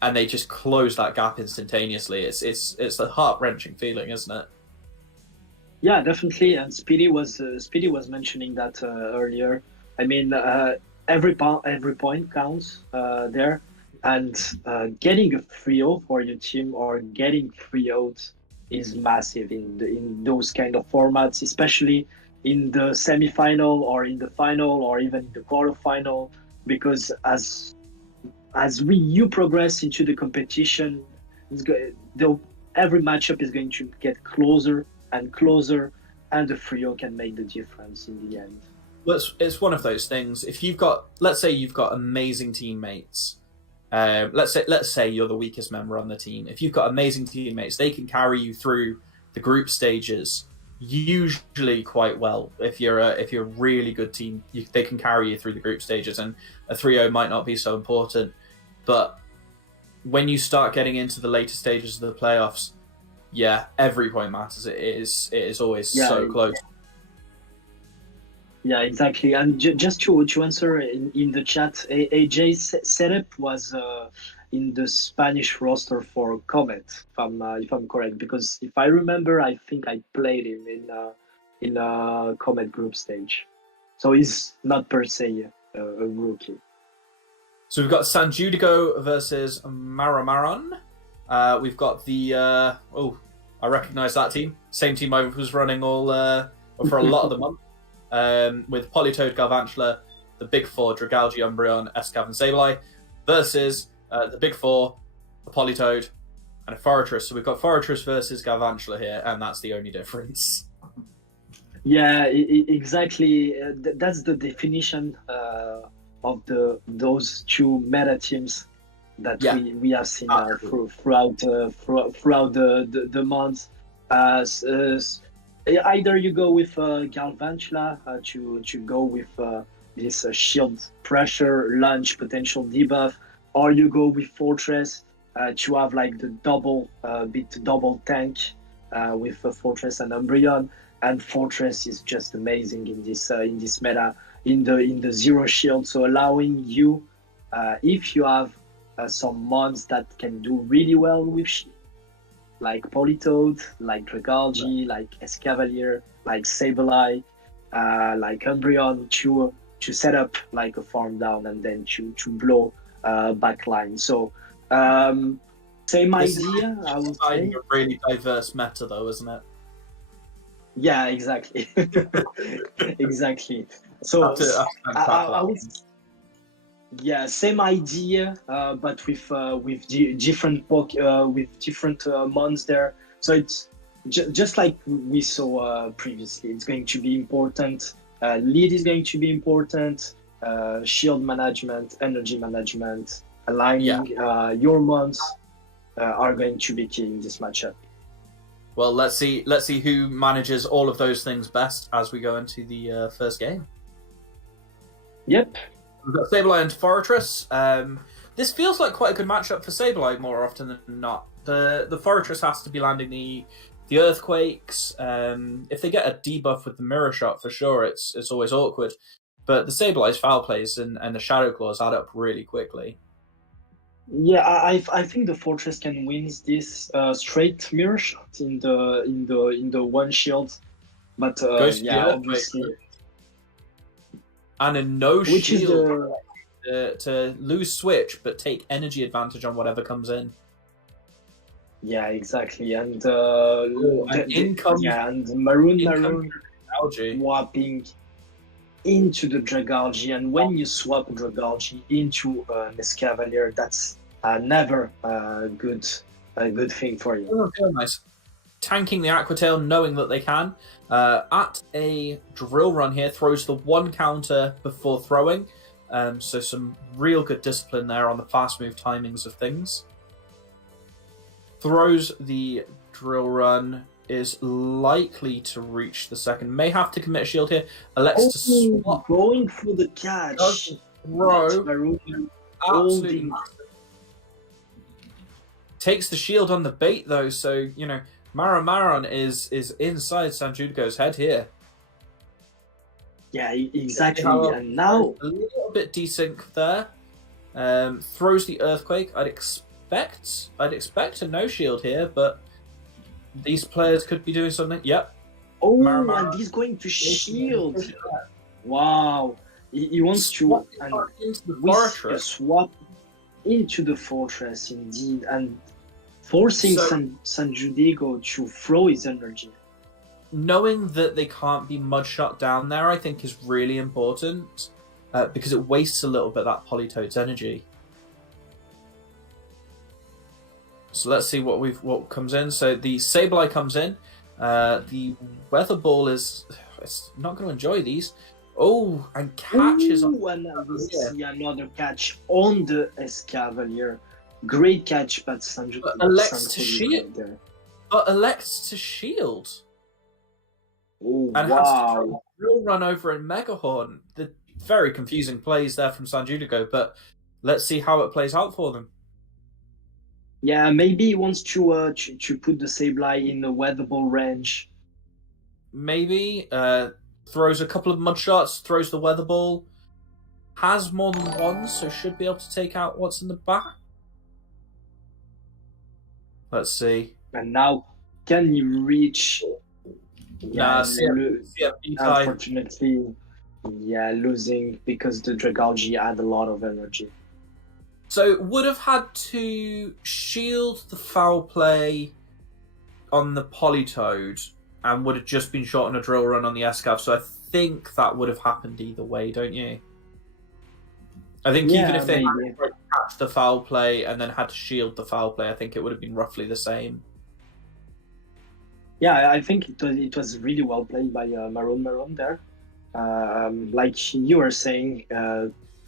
and they just close that gap instantaneously. It's a heart-wrenching feeling, isn't it? Yeah, definitely. And Speedy was mentioning that earlier. I mean, every point counts there, and getting a 3-0 for your team or getting 3-0 is massive in those kind of formats, especially in the semi-final or in the final or even the quarterfinal, because as you progress into the competition, every matchup is going to get closer and closer, and the trio can make the difference in the end. Well, it's one of those things. If you've got, let's say you've got amazing teammates. Let's say you're the weakest member on the team. If you've got amazing teammates, they can carry you through the group stages usually quite well. If you're a really good team, they can carry you through the group stages, and a 3-0 might not be so important. But when you start getting into the later stages of the playoffs, yeah, every point matters. It is always so close. Yeah, exactly. And just to answer in the chat, AJ's setup was in the Spanish roster for Comet, if I'm correct. Because if I remember, I think I played him in a Comet group stage, so he's not per se a rookie. So we've got San Judigo versus Maramaron. We've got the I recognise that team. Same team I was running all for a lot of the month. With Politoad, Galvantula, the Big Four, Dragalge, Umbreon, Escav, and Sableye, versus the Big Four, a Politoad, and a Forretress. So we've got Forretress versus Galvantula here, and that's the only difference. Yeah, exactly. That's the definition of those two meta teams that we have seen throughout the months. Either you go with Galvantula to go with this shield pressure, launch, potential debuff, or you go with Fortress to have like the double tank with Fortress and Umbreon. And Fortress is just amazing in this meta in the zero shield, so allowing you, if you have some mods that can do really well with shield, like Politoad, like Dragalge, like Escavalier, like Sableye, like Umbreon, to set up like a farm down and then to blow backline. So same idea, I would say. A really diverse meta, though, isn't it? Yeah, exactly. Exactly. So I would. Yeah, same idea, but with different mons there. So it's just like we saw previously. It's going to be important. Lead is going to be important. Shield management, energy management, aligning your mons are going to be key in this matchup. Well, let's see who manages all of those things best as we go into the first game. Yep. We've got Sableye and Forretress. This feels like quite a good matchup for Sableye more often than not. The Forretress has to be landing the Earthquakes. If they get a debuff with the Mirror Shot, for sure, it's always awkward. But the Sableye's foul plays and the Shadow Claws add up really quickly. Yeah, I think the Fortress can win this straight Mirror Shot in the one shield, but obviously. And a no shield to lose switch, but take energy advantage on whatever comes in. Yeah, exactly. And and Maroon swapping into the Dragalge, and when you swap Dragalge into an Escavalier, that's never a good thing for you. Oh, nice. Tanking the Aquatail, knowing that they can. At a drill run here, throws the one counter before throwing. So some real good discipline there on the fast move timings of things. Throws the drill run, is likely to reach the second. May have to commit a shield here. Elects to swap. Going for the catch. Throw. Absolutely massive. Takes the shield on the bait though, so Maramaron is inside San Judigo's head here. Yeah, exactly. And now a little bit desync there. Throws the Earthquake. I'd expect a no shield here, but these players could be doing something. Yep. Oh, Maramaron. And he's going to shield. Wow. He wants to into the Fortress. Swap into the Fortress indeed, and forcing San Judigo to throw his energy. knowing that they can't be mud shot down there, I think, is really important because it wastes a little bit of that Polytoad's energy. So let's see what comes in. So the Sableye comes in. The Weather Ball it's not going to enjoy these. Oh, and catches on. And we see another catch on the Escavalier. Great catch, but Sanju elects to shield. There. But elects to shield. Oh, and has to drill run over in Megahorn. The very confusing plays there from Sanjudigo, but let's see how it plays out for them. Yeah, maybe he wants to put the Sableye in the weatherball range. Maybe throws a couple of mud shots, throws the weather ball. Has more than one, so should be able to take out what's in the back. Let's see. And now, can he reach? Yeah, unfortunately, losing because the Dragalge had a lot of energy. So would have had to shield the foul play on the Polytoad and would have just been shot on a drill run on the Escav. So I think that would have happened either way, don't you? I think even if they had to catch the foul play and then had to shield the foul play, I think it would have been roughly the same. Yeah, I think it was really well played by Maroon there. Like you were saying,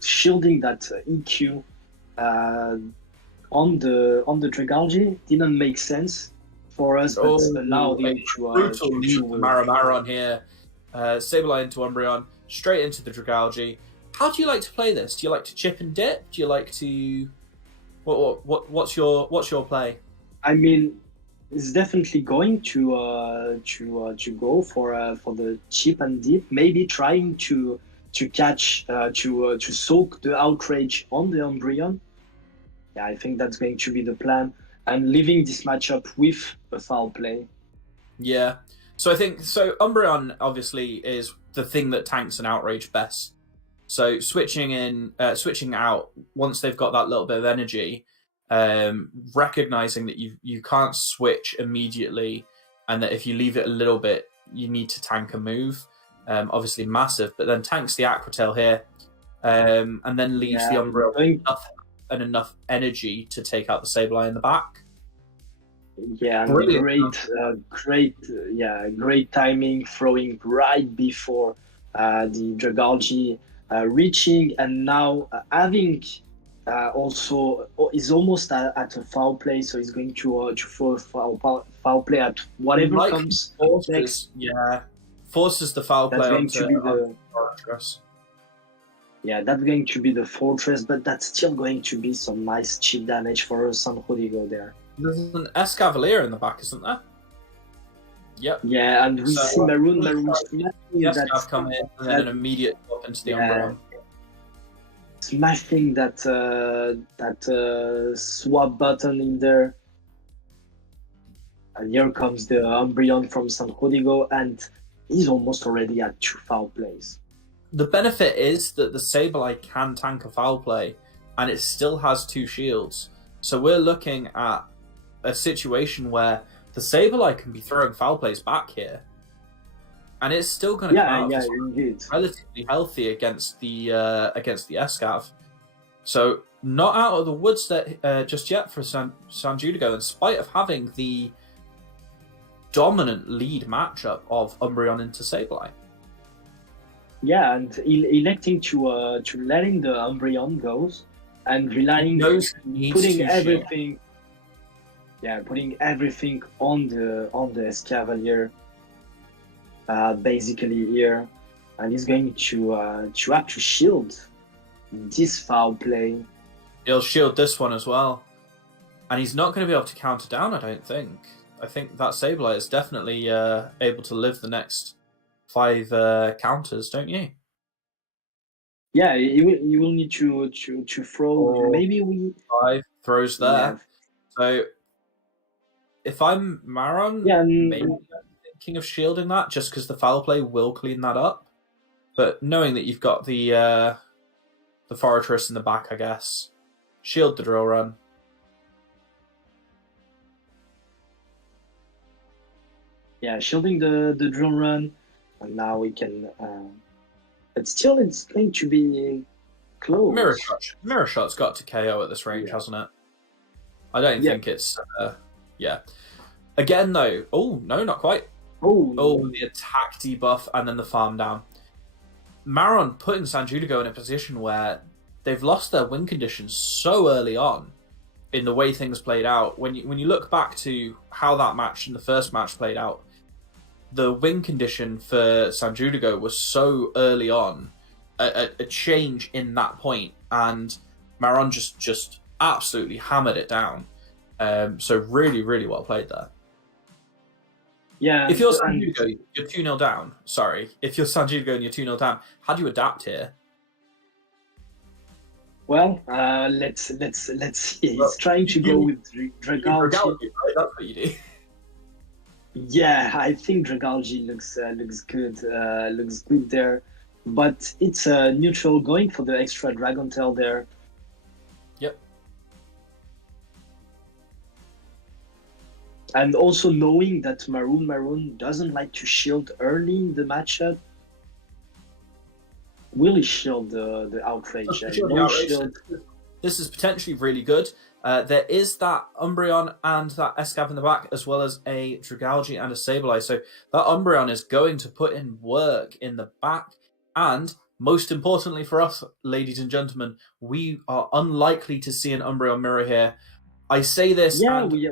shielding that EQ on the Dragalge didn't make sense for us, but allowed him to brutal lead Maramara here. Sableye into Umbreon, straight into the Dragalge. How do you like to play this? Do you like to chip and dip? Do you like to what's your play? I mean, it's definitely going to go for the chip and dip. Maybe trying to catch to soak the outrage on the Umbreon. Yeah, I think that's going to be the plan, and leaving this matchup with a foul play. Yeah, so I think Umbreon obviously is the thing that tanks an outrage best. So switching out once they've got that little bit of energy, recognizing that you can't switch immediately, and that if you leave it a little bit, you need to tank a move. Obviously massive, but then tanks the Aquatail here, and then leaves the Umbreon enough energy to take out the Sableye in the back. Yeah, great timing, throwing right before the Dragalge reaching, and now having also is almost at a foul play, so he's going to throw foul play at whatever comes next. Yeah, forces the foul play onto the Fortress. Yeah, that's going to be the Fortress, but that's still going to be some nice chip damage for San Rodrigo there. There's an Escavalier in the back, isn't there? Yep. Yeah, and we see Maroon Escav come in and then an immediate drop into the Umbreon. Smashing that swap button in there. And here comes the Umbreon from San Rodrigo, and he's almost already at 2 foul plays. The benefit is that the Sableye can tank a foul play, and it still has 2 shields. So we're looking at a situation where the Sableye can be throwing foul plays back here, and it's still going to come out relatively healthy against the Escav. So not out of the woods just yet for Sanjudigo, in spite of having the dominant lead matchup of Umbreon into Sableye. Yeah, and electing to letting the Umbreon goes and relying putting everything. Yeah, putting everything on the Escavalier, basically here, and he's going to have to shield this foul play. He'll shield this one as well, and he's not going to be able to counter down. I don't think. I think that Sableye is definitely able to live the next 5 counters, don't you? Yeah, you will need to throw. Maybe 5 throws there. Yeah. So if I'm Maron, maybe I'm thinking of shielding that just because the foul play will clean that up. But knowing that you've got the Fortress in the back, I guess shield the drill run. shielding the drill run, and now we can. But still, it's going to be close. Mirror shot's got to KO at this range, hasn't it? I don't think it's. Again, though. Oh no, not quite. Oh, the attack debuff and then the farm down. Maron putting Sanjudigo in a position where they've lost their win conditions so early on in the way things played out. When you look back to how that match in the first match played out, the win condition for Sanjudigo was so early on, a change in that point, and Maron just absolutely hammered it down. So really, really well played there. Yeah. If you're Sanjudigo, you're 2-0 down. Sorry. If you're Sanjudigo and you're 2-0 down, how do you adapt here? Well, let's see. He's trying to go with Dragalge. Right? That's what you do. Yeah, I think Dragalge looks good. Looks good there, but it's neutral going for the extra Dragon Tail there. Yep. And also knowing that Maroon doesn't like to shield early in the matchup. Will he shield the outrage? This is potentially really good. There is that Umbreon and that Escav in the back, as well as a Dragalge and a Sableye. So that Umbreon is going to put in work in the back. And most importantly for us, ladies and gentlemen, we are unlikely to see an Umbreon mirror here. I say this, and we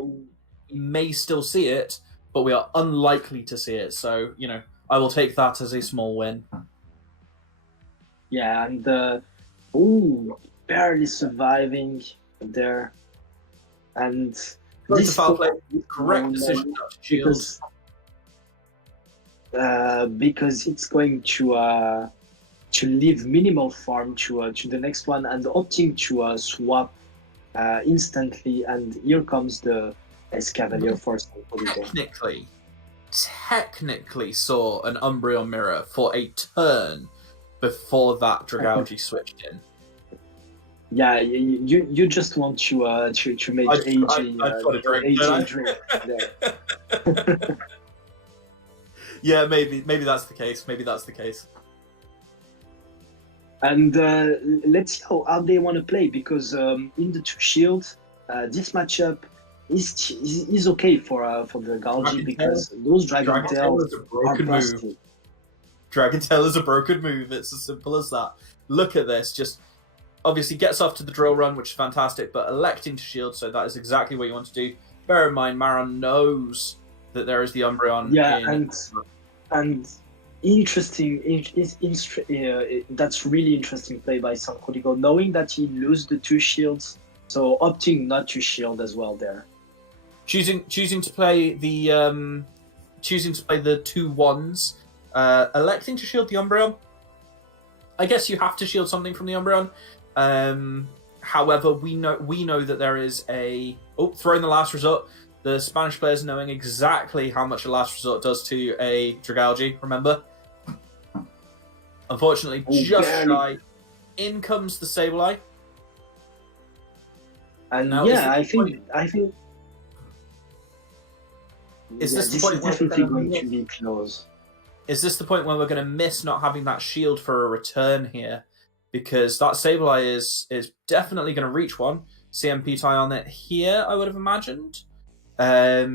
may still see it, but we are unlikely to see it. So, I will take that as a small win. Yeah, and barely surviving there. And this foul play, correct decision not to shield. Because it's going to leave minimal farm to the next one, and opting to swap instantly. And here comes the Escavalier Force. Technically saw an Umbreon mirror for a turn before that Dragalge switched in. Yeah, you just want to make AJ drink there. Yeah, maybe that's the case. And let's see how they want to play, because in the two shields, this matchup is okay for the Galgi, because those Dragon Tails are busted. Dragon Tail is a broken move. It's as simple as that. Look at this. Just obviously gets off to the drill run, which is fantastic, but electing to shield, so that is exactly what you want to do. Bear in mind, Maron knows that there is the Umbreon. Yeah, and interesting. That's really interesting play by Sanjudigo, knowing that he loses the two shields, so opting not to shield as well there. Choosing to play the 2-1s. Electing to shield the Umbreon. I guess you have to shield something from the Umbreon. However, we know that there is a throwing the last resort. The Spanish players knowing exactly how much a last resort does to a Dragalge. Remember, unfortunately, just shy. In comes the Sableye. And now, I think. Is this the point where definitely going to be close? Is this the point where we're going to miss not having that shield for a return here? Because that Sableye is definitely going to reach one. CMP tie on it here, I would have imagined. That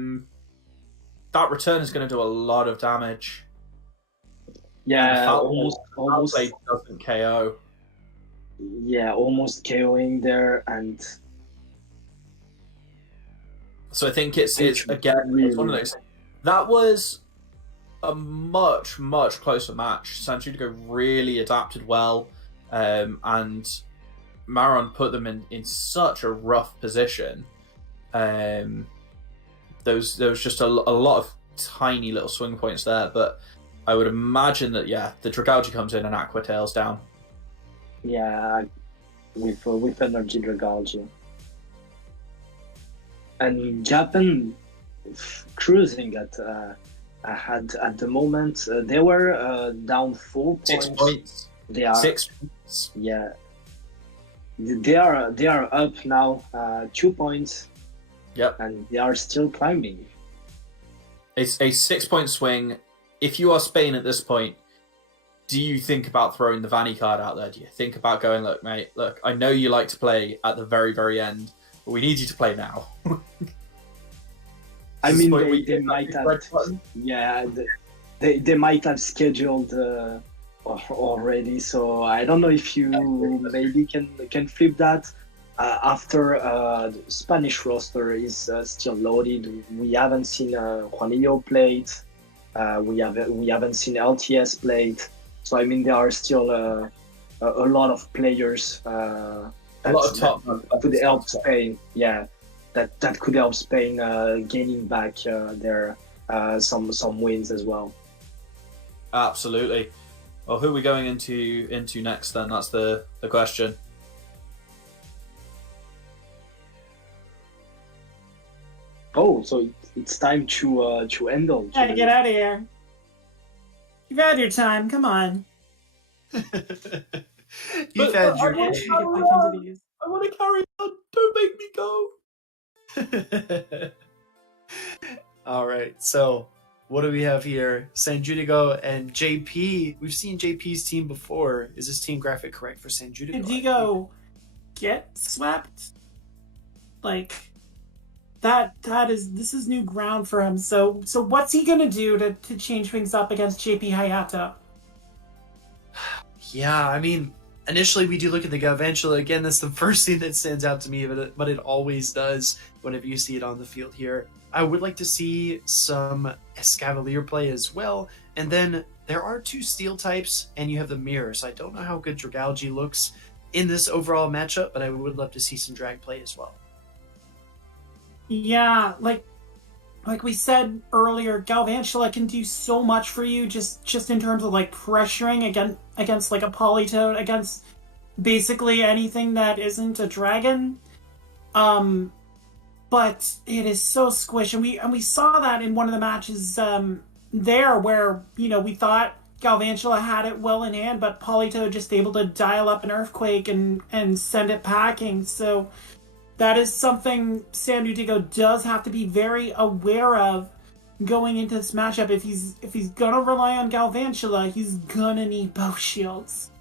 return is going to do a lot of damage. Yeah, almost doesn't KO. Yeah, almost KOing there, and so I think it's again really, it's one of those. That was a much closer match. Sanjudigo really adapted well, and Maron put them in such a rough position. There was just a lot of tiny little swing points there, but I would imagine that the Dragalge comes in and Aqua Tails down. Yeah, with energy Dragalge. And Japan cruising at the moment. They were down 4 points. 6 points. They are 6 points. Yeah, they are up now 2 points. Yep. And they are still climbing. It's a 6-point swing. If you are Spain at this point, do you think about throwing the Vanny card out there? Do you think about going, look, mate, look, I know you like to play at the very, very end, but we need you to play now. I mean, they might have, they might have scheduled already. So I don't know if you maybe can flip that after the Spanish roster is still loaded. We haven't seen Juanillo played. We haven't seen LTS played. So I mean, there are still a lot of players. A lot of top could help Spain. Yeah. That could help Spain gaining back their some wins as well. Absolutely. Well, who are we going into next then? That's the question. Oh, so it's time to handle. Yeah, get out of here. You've had your time. Come on. You've had your I want to carry on. Don't make me go. All right, so what do we have here? San Judigo and JP. We've seen JP's team before. Is this team graphic correct for San Judigo? Did Digo get swept? Like this is new ground for him. So what's he gonna do to change things up against JP Hayato? Yeah, I mean, initially we do look at the Galvantula. Again, that's the first thing that stands out to me, but it always does whenever you see it on the field here. I would like to see some Escavalier play as well. And then there are 2 steel types, and you have the mirror. So I don't know how good Dragalge looks in this overall matchup, but I would love to see some drag play as well. Yeah, like we said earlier, Galvantula can do so much for you just in terms of like pressuring against like a Polytoad, against basically anything that isn't a dragon. But it is so squish, and we saw that in one of the matches there where, you know, we thought Galvantula had it well in hand, but Polytoad just able to dial up an earthquake and send it packing. So that is something San Diego does have to be very aware of going into this matchup. If he's gonna rely on Galvantula, he's gonna need both shields.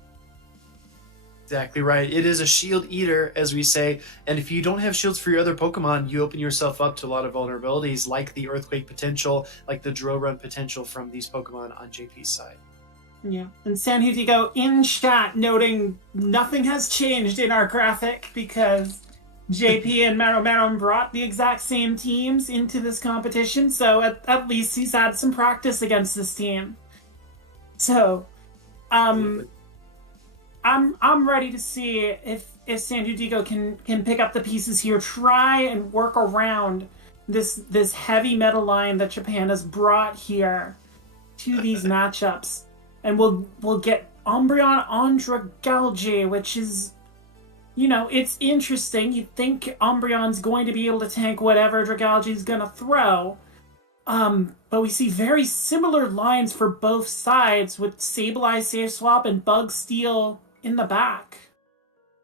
Exactly right. It is a shield eater, as we say, and if you don't have shields for your other Pokemon, you open yourself up to a lot of vulnerabilities, like the Earthquake potential, like the Drill Run potential from these Pokemon on JP's side. Yeah, and San Diego in chat noting nothing has changed in our graphic because JP and Marom brought the exact same teams into this competition, so at least he's had some practice against this team. So, I'm ready to see if San Diego can pick up the pieces here, try and work around this heavy metal line that Japan has brought here to these matchups, and we'll get Umbreon on Dragalge, which is, you know, it's interesting. You'd think Umbreon's going to be able to tank whatever Dragalge's gonna throw. But we see very similar lines for both sides with Sableye Safe Swap and Bug Steel in the back.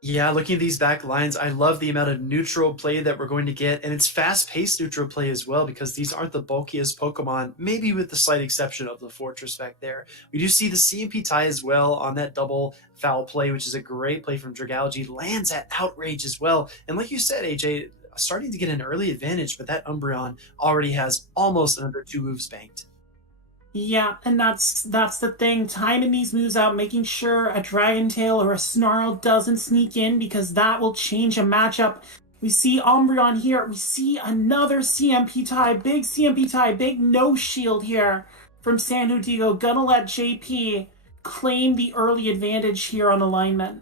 Yeah, looking at these back lines, I love the amount of neutral play that we're going to get, and it's fast-paced neutral play as well, because these aren't the bulkiest Pokemon, maybe with the slight exception of the Fortress back there. We do see the CMP tie as well on that double foul play, which is a great play from Dragalge. Lands at Outrage as well, and like you said, AJ, starting to get an early advantage, but that Umbreon already has almost another 2 moves banked. Yeah, and that's the thing. Timing these moves out, making sure a Dragon Tail or a Snarl doesn't sneak in, because that will change a matchup. We see Umbreon here. We see another CMP tie. Big CMP tie. Big no shield here from San Diego. Gonna let JP claim the early advantage here on alignment.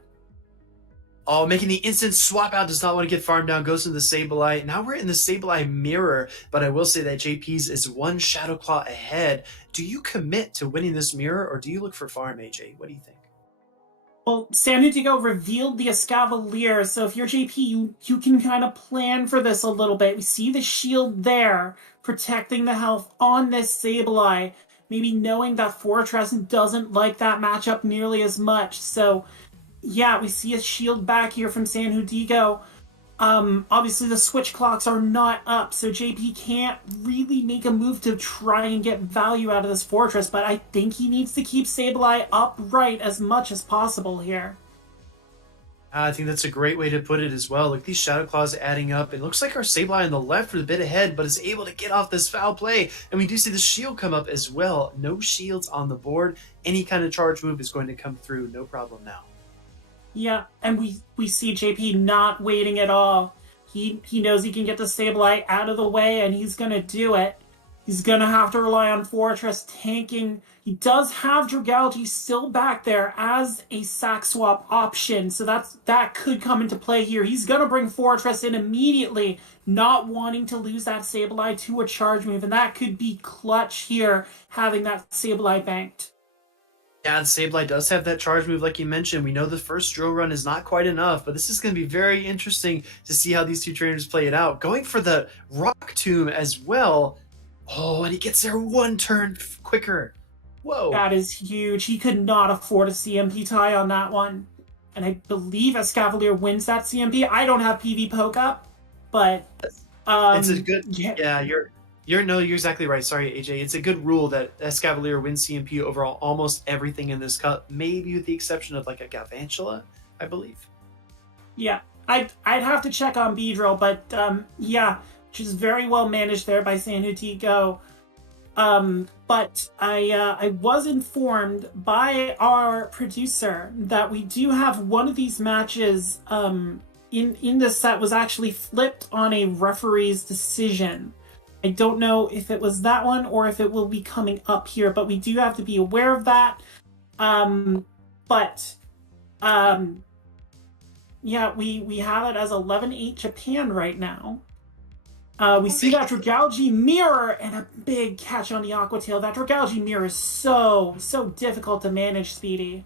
Oh, making the instant swap out, does not want to get farmed down, goes into the Sableye. Now we're in the Sableye mirror, but I will say that JP's is 1 Shadow Claw ahead. Do you commit to winning this mirror, or do you look for farm, AJ? What do you think? Well, San Diego revealed the Escavalier, so if you're JP, you can kind of plan for this a little bit. We see the shield there, protecting the health on this Sableye, maybe knowing that Fortress doesn't like that matchup nearly as much, so yeah, we see a shield back here from San Diego. Obviously the switch clocks are not up, so JP can't really make a move to try and get value out of this fortress, but I think he needs to keep Sableye upright as much as possible here. I think that's a great way to put it as well. Look, these Shadow Claws adding up. It looks like our Sableye on the left was a bit ahead, but is able to get off this foul play. And we do see the shield come up as well. No shields on the board. Any kind of charge move is going to come through. No problem now. Yeah, and we see JP not waiting at all. He knows he can get the Sableye out of the way, and he's going to do it. He's going to have to rely on Fortress tanking. He does have Dragalge still back there as a sack swap option, so that could come into play here. He's going to bring Fortress in immediately, not wanting to lose that Sableye to a charge move, and that could be clutch here, having that Sableye banked. Yeah, the Sableye does have that charge move like you mentioned. We know the first drill run is not quite enough, but this is going to be very interesting to see how these two trainers play it out. Going for the Rock Tomb as well. Oh, and he gets there one turn quicker. Whoa. That is huge. He could not afford a CMP tie on that one. And I believe Escavalier wins that CMP. I don't have PV poke up, but it's a good yeah, you're exactly right. Sorry, AJ. It's a good rule that Escavalier wins CMP over almost everything in this cup, maybe with the exception of like a Galvantula, I believe. Yeah. I'd have to check on Beedrill, but yeah, which is very well managed there by San Hutigo. But I was informed by our producer that we do have one of these matches in this set was actually flipped on a referee's decision. I don't know if it was that one or if it will be coming up here, but we do have to be aware of that. Yeah, we have it as 11-8 Japan right now. We see that Dragalge mirror and a big catch on the Aqua Tail. That Dragalge mirror is so difficult to manage, Speedy.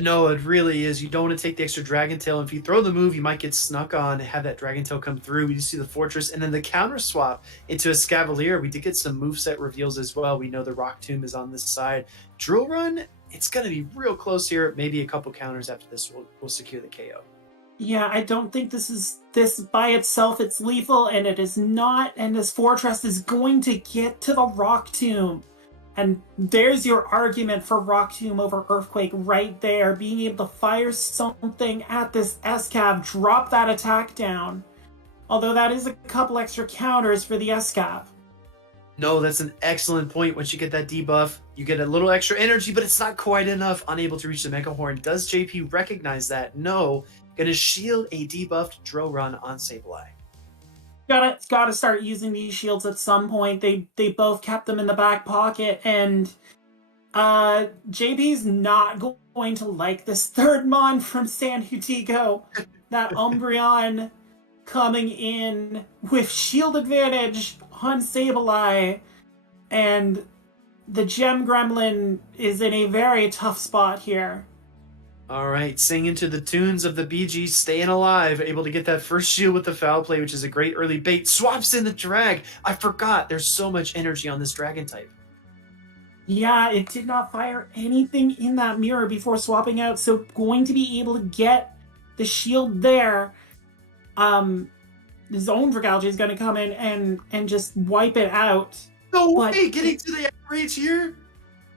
No, it really is. You don't want to take the extra Dragon Tail. If you throw the move, you might get snuck on and have that Dragon Tail come through. We just see the Fortress and then the counter swap into a Scavalier. We did get some moveset reveals as well. We know the Rock Tomb is on this side. Drill Run, it's going to be real close here. Maybe a couple counters after this will secure the KO. Yeah, I don't think this by itself, it's lethal, and it is not, and this Fortress is going to get to the Rock Tomb. And there's your argument for Rock Tomb over Earthquake right there. Being able to fire something at this SCAV, drop that attack down. Although that is a couple extra counters for the SCAV. No, that's an excellent point. Once you get that debuff, you get a little extra energy, but it's not quite enough. Unable to reach the Mega Horn. Does JP recognize that? No. Gonna shield a debuffed drill run on Sableye. Gotta start using these shields at some point. They both kept them in the back pocket, and JP's not going to like this third mon from San Hutigo. That Umbreon coming in with shield advantage on Sableye, and the Gem Gremlin is in a very tough spot here. All right, singing to the tunes of the BG, staying alive, able to get that first shield with the foul play, which is a great early bait. Swaps in the drag. I forgot there's so much energy on this dragon type. Yeah, it did not fire anything in that mirror before swapping out, so going to be able to get the shield there. His own Dragalge is going to come in and just wipe it out. No way, getting to the outrage here?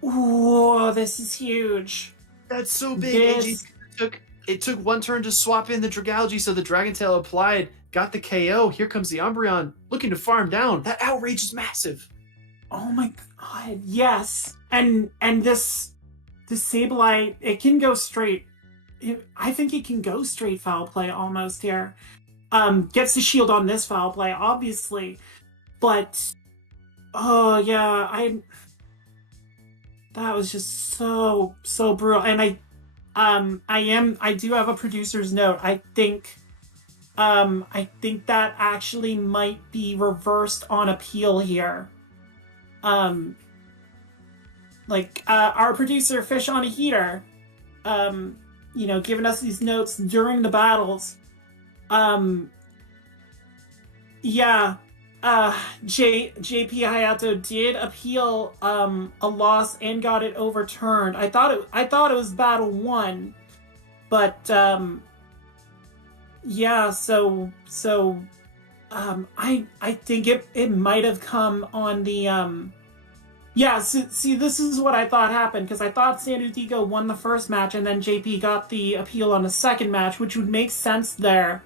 Ooh, this is huge. That's so big. It took one turn to swap in the Dragalge, so the Dragon Tail applied, got the KO. Here comes the Umbreon looking to farm down. That outrage is massive. Oh my god, yes. And this Sableye, it can go straight. I think it can go straight foul play almost here. Gets the shield on this foul play, obviously. But oh yeah, that was just so brutal. And I do have a producer's note. I think that actually might be reversed on appeal here. Our producer Fish on a Heater, giving us these notes during the battles. JP Hayato did appeal a loss and got it overturned. I thought it was battle 1, but Yeah, I think it might have come on the yeah, see, this is what I thought happened, because I thought San Diego won the first match and then JP got the appeal on the second match, which would make sense there,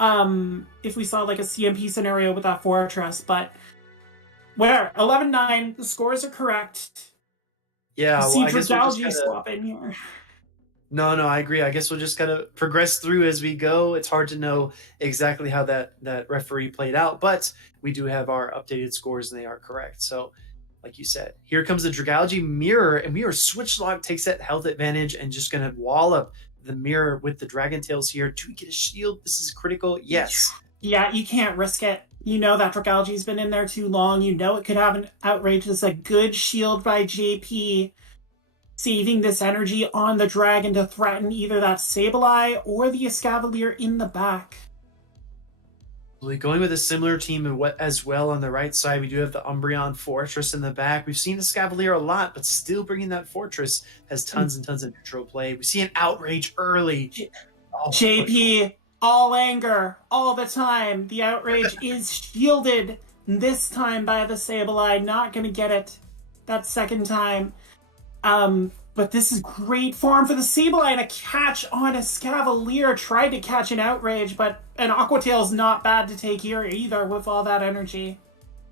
if we saw like a CMP scenario with that Fortress, but where 11-9, the scores are correct. Yeah, See Dragalji swap in here. No, I agree. I guess we'll just kind of progress through as we go. It's hard to know exactly how that referee played out, but we do have our updated scores and they are correct. So, like you said, here comes the Dragalji mirror, and Mirror Switch Lock takes that health advantage and just going to wall up the mirror with the Dragon Tails here. Do we get a shield? This is critical. Yes. Yeah, you can't risk it. You know that Dragalji's been in there too long. You know it could have an outrage. This is a good shield by JP, saving this energy on the dragon to threaten either that Sableye or the Escavalier in the back. Going with a similar team as well on the right side, we do have the Umbreon Fortress in the back. We've seen the Escavalier a lot, but still bringing that Fortress has tons and tons of neutral play. We see an outrage early. JP, all anger, all the time. The outrage is shielded this time by the Sableye. Not going to get it that second time. But this is great form for the Sableye, and a catch on a Escavalier. Tried to catch an outrage, but an Aqua Tail's not bad to take here either with all that energy.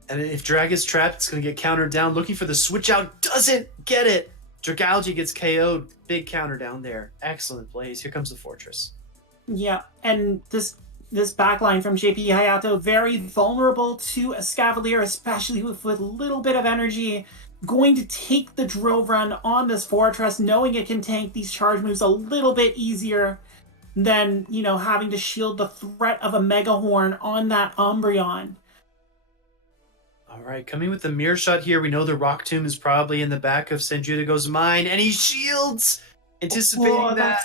And if Drag is trapped, it's going to get countered down. Looking for the switch out, doesn't get it. Dragalji gets KO'd. Big counter down there. Excellent plays. Here comes the Fortress. Yeah, and this backline from JP Hayato, very vulnerable to Escavalier, especially with a little bit of energy. Going to take the drill run on this Fortress, knowing it can tank these charge moves a little bit easier than, having to shield the threat of a Mega Horn on that Umbreon. All right, coming with the mirror shot here, we know the Rock Tomb is probably in the back of Senjudigo's mind, and he shields, anticipating that.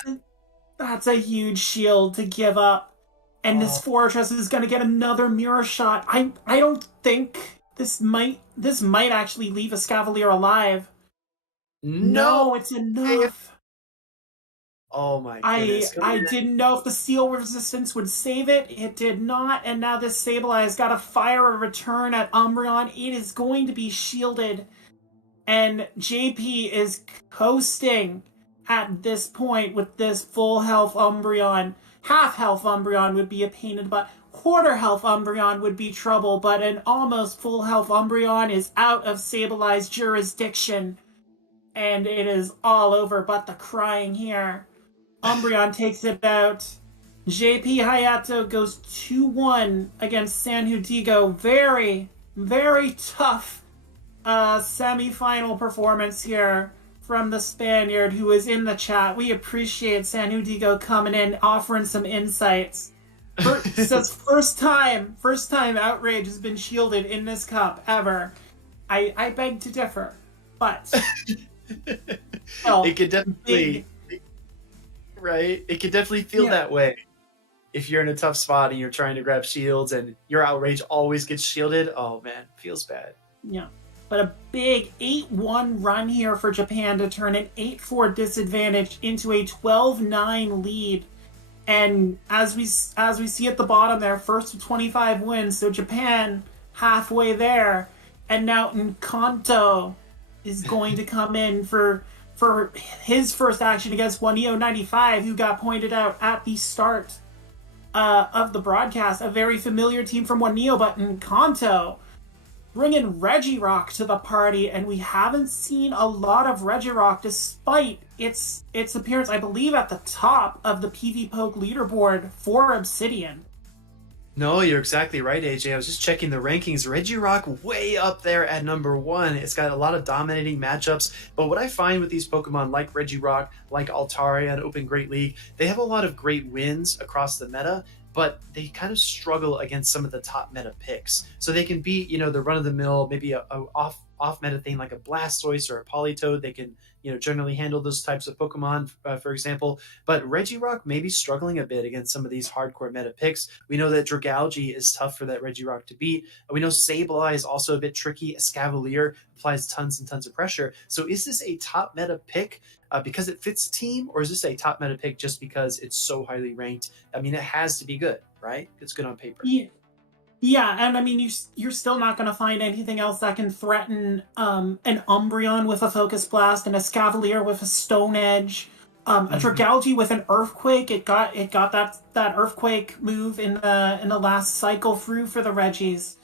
That's a huge shield to give up. And this Fortress is going to get another mirror shot. I don't think this might actually leave Escavalier alive. No, it's enough. Oh my goodness. I didn't know if the Steel Resistance would save it. It did not. And now this Sableye has got to fire a return at Umbreon. It is going to be shielded. And JP is coasting at this point with this full health Umbreon. Half health Umbreon would be a pain in the butt. Quarter health Umbreon would be trouble, but an almost full health Umbreon is out of Sableye's jurisdiction. And it is all over but the crying here. Umbreon takes it out. JP Hayato goes 2-1 against Sanhudigo. Very, very tough semi-final performance here from the Spaniard who is in the chat. We appreciate Sanhudigo coming in, offering some insights. Says first time outrage has been shielded in this cup ever. I beg to differ, but it could definitely it could definitely feel that way if you're in a tough spot and you're trying to grab shields and your outrage always gets shielded. Oh man, feels bad. Yeah, but a big 8-1 run here for Japan to turn an 8-4 disadvantage into a 12-9 lead. And as we see at the bottom there, first of 25 wins, so Japan halfway there. And now Nkanto is going to come in for his first action against Waneo 95, who got pointed out at the start of the broadcast. A very familiar team from Waneo, but Nkanto bringing Regirock to the party, and we haven't seen a lot of Regirock despite its appearance, I believe, at the top of the PV Poke leaderboard for Obsidian. No, you're exactly right, AJ. I was just checking the rankings. Regirock way up there at number 1. It's got a lot of dominating matchups, but what I find with these Pokemon like Regirock, like Altaria and Open Great League, they have a lot of great wins across the meta, but they kind of struggle against some of the top meta picks. So they can beat, the run-of-the-mill, maybe a off-meta thing like a Blastoise or a Politoed. They can, generally handle those types of Pokemon, for example. But Regirock may be struggling a bit against some of these hardcore meta picks. We know that Dragalge is tough for that Regirock to beat. We know Sableye is also a bit tricky. Escavalier applies tons and tons of pressure. So is this a top meta pick because it fits team, or is this a top meta pick just because it's so highly ranked? I mean, it has to be good, right? It's good on paper. Yeah, and I mean, you're still not going to find anything else that can threaten an Umbreon with a Focus Blast, and a Escavalier with a Stone Edge, a Dragalge with an Earthquake. It got that Earthquake move in the last cycle through for the Regis.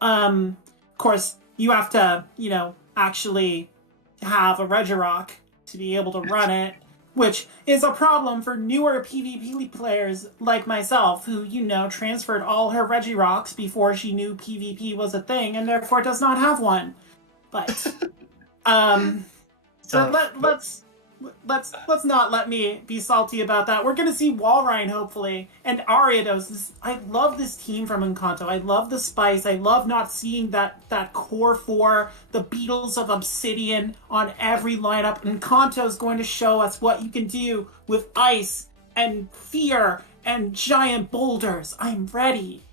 Of course, you have to actually have a Regirock to be able to run it, which is a problem for newer PvP players like myself, who, transferred all her Regirocks before she knew PvP was a thing, and therefore does not have one. But, so let's not let me be salty about that. We're gonna see Walrein, hopefully, and Ariados. I love this team from Encanto. I love the spice. I love not seeing that core four, the Beetles of Obsidian on every lineup. Encanto's going to show us what you can do with ice and fear and giant boulders. I'm ready.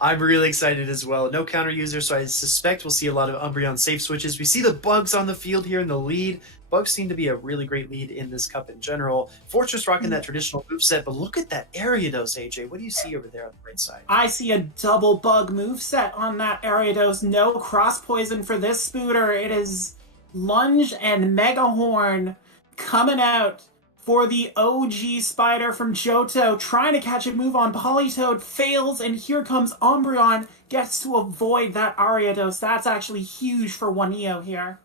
I'm really excited as well. No counter user, so I suspect we'll see a lot of Umbreon safe switches. We see the Bugs on the field here in the lead. Bugs seem to be a really great lead in this cup in general. Fortress rocking that traditional moveset, but look at that Ariados, AJ. What do you see over there on the right side? I see a double Bug moveset on that Ariados. No cross poison for this Spooter. It is Lunge and Mega Horn coming out for the OG Spider from Johto, trying to catch a move on Politoed, fails, and here comes Umbreon, gets to avoid that Ariados. That's actually huge for 1EO here.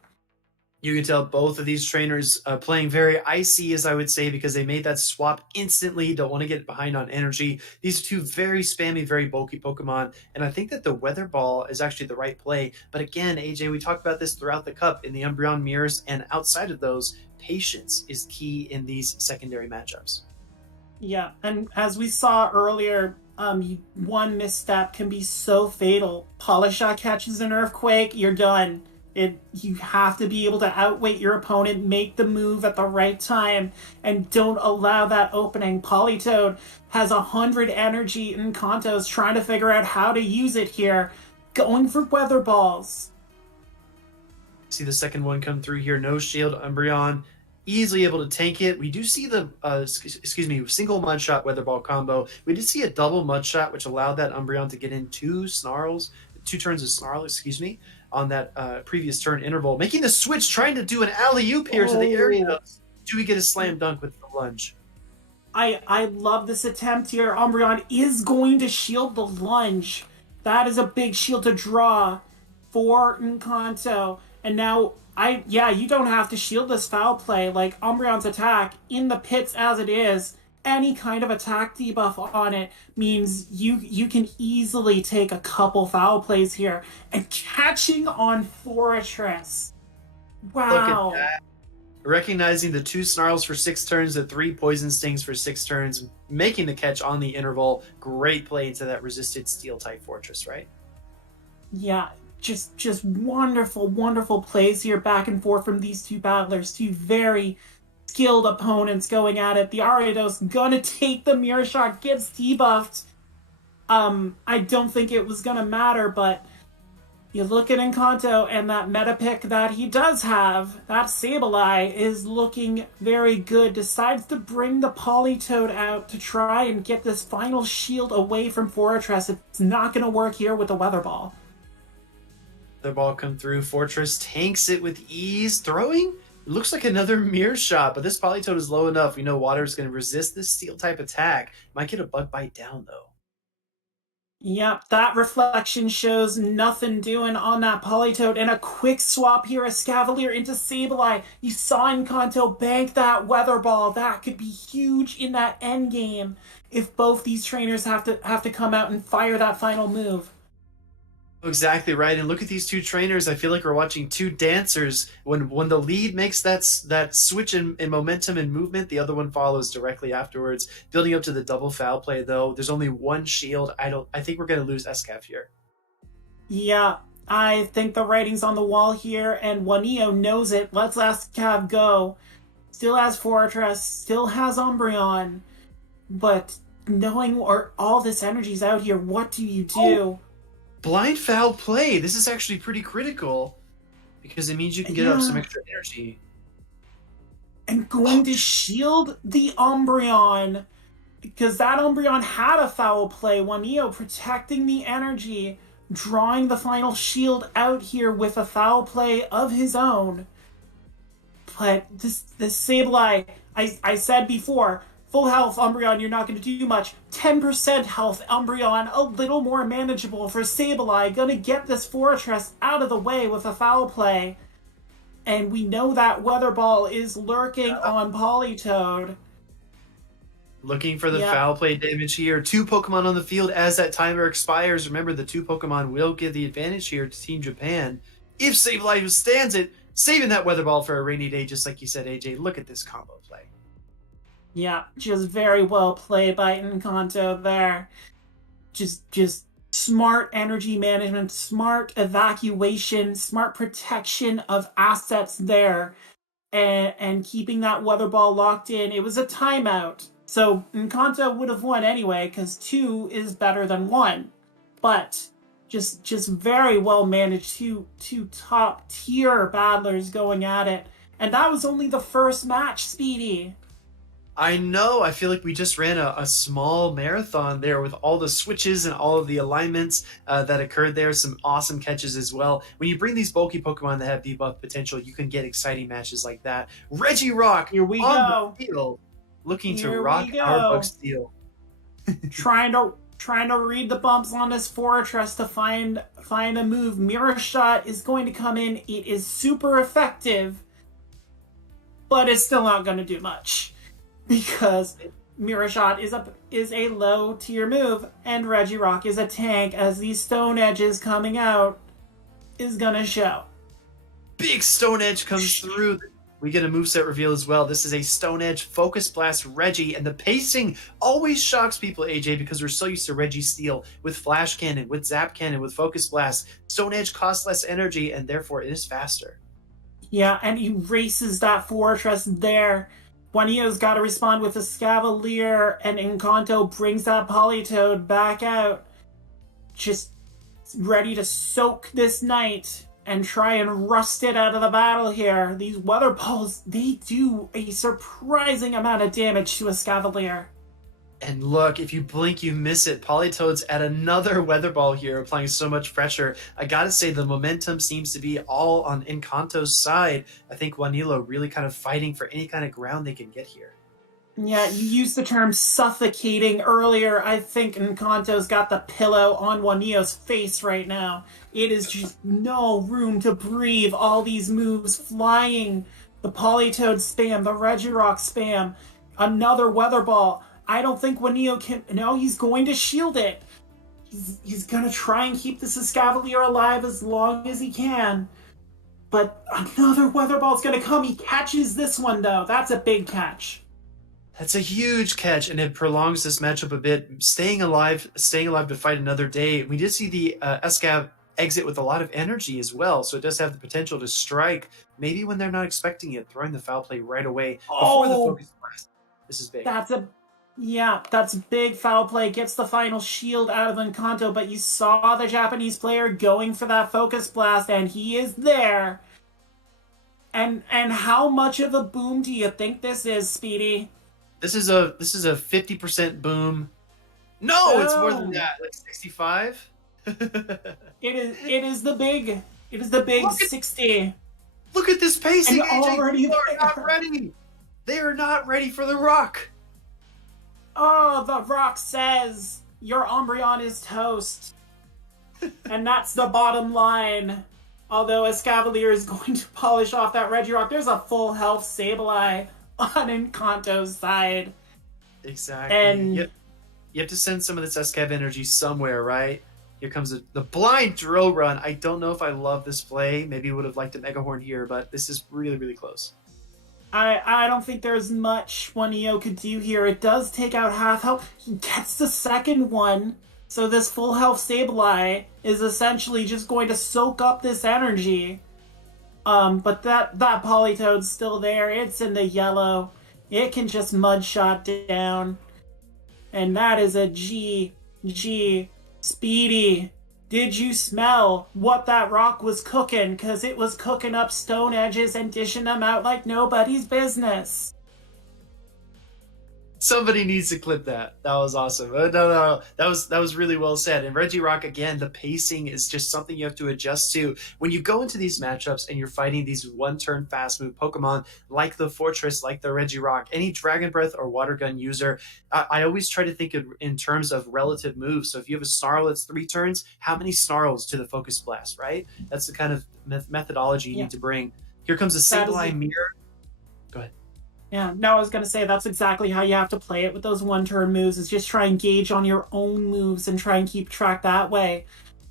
You can tell both of these trainers playing very icy, as I would say, because they made that swap instantly. Don't want to get behind on energy. These are two very spammy, very bulky Pokemon, and I think that the Weather Ball is actually the right play. But again, AJ, we talked about this throughout the cup in the Umbreon mirrors, and outside of those, patience is key in these secondary matchups. Yeah, and as we saw earlier, one misstep can be so fatal. Polishot catches an Earthquake, you're done. You have to be able to outweight your opponent, make the move at the right time, and don't allow that opening. Politoed has 100 energy, and Kanto's trying to figure out how to use it here, going for Weather Balls. See the second one come through here. No shield. Umbreon easily able to tank it. We do see the single mud shot Weather Ball combo. We did see a double mud shot, which allowed that Umbreon to get in two turns of Snarl, on that previous turn interval, making the switch, trying to do an alley-oop here to the area. Do we get a slam dunk with the lunge? I love this attempt here. Umbreon is going to shield the lunge. That is a big shield to draw for Encanto. And now, you don't have to shield this foul play. Like, Umbreon's attack in the pits as it is, any kind of attack debuff on it means you can easily take a couple foul plays here. And catching on Fortress. Wow. Look at that. Recognizing the 2 Snarls for 6 turns, the 3 Poison Stings for 6 turns, making the catch on the interval. Great play into that resisted Steel-type Fortress, right? Yeah, just wonderful, wonderful plays here back and forth from these two battlers. Two very skilled opponents going at it. The Ariados gonna take the Mirror Shot, gets debuffed. I don't think it was gonna matter, but you look at Encanto and that meta pick that he does have, that Sableye, is looking very good. Decides to bring the Politoed out to try and get this final shield away from Fortress. It's not gonna work here with the Weather Ball. The ball come through. Fortress tanks it with ease. Throwing? Looks like another mirror shot, but this Politoed is low enough. We know water is going to resist this steel-type attack. Might get a bug bite down, though. Yep, that reflection shows nothing doing on that Politoed. And a quick swap here, Escavalier into Sableye. You saw Encanto bank that Weather Ball. That could be huge in that end game if both these trainers have to come out and fire that final move. Exactly right, and look at these two trainers. I feel like we're watching two dancers. When the lead makes that switch in momentum and movement, the other one follows directly afterwards. Building up to the double foul play, though. There's only one shield. I think we're going to lose Escav here. Yeah, I think the writing's on the wall here, and Juanillo knows it. Let's ask Cav go. Still has Fortress, still has Umbreon, but knowing all this energy's out here, what do you do? Oh, blind foul play. This is actually pretty critical because it means you can get up some extra energy. And going to shield the Umbreon, because that Umbreon had a foul play. Juanillo protecting the energy, drawing the final shield out here with a foul play of his own. But this Sableye, I said before, full health Umbreon, you're not going to do much. 10% health Umbreon, a little more manageable for Sableye. Gonna get this Fortress out of the way with a foul play. And we know that Weather Ball is lurking on Politoed. Looking for the foul play damage here. 2 Pokemon on the field as that timer expires. Remember, the 2 Pokemon will give the advantage here to Team Japan. If Sableye withstands it, saving that Weather Ball for a rainy day, just like you said, AJ. Look at this combo play. Yeah, just very well played by Encanto there. Just smart energy management, smart evacuation, smart protection of assets there, and keeping that Weather Ball locked in. It was a timeout, so Encanto would have won anyway, because 2 is better than 1. But just very well managed, two top tier battlers going at it. And that was only the first match, Speedy. I know. I feel like we just ran a small marathon there with all the switches and all of the alignments that occurred there. Some awesome catches as well. When you bring these bulky Pokemon that have debuff potential, you can get exciting matches like that. Regirock Here we on go. the field, looking Here to we rock go. our Bug Steel. trying to read the bumps on this Fortress to find a move. Mirror Shot is going to come in. It is super effective, but it's still not going to do much. Because Mirror Shot is a low tier move, and Regirock is a tank, as these Stone Edges coming out is gonna show. Big Stone Edge comes through. We get a moveset reveal as well. This is a Stone Edge Focus Blast Reggie, and the pacing always shocks people, AJ, because we're so used to Reggie Steel with Flash Cannon, with Zap Cannon, with Focus Blast. Stone Edge costs less energy, and therefore it is faster. Yeah, and erases that Fortress there. Juanillo's got to respond with a Scavalier, and Encanto brings that Politoed back out. Just ready to soak this Knight and try and rust it out of the battle here. These Weather Balls, they do a surprising amount of damage to a Scavalier. And look, if you blink, you miss it. Politoed's at another Weather Ball here, applying so much pressure. I gotta say, the momentum seems to be all on Encanto's side. I think Juanillo really kind of fighting for any kind of ground they can get here. Yeah, you used the term suffocating earlier. I think Encanto's got the pillow on Juanillo's face right now. It is just no room to breathe. All these moves flying. The Politoed spam, the Regirock spam, another Weather Ball. I don't think Juanillo can... No, he's going to shield it. He's going to try and keep this Escavalier alive as long as he can. But another Weather Ball's going to come. He catches this one, though. That's a big catch. That's a huge catch, and it prolongs this matchup a bit. Staying alive to fight another day. We did see the Escav exit with a lot of energy as well, so it does have the potential to strike, maybe when they're not expecting it, throwing the foul play right away before the Focus Blast. This is big. That's a big foul play. Gets the final shield out of Encanto, but you saw the Japanese player going for that Focus Blast, and he is there. And how much of a boom do you think this is, Speedy? This is a 50% boom. No, it's more than that. Like 65. It is the big 60. Look at this pacing. And already they are not ready. They are not ready for the rock. Oh, the rock says your Umbreon is toast. And that's the bottom line. Although Escavalier is going to polish off that Regirock, there's a full health Sableye on Encanto's side. Exactly. And you have to send some of this Escav energy somewhere, right? Here comes the blind drill run. I don't know if I love this play. Maybe would have liked a Mega Horn here, but this is really, really close. I don't think there's much Juanillo could do here. It does take out half health. He gets the second one. So this full health Sableye is essentially just going to soak up this energy. But that Politoed's still there. It's in the yellow. It can just mudshot down. And that is a GG. Speedy, did you smell what that rock was cooking? Because it was cooking up stone edges and dishing them out like nobody's business. Somebody needs to clip that. That was awesome. No. That was really well said. And Regirock, again, the pacing is just something you have to adjust to. When you go into these matchups and you're fighting these one-turn fast-move Pokemon like the Fortress, like the Regirock, any Dragon Breath or Water Gun user, I always try to think in terms of relative moves. So if you have a Snarl that's 3 turns, how many Snarls to the Focus Blast, right? That's the kind of methodology you need to bring. Here comes a Sableye Mirror. Go ahead. Yeah, no, I was going to say that's exactly how you have to play it with those one-turn moves, is just try and gauge on your own moves and try and keep track that way.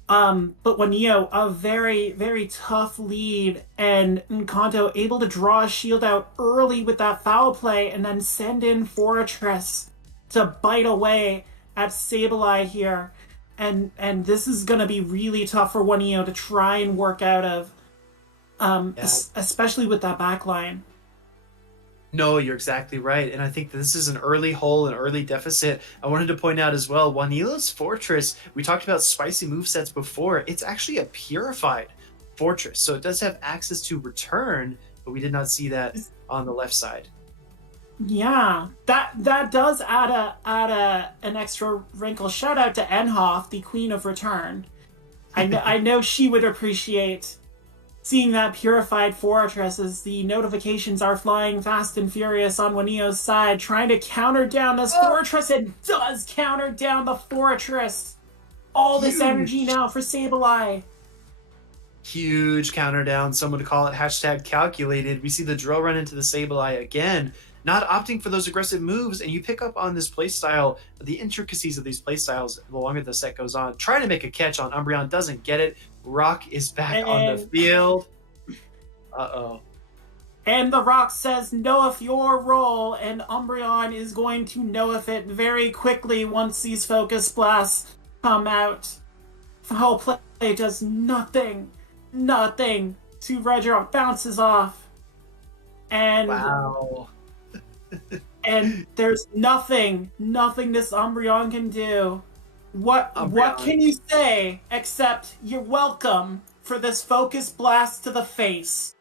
But when a very, very tough lead, and Encanto able to draw a shield out early with that foul play and then send in Fortress to bite away at Sableye here. And this is going to be really tough for Waneo to try and work out of, especially with that back line. No, you're exactly right. And I think this is an early hole, an early deficit. I wanted to point out as well, Wanila's Fortress, we talked about spicy movesets before. It's actually a purified Fortress. So it does have access to return, but we did not see that on the left side. Yeah, that does add an extra wrinkle. Shout out to Enhoff, the Queen of Return. I know she would appreciate seeing that purified Fortress, as the notifications are flying fast and furious on Waneo's side, trying to counter down this Fortress. It does counter down the Fortress. All this energy now for Sableye. Huge counter down. Someone to call it #calculated. We see the drill run into the Sableye again, not opting for those aggressive moves, and you pick up on this playstyle, the intricacies of these playstyles the longer the set goes on. Trying to make a catch on Umbreon, doesn't get it. Rock is back on the field. Uh-oh. And the Rock says, knoweth your role, and Umbreon is going to knoweth it very quickly once these Focus Blasts come out. Foul play does nothing to Regirock, bounces off. And wow. And there's nothing this Umbreon can do. What can you say except you're welcome for this Focus Blast to the face?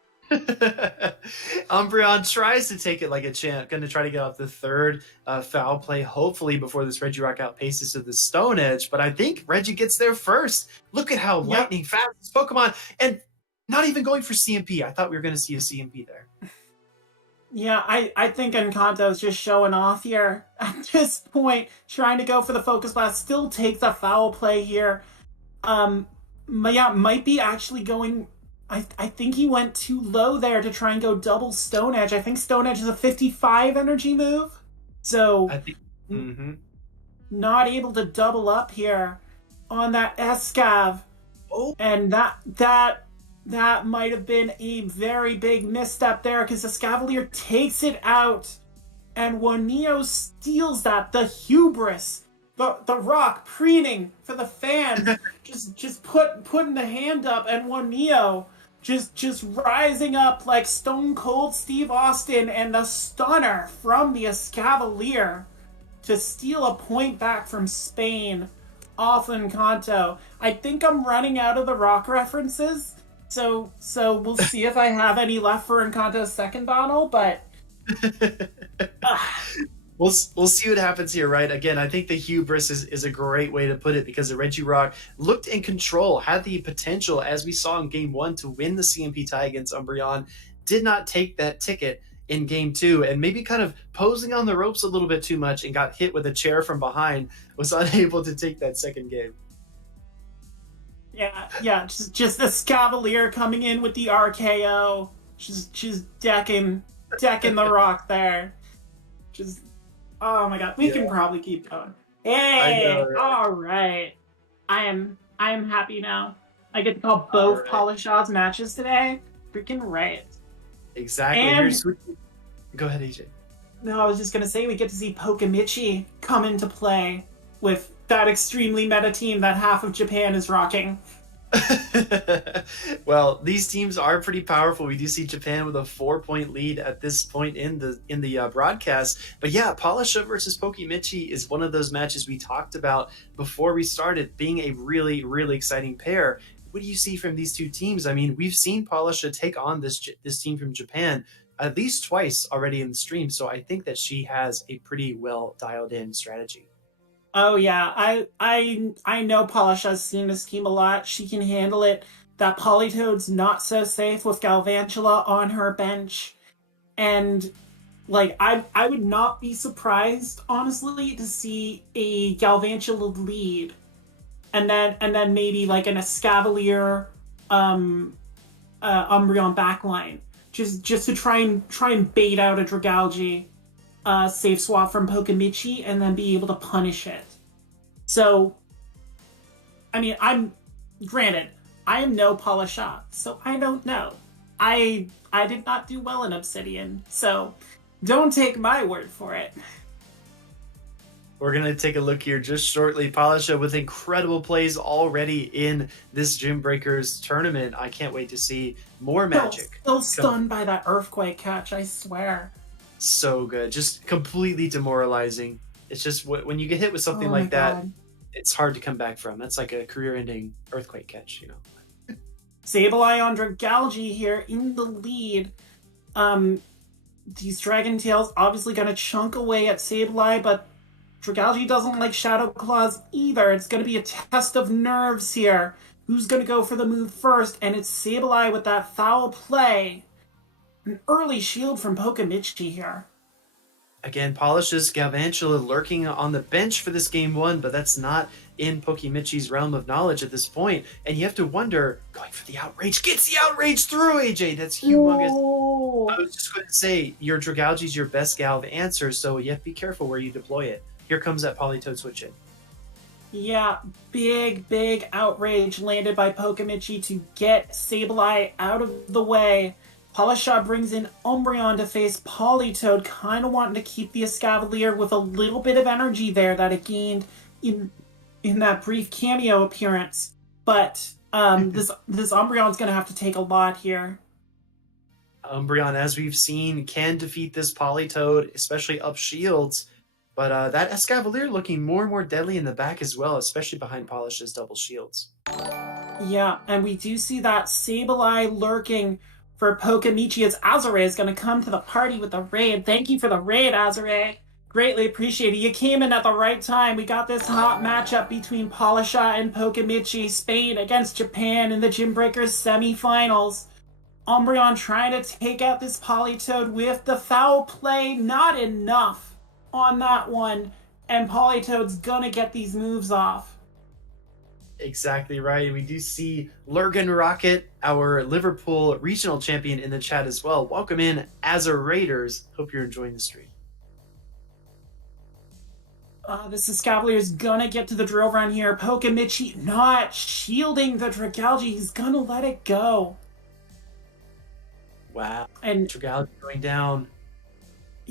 Umbreon tries to take it like a champ, going to try to get off the third foul play, hopefully before this Regirock outpaces to the Stone Edge, but I think Reggie gets there first. Look at how lightning fast this Pokemon, and not even going for CMP. I thought we were going to see a CMP there. Yeah, I think Encanto's just showing off here at this point, trying to go for the Focus Blast, still takes the foul play here. Might be actually going... I think he went too low there to try and go double Stone Edge. I think Stone Edge is a 55 energy move, so I think, not able to double up here on that Escav. Oh. And that might have been a very big misstep there, because the Scavalier takes it out, and Waneo steals that. The hubris, the Rock preening for the fans, just putting the hand up, and Waneo just rising up like Stone Cold Steve Austin, and the stunner from the Escavalier to steal a point back from Spain off Encanto. I think I'm running out of the Rock references. So we'll see if I have any left for Encanto's second battle, but... We'll see what happens here, right? Again, I think the hubris is a great way to put it, because the Regirock looked in control, had the potential, as we saw in Game 1, to win the CMP tie against Umbreon, did not take that ticket in Game 2, and maybe kind of posing on the ropes a little bit too much and got hit with a chair from behind, was unable to take that second game. Yeah, just the Scavalier coming in with the RKO, just decking the Rock there. Just, oh my god, we can probably keep going. Hey, I know, right? All right, I am happy now. I get to call both Polishaw's matches today. Freaking right. Exactly. And, go ahead, AJ. No, I was just gonna say we get to see Pokemichi come into play with that extremely meta team that half of Japan is rocking. Well, these teams are pretty powerful. We do see Japan with a 4-point lead at this point in the broadcast. But yeah, Polisha versus Pokimichi is one of those matches we talked about before we started, being a really, really exciting pair. What do you see from these two teams? I mean, we've seen Polisha take on this team from Japan at least twice already in the stream, so I think that she has a pretty well dialed in strategy. Oh yeah, I know Polish has seen this team a lot. She can handle it. That Politoad's not so safe with Galvantula on her bench. And like I would not be surprised, honestly, to see a Galvantula lead. And then maybe like an Escavalier Umbreon backline. Just to try and bait out a Dragalge safe swap from Pokimichi and then be able to punish it. So, I mean, I am no Polisha, so I don't know. I did not do well in Obsidian, so don't take my word for it. We're going to take a look here just shortly. Polisha with incredible plays already in this Gymbreakers tournament. I can't wait to see more magic. Still stunned by that Earthquake catch, I swear. So good. Just completely demoralizing. It's just when you get hit with something like that, it's hard to come back from. That's like a career-ending Earthquake catch, you know. Sableye on Dragalge here in the lead. These Dragon Tails obviously going to chunk away at Sableye, but Dragalge doesn't like Shadow Claws either. It's going to be a test of nerves here. Who's going to go for the move first? And it's Sableye with that foul play. An early shield from Pokimichi here. Again, Polisha's Galvantula lurking on the bench for this game one, but that's not in Pokimichi's realm of knowledge at this point. And you have to wonder, going for the outrage, gets the outrage through, AJ. That's humongous. Whoa. I was just going to say, your Dragalge's your best Galv answer, so you have to be careful where you deploy it. Here comes that Politoad switch in. Yeah, big outrage landed by Pokimichi to get Sableye out of the way. Polisha brings in Umbreon to face Politoad, kind of wanting to keep the Escavalier with a little bit of energy there that it gained in that brief cameo appearance. But this Umbreon's going to have to take a lot here. Umbreon, as we've seen, can defeat this Politoad, especially up shields. But that Escavalier looking more and more deadly in the back as well, especially behind Polisha's double shields. Yeah, and we do see that Sableye lurking for Pokimichi as Azure is going to come to the party with the raid. Thank you for the raid, Azure. Greatly appreciated. You came in at the right time. We got this hot matchup between Polisha and Pokimichi, Spain against Japan in the Gymbreakers semifinals. Umbreon trying to take out this Politoad with the foul play. Not enough on that one, and Politoad's gonna get these moves off. Exactly right. We do see Lurgan Rocket, our Liverpool regional champion, in the chat as well. Welcome in, Azure Raiders. Hope you're enjoying the stream. This Escavalier's gonna get to the drill run here. Pokimichi not shielding the Dragalge. He's gonna let it go. Wow. And Dragalge going down.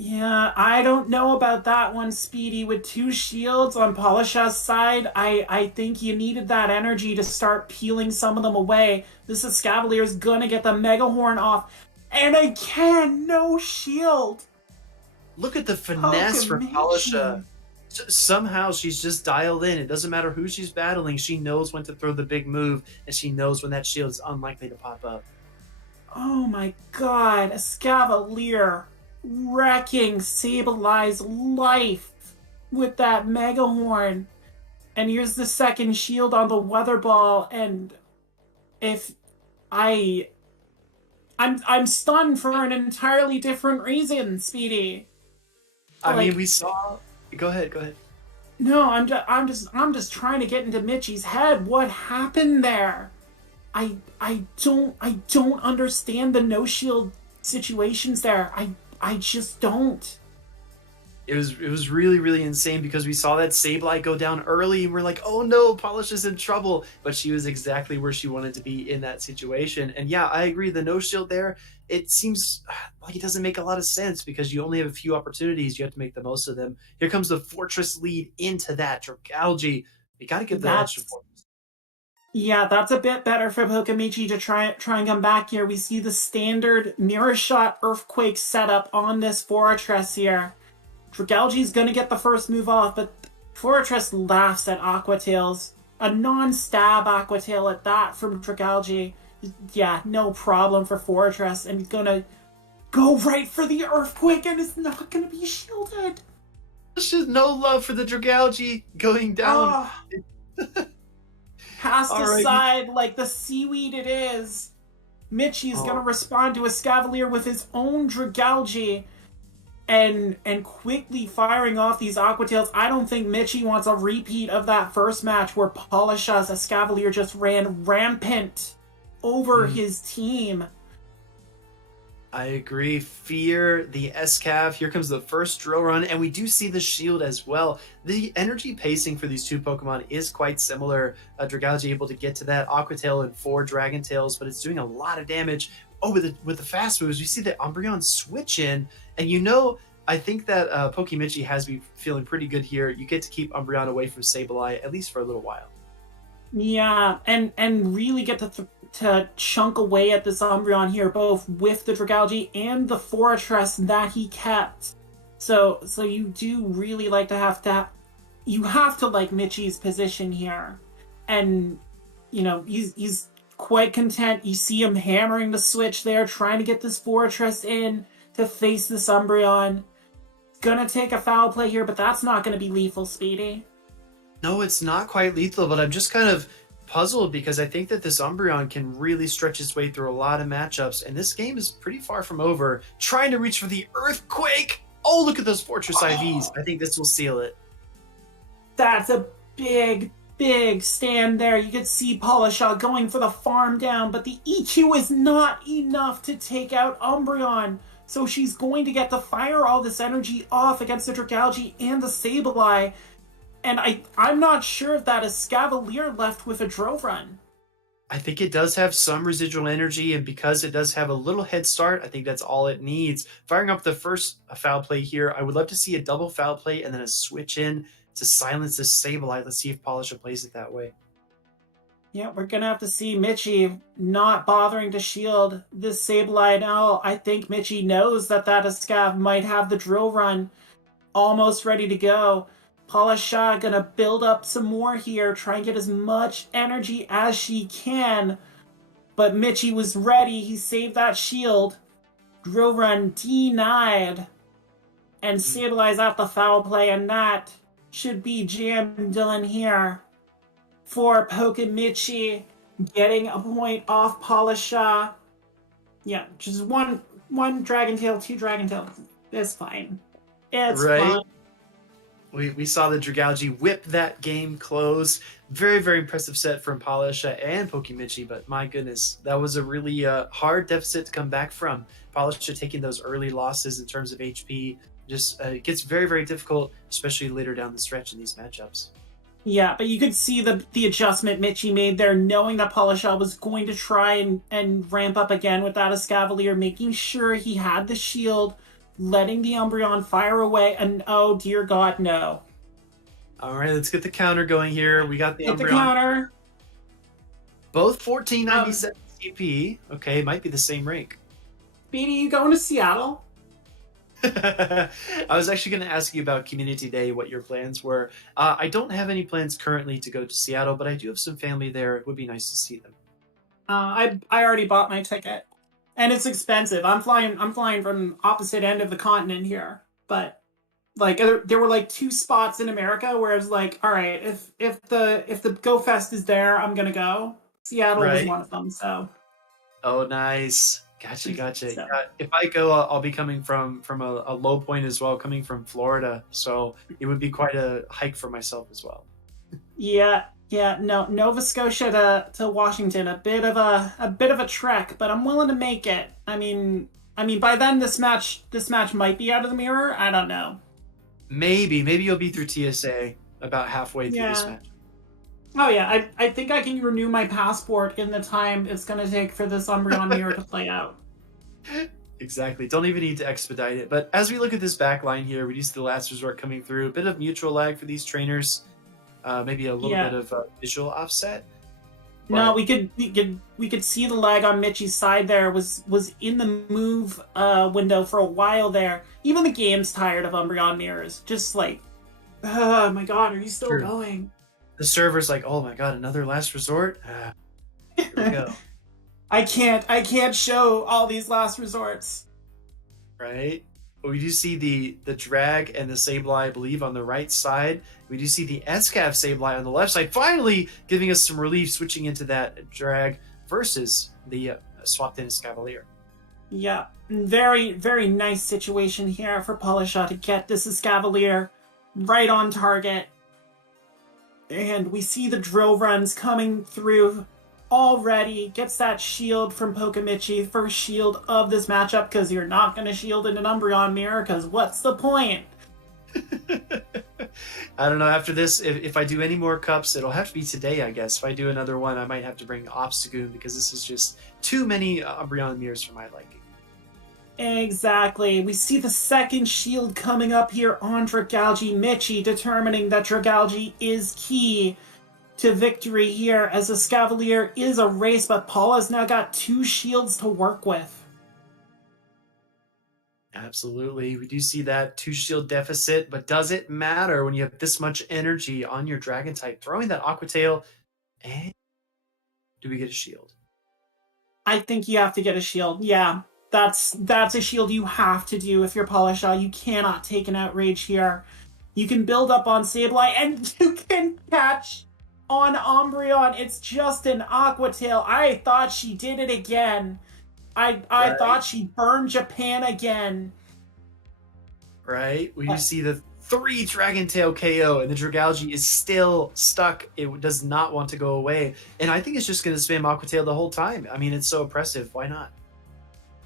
yeah, I don't know about that one, Speedy. With two shields on Polisha's side, I think you needed that energy to start peeling some of them away. This Escavalier's gonna get the Mega Horn off. And again, no shield! Look at the finesse from Polisha. Somehow she's just dialed in. It doesn't matter who she's battling. She knows when to throw the big move, and she knows when that shield is unlikely to pop up. Oh my god, Escavalier wrecking Sableye's life with that Mega Horn. And here's the second shield on the Weather Ball, and if I'm stunned for an entirely different reason, Speedy. I mean, we saw. Go ahead. No, I'm just trying to get into Michi's head. What happened there? I don't understand the no shield situations there. I just don't. It was really, really insane because we saw that Sableye go down early and we're like, oh no, Polish is in trouble. But she was exactly where she wanted to be in that situation. And yeah, I agree. The no shield there, it seems like it doesn't make a lot of sense because you only have a few opportunities. You have to make the most of them. Here comes the Fortress lead into that. Dragalge, you got to give that extra Fortress. Yeah, that's a bit better for Pokemichi to try and come back here. We see the standard Mirror Shot Earthquake setup on this Fortress here. Dragalge's gonna get the first move off, but Fortress laughs at Aqua Tails. A non-stab Aqua Tail at that from Dragalge. Yeah, no problem for Fortress, and he's gonna go right for the Earthquake, and it's not gonna be shielded. There's just no love for the Dragalge going down. Cast aside like the seaweed it is. Michi's gonna respond to a Scavalier with his own Dragalge. And quickly firing off these Aqua Tails. I don't think Michi wants a repeat of that first match where Polisha's Escavalier just ran rampant over his team. I agree. Fear the Escav. Here comes the first drill run, and we do see the shield as well. The energy pacing for these two Pokemon is quite similar. Dragalge able to get to that Aqua Tail and 4 Dragon Tails, but it's doing a lot of damage. Oh, with the fast moves, we see the Umbreon switch in, and I think that Pokemichi has me feeling pretty good here. You get to keep Umbreon away from Sableye, at least for a little while. Yeah, and really get to chunk away at this Umbreon here, both with the Dragalge and the Fortress that he kept. So you do really like to have to like Michi's position here, and he's quite content. You see him hammering the switch there, trying to get this Fortress in to face this Umbreon. Gonna take a foul play here, but that's not gonna be lethal, Speedy. No, it's not quite lethal, but I'm just kind of puzzled because I think that this Umbreon can really stretch its way through a lot of matchups, and this game is pretty far from over. Trying to reach for the Earthquake! Oh, look at those Fortress IVs. I think this will seal it. That's a big stand there. You could see Polishaw going for the farm down, but the EQ is not enough to take out Umbreon. So she's going to get to fire all this energy off against the Dragalge and the Sableye. And I'm not sure if that is Scavalier left with a Drove Run. I think it does have some residual energy, and because it does have a little head start, I think that's all it needs. Firing up the first foul play here, I would love to see a double foul play and then a switch in to silence this Sableye. Let's see if Polisha plays it that way. Yeah, we're going to have to see Michi not bothering to shield this Sableye now. I think Michi knows that Escav might have the drill run almost ready to go. Polisha going to build up some more here, try and get as much energy as she can. But Michi was ready. He saved that shield. Drill run denied. And Sableye's at the foul play, and that should be Jam Dylan here for Pokemichi, getting a point off Polisha. Yeah, just one Dragon Tail, 2 Dragon Tail. It's fine. It's fine. We saw the Dragalge whip that game close. Very, very impressive set from Polisha and Pokemichi, but my goodness, that was a really hard deficit to come back from. Polisha taking those early losses in terms of HP. Just it gets very, very difficult, especially later down the stretch in these matchups. Yeah, but you could see the adjustment Michi made there, knowing that Polisha was going to try and ramp up again with that Escavalier, making sure he had the shield, letting the Umbreon fire away, and oh dear God, no. All right, let's get the counter going here. We got the Get Umbreon. the counter. Both 1497 CP. Okay, might be the same rank. Speedy, you going to Seattle? I was actually going to ask you about Community Day, what your plans were. I don't have any plans currently to go to Seattle, but I do have some family there. It would be nice to see them. I already bought my ticket, and it's expensive. I'm flying from opposite end of the continent here, but like there were like 2 spots in America where it's like, all right, if the Go Fest is there, I'm gonna go. Seattle was one of them, so. Oh, nice. Gotcha. So. Yeah, if I go, I'll be coming from a low point as well, coming from Florida. So it would be quite a hike for myself as well. Yeah. No, Nova Scotia to Washington, a bit of a trek, but I'm willing to make it. I mean, by then this match might be out of the mirror. I don't know. Maybe you'll be through TSA about halfway through this Yeah. match. Oh yeah, I think I can renew my passport in the time it's going to take for this Umbreon mirror to play out. Exactly. Don't even need to expedite it. But as we look at this back line here, we do see the last resort coming through. A bit of mutual lag for these trainers. Maybe a little bit of visual offset. No, we could see the lag on Mitchie's side there was in the move window for a while there. Even the game's tired of Umbreon mirrors. Just like, oh my god, are you still going? The server's like, oh my god, another last resort? Here we go. I can't show all these last resorts. Right? But we do see the drag and the Sableye, I believe, on the right side. We do see the Escav Sableye on the left side, finally giving us some relief, switching into that drag versus the swapped in Escavalier. Yeah, very, very nice situation here for Polisha to get this Escavalier right on target. And we see the drill runs coming through already. Gets that shield from Pokemichi, first shield of this matchup, because you're not going to shield in an Umbreon mirror, because what's the point? I don't know, after this, if I do any more cups, it'll have to be today, I guess. If I do another one, I might have to bring Obstagoon, because this is just too many Umbreon mirrors for my liking. Exactly. We see the second shield coming up here on Dragalge. Michi determining that Dragalge is key to victory here, as Escavalier is a race, but Paula's now got 2 shields to work with. Absolutely. We do see that 2 shield deficit, but does it matter when you have this much energy on your Dragon type? Throwing that Aqua Tail, and do we get a shield? I think you have to get a shield. Yeah, that's a shield you have to do if you're Polisha. You cannot take an outrage here. You can build up on Sableye, and you can catch on Umbreon. It's just an Aqua Tail. I thought she did it again. I thought she burned Japan again. Right? We see the 3 Dragon Tail KO, and the Dragalge is still stuck. It does not want to go away. And I think it's just going to spam Aqua Tail the whole time. I mean, it's so oppressive. Why not?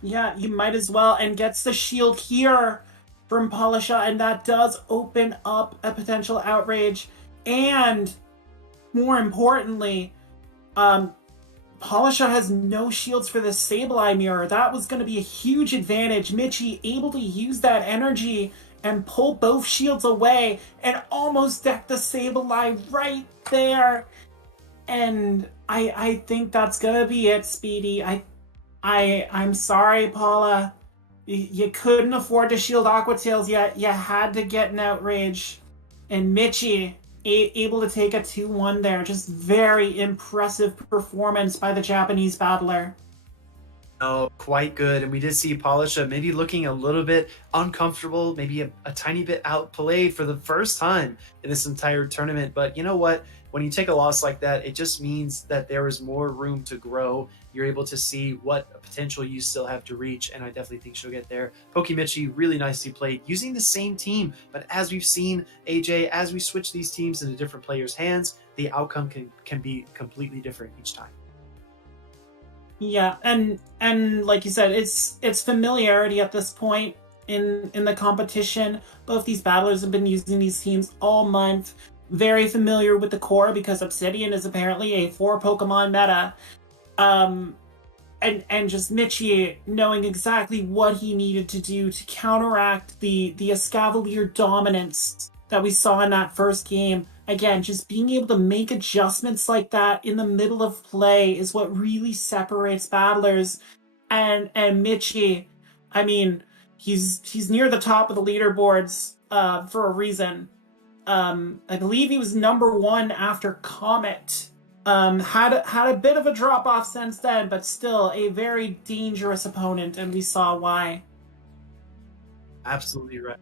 Yeah, you might as well. And gets the shield here from Polisha, and that does open up a potential outrage. And more importantly, Polisha has no shields for this Sableye mirror. That was going to be a huge advantage. Michi able to use that energy and pull both shields away and almost deck the Sableye right there. And I think that's going to be it, Speedy. I'm sorry, Paula. You couldn't afford to shield Aqua Tails yet. You had to get an outrage. And Michi able to take a 2-1 there. Just very impressive performance by the Japanese battler. Oh, quite good. And we did see Polisha maybe looking a little bit uncomfortable, maybe a tiny bit outplayed for the first time in this entire tournament. But you know what? When you take a loss like that, it just means that there is more room to grow. You're able to see what potential you still have to reach, and I definitely think she'll get there. Pokemichi really nicely played, using the same team, but as we've seen, AJ, as we switch these teams into different players' hands, the outcome can be completely different each time. Yeah, and like you said, it's familiarity at this point in the competition. Both these battlers have been using these teams all month. Very familiar with the core, because Obsidian is apparently a 4 Pokemon meta. And just Michi knowing exactly what he needed to do to counteract the Escavalier dominance that we saw in that first game. Again, just being able to make adjustments like that in the middle of play is what really separates battlers. And Michi, I mean, he's near the top of the leaderboards for a reason. I believe he was number 1 after Comet. Had a bit of a drop off since then, but still a very dangerous opponent, and we saw why. Absolutely right.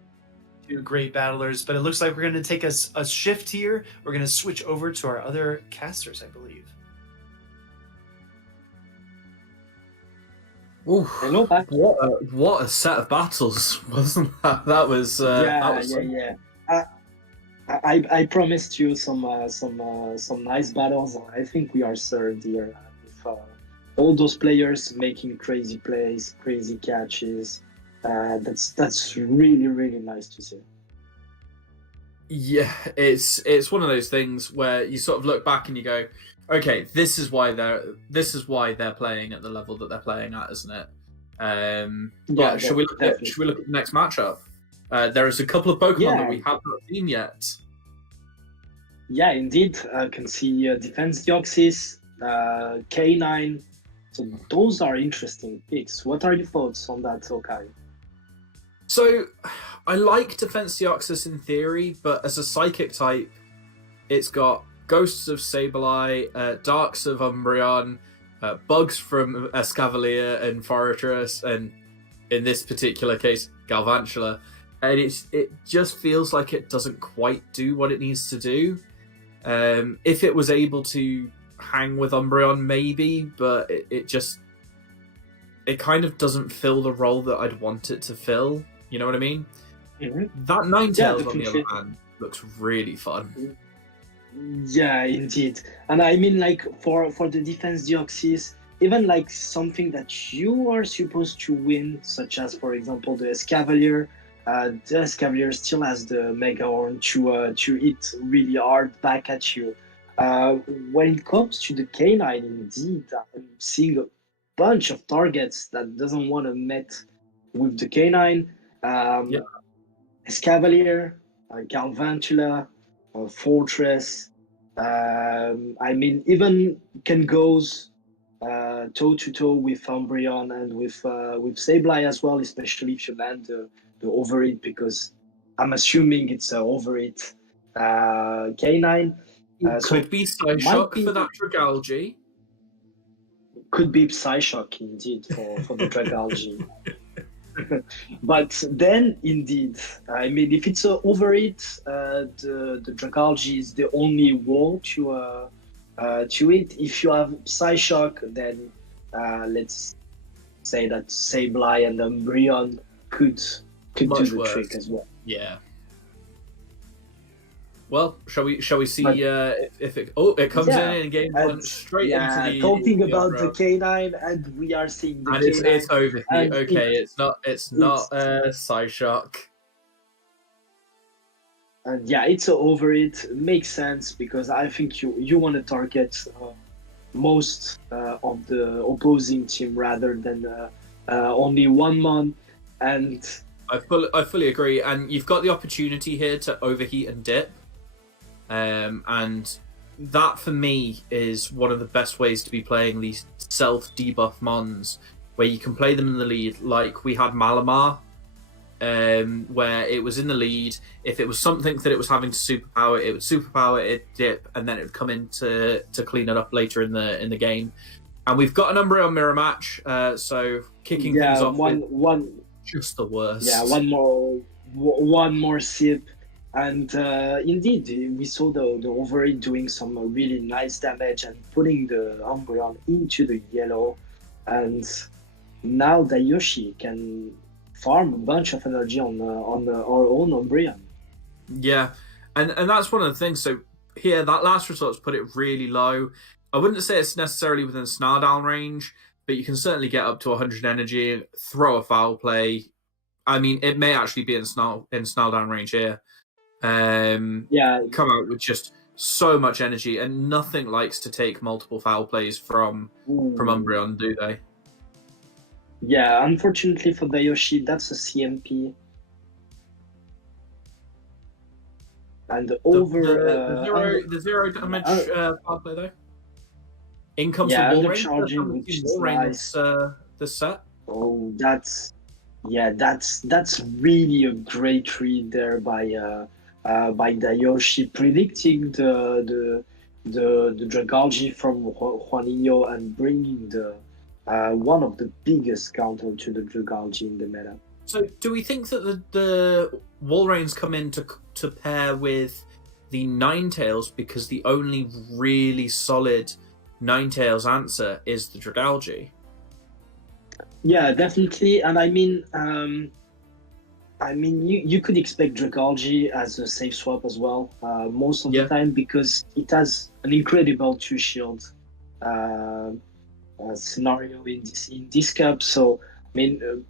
2 great battlers, but it looks like we're going to take a shift here. We're going to switch over to our other casters, I believe. Ooh, Hello, back. what a set of battles, wasn't that? That was yeah. I promised you some nice battles. I think we are served here with all those players making crazy plays, crazy catches. That's really, really nice to see. Yeah, it's one of those things where you sort of look back and you go, okay, this is why they're playing at the level that they're playing at, isn't it? Yeah, But should we look at the next matchup? There is a couple of Pokemon that we have not seen yet. Yeah, indeed. I can see Defense Deoxys, K9. So those are interesting picks. What are your thoughts on that, Okai? So, I like Defense Deoxys in theory, but as a Psychic type, it's got Ghosts of Sableye, Darks of Umbreon, Bugs from Escavalier and Forretress, and in this particular case, Galvantula. And it just feels like it doesn't quite do what it needs to do. If it was able to hang with Umbreon, maybe, but it kind of doesn't fill the role that I'd want it to fill. You know what I mean? Mm-hmm. That Ninetales, on the other hand, looks really fun. Yeah, indeed. And I mean, like, for the Defense Deoxys, even like something that you are supposed to win, such as, for example, the Escavalier. The Escavalier still has the Mega Horn to hit really hard back at you. When it comes to the K9, indeed, I'm seeing a bunch of targets that doesn't want to met with the K9. Escavalier, Galvantula, Fortress. I mean, even can goes toe to toe with Umbreon and with Sableye as well, especially if you land the overhit, because I'm assuming it's an overhit K9. Could be Psyshock for that Dragalge. Could be Psyshock indeed for the Dragalge. But then, indeed, I mean, if it's an overhit, the Dragalge is the only wall to it. If you have Psyshock, then let's say that Sableye and Umbreon could do the trick as well. Yeah. Well, shall we see if it? Oh, it comes in game one straight into the. Talking about the K9, and we are seeing the and K9. It's over here. Okay, it's not Psyshock. And yeah, it's over it. Makes sense, because I think you want to target most of the opposing team rather than only one mon. And I fully agree. And you've got the opportunity here to overheat and dip. And that for me is one of the best ways to be playing these self-debuff mons, where you can play them in the lead, like we had Malamar, where it was in the lead. If it was something that it was having to superpower, it would superpower, it'd dip, and then it would come in to clean it up later in the game. And we've got a Umbreon mirror match, so kicking things off with just the worst. Yeah, one more sip. And indeed, we saw the overhit doing some really nice damage and putting the Umbreon into the yellow. And now Dayoshi can farm a bunch of energy on our own Umbreon. Yeah, and that's one of the things. So here, that last result's put it really low. I wouldn't say it's necessarily within snarl down range, but you can certainly get up to 100 energy, throw a foul play. I mean, it may actually be in snarl down range here. Come out with just so much energy, and nothing likes to take multiple foul plays from Umbreon, do they? Yeah, unfortunately for Dayoshi, that's a CMP. And the zero damage foul play though. In comes the wall charging, which is nice. This set. Oh, that's really a great read there by Dayoshi, predicting the Dragalge from Juanillo and bringing the one of the biggest counter to the Dragalge in the meta. So, do we think that the Walreins come in to pair with the Ninetales because the only really solid Ninetales answer is the Dragalge? Yeah, definitely, and I mean, you could expect Dragalge as a safe swap as well, most of the time, because it has an incredible 2-shield scenario in this cup. So, I mean,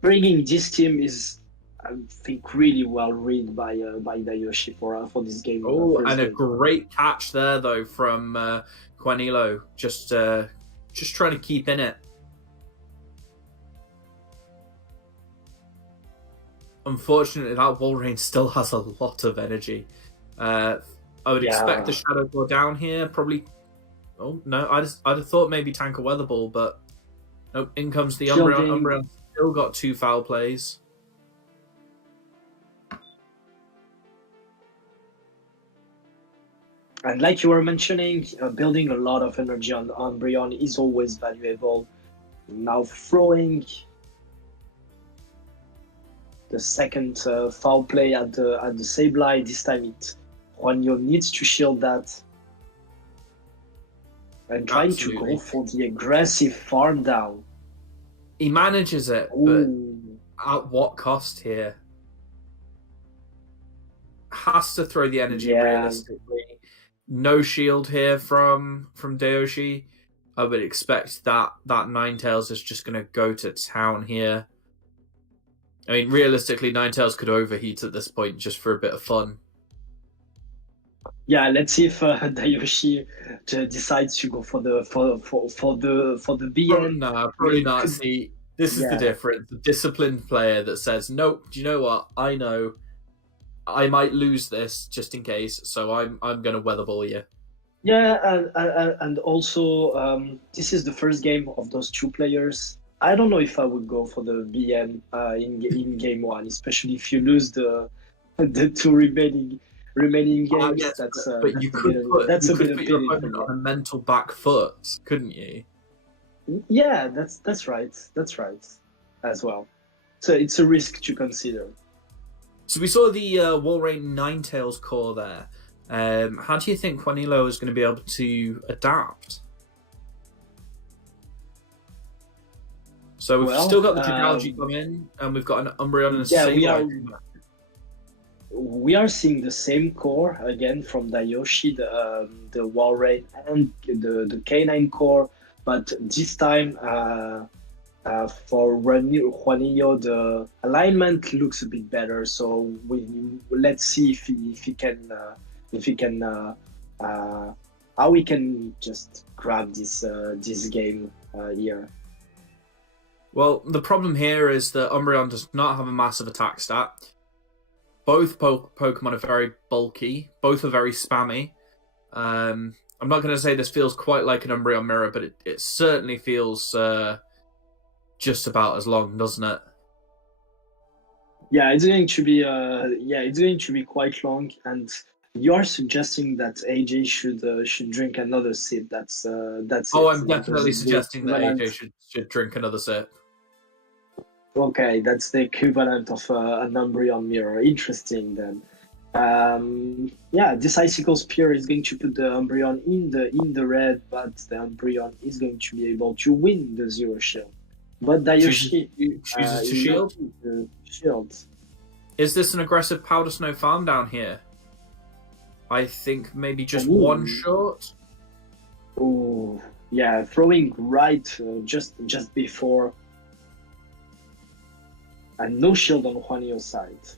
bringing this team is I think really well read by Dayoshi for this game. Oh, First and a game. great catch there though from Juanilo, just trying to keep in it. Unfortunately, that Walrein still has a lot of energy. I would expect the Shadow Claw down here, probably. Oh no, I'd have thought maybe tank a Weather Ball, but nope. In comes the Umbreon. Umbreon still got 2 foul plays. And like you were mentioning, building a lot of energy on Umbreon is always valuable. Now throwing the second foul play at the Sableye. This time Juanio needs to shield that. And trying to go for the aggressive farm down. He manages it, but at what cost here? Has to throw the energy realistically. No shield here from Dayoshi. I would expect that Ninetales is just going to go to town here. I mean, realistically, Ninetales could overheat at this point just for a bit of fun. Yeah, let's see if Dayoshi decides to go for the BN. No, probably not. See, this is the difference. The disciplined player that says, "Nope, do you know what? I know I might lose this just in case, so I'm going to Weather Ball you." Yeah, and also this is the first game of those two players. I don't know if I would go for the BM in game one, especially if you lose the 2 remaining games. Yes, but you could put your opponent on a mental back foot, couldn't you? Yeah, that's right. That's right, as well. So it's a risk to consider. So we saw the Walrein Ninetales core there. How do you think Juanilo is going to be able to adapt? So we've still got the Dragalge come in, and we've got an Umbreon and a Sableye. We are seeing the same core again from Dayoshi, the Walrein and the K9 core, but this time for Juanillo the alignment looks a bit better. So let's see if he can how we can just grab this game here. Well, the problem here is that Umbreon does not have a massive attack stat. Both Pokemon are very bulky. Both are very spammy. I'm not going to say this feels quite like an Umbreon mirror, but it certainly feels just about as long, doesn't it? Yeah, it's going to be quite long. And you are suggesting that AJ should drink another sip. That's Oh, I'm definitely suggesting that AJ should drink another sip. Okay, that's the equivalent of an Umbreon mirror. Interesting then. This Icicle Spear is going to put the Umbreon in the red, but the Umbreon is going to be able to win the Zero Shield. But Dayoshi chooses to shield. Shield. Is this an aggressive Powder Snow farm down here? I think maybe just one short. Oh, yeah, throwing right just before. And no shield on Juanio's side.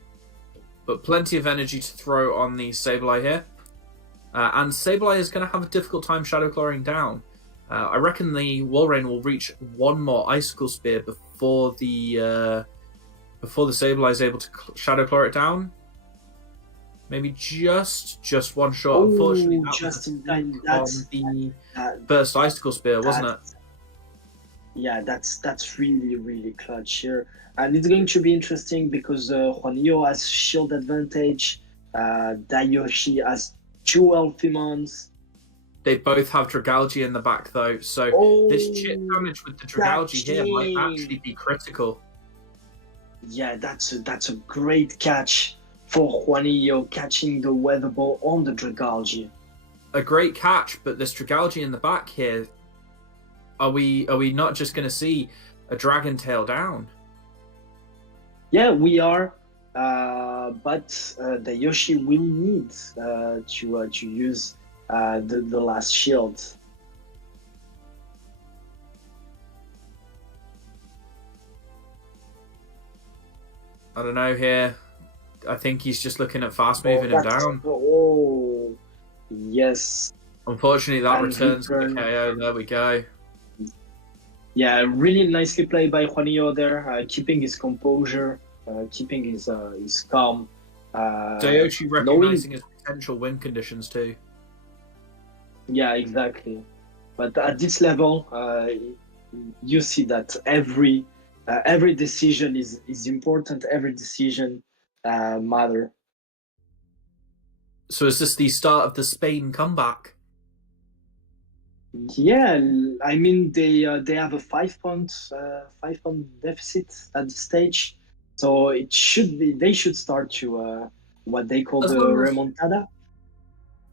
But plenty of energy to throw on the Sableye here. And Sableye is going to have a difficult time Shadow Clawing down. I reckon the Walrein will reach one more Icicle Spear before the Sableye is able to Shadow Claw it down. Maybe just one shot. Unfortunately, that just was in time. on the first Icicle Spear, wasn't it? Yeah, that's really, really clutch here. And it's going to be interesting because Juanillo has shield advantage, Dayoshi has 2 Elfimons. They both have Dragalge in the back though, so this chip damage with the Dragalge here might actually be critical. Yeah, that's a great catch for Juanillo, catching the Weather Ball on the Dragalge. A great catch, but this Dragalge in the back here, are we not just going to see a Dragon Tail down? Yeah, we are, but Dayoshi will need to use the last shield. I don't know here. I think he's just looking at fast Oh, moving him down. Oh, yes. Unfortunately, that And returns the return. KO. There we go. Yeah, really nicely played by Juanillo there, keeping his composure, keeping his calm. Dayoshi Knowing, recognizing his potential win conditions too. yeah, exactly. But at this level, you see that every decision is important. Every decision matter. So is this the start of the Spain comeback? Yeah, I mean they have a 5 point deficit at this stage, so it should be they should start to what they call As the long as, remontada.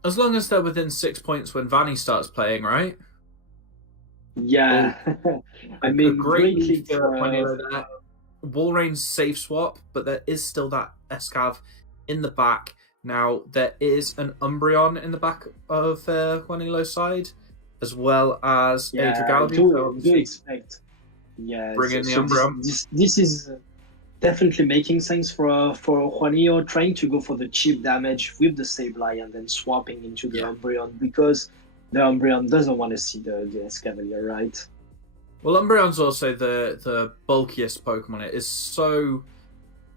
as long as they're within 6 points when Vanny starts playing, right? Yeah, I A mean great great lead lead for Juanillo for there. Walreign's safe swap, but there is still that Escav in the back. Now, there is an Umbreon in the back of Juanillo's side, as well as a yeah. Dragaldi. So Do obviously expect yeah. bring in the So Umbreon. this is definitely making sense for Juanillo trying to go for the cheap damage with the Sableye and then swapping into the Yeah. Umbreon because the Umbreon doesn't want to see the Escavalier, right? Well, Umbreon's also the bulkiest Pokemon. It is so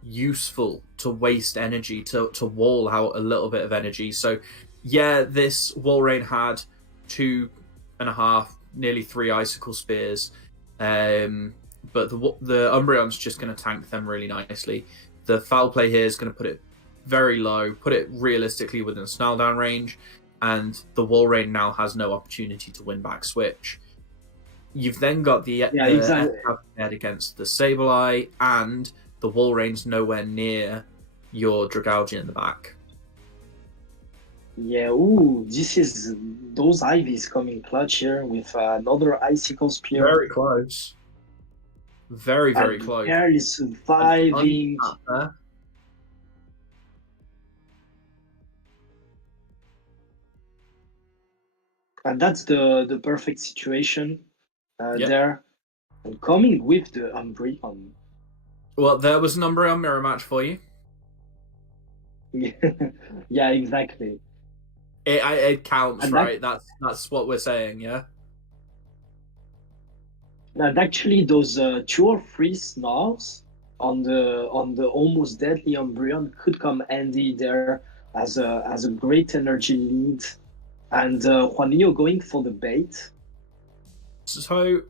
useful to waste energy, to wall out a little bit of energy. So, yeah, this Walrein had 2.5, nearly 3 Icicle Spears. But the Umbreon's just going to tank them really nicely. The foul play here is going to put it very low, put it realistically within snarl down range, and the Walrein now has no opportunity to win back switch. You've then got the exactly. head against the Sableye, and the Walrein's nowhere near your Dragalge in the back. Yeah, ooh, this is those Ivies coming clutch here with another Icicle Spear. Very close. Very, very and close. Barely surviving. And that's the perfect situation Yep. there. And coming with the Umbreon. Well, there was an Umbreon mirror match for you. Yeah, exactly. It counts, And right? That's what we're saying, yeah? And actually, those 2 or 3 snarls on the almost deadly Umbreon could come handy there as a great energy lead. And Juanillo going for the bait. So,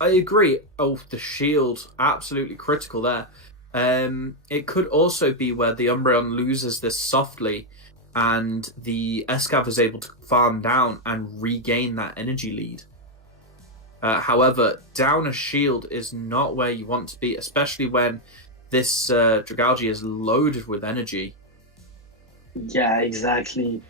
I agree. Oh, the shield, absolutely critical there. It could also be where the Umbreon loses this softly, and the Escav is able to farm down and regain that energy lead. However, down a shield is not where you want to be, especially when this Dragalge is loaded with energy. Yeah, exactly.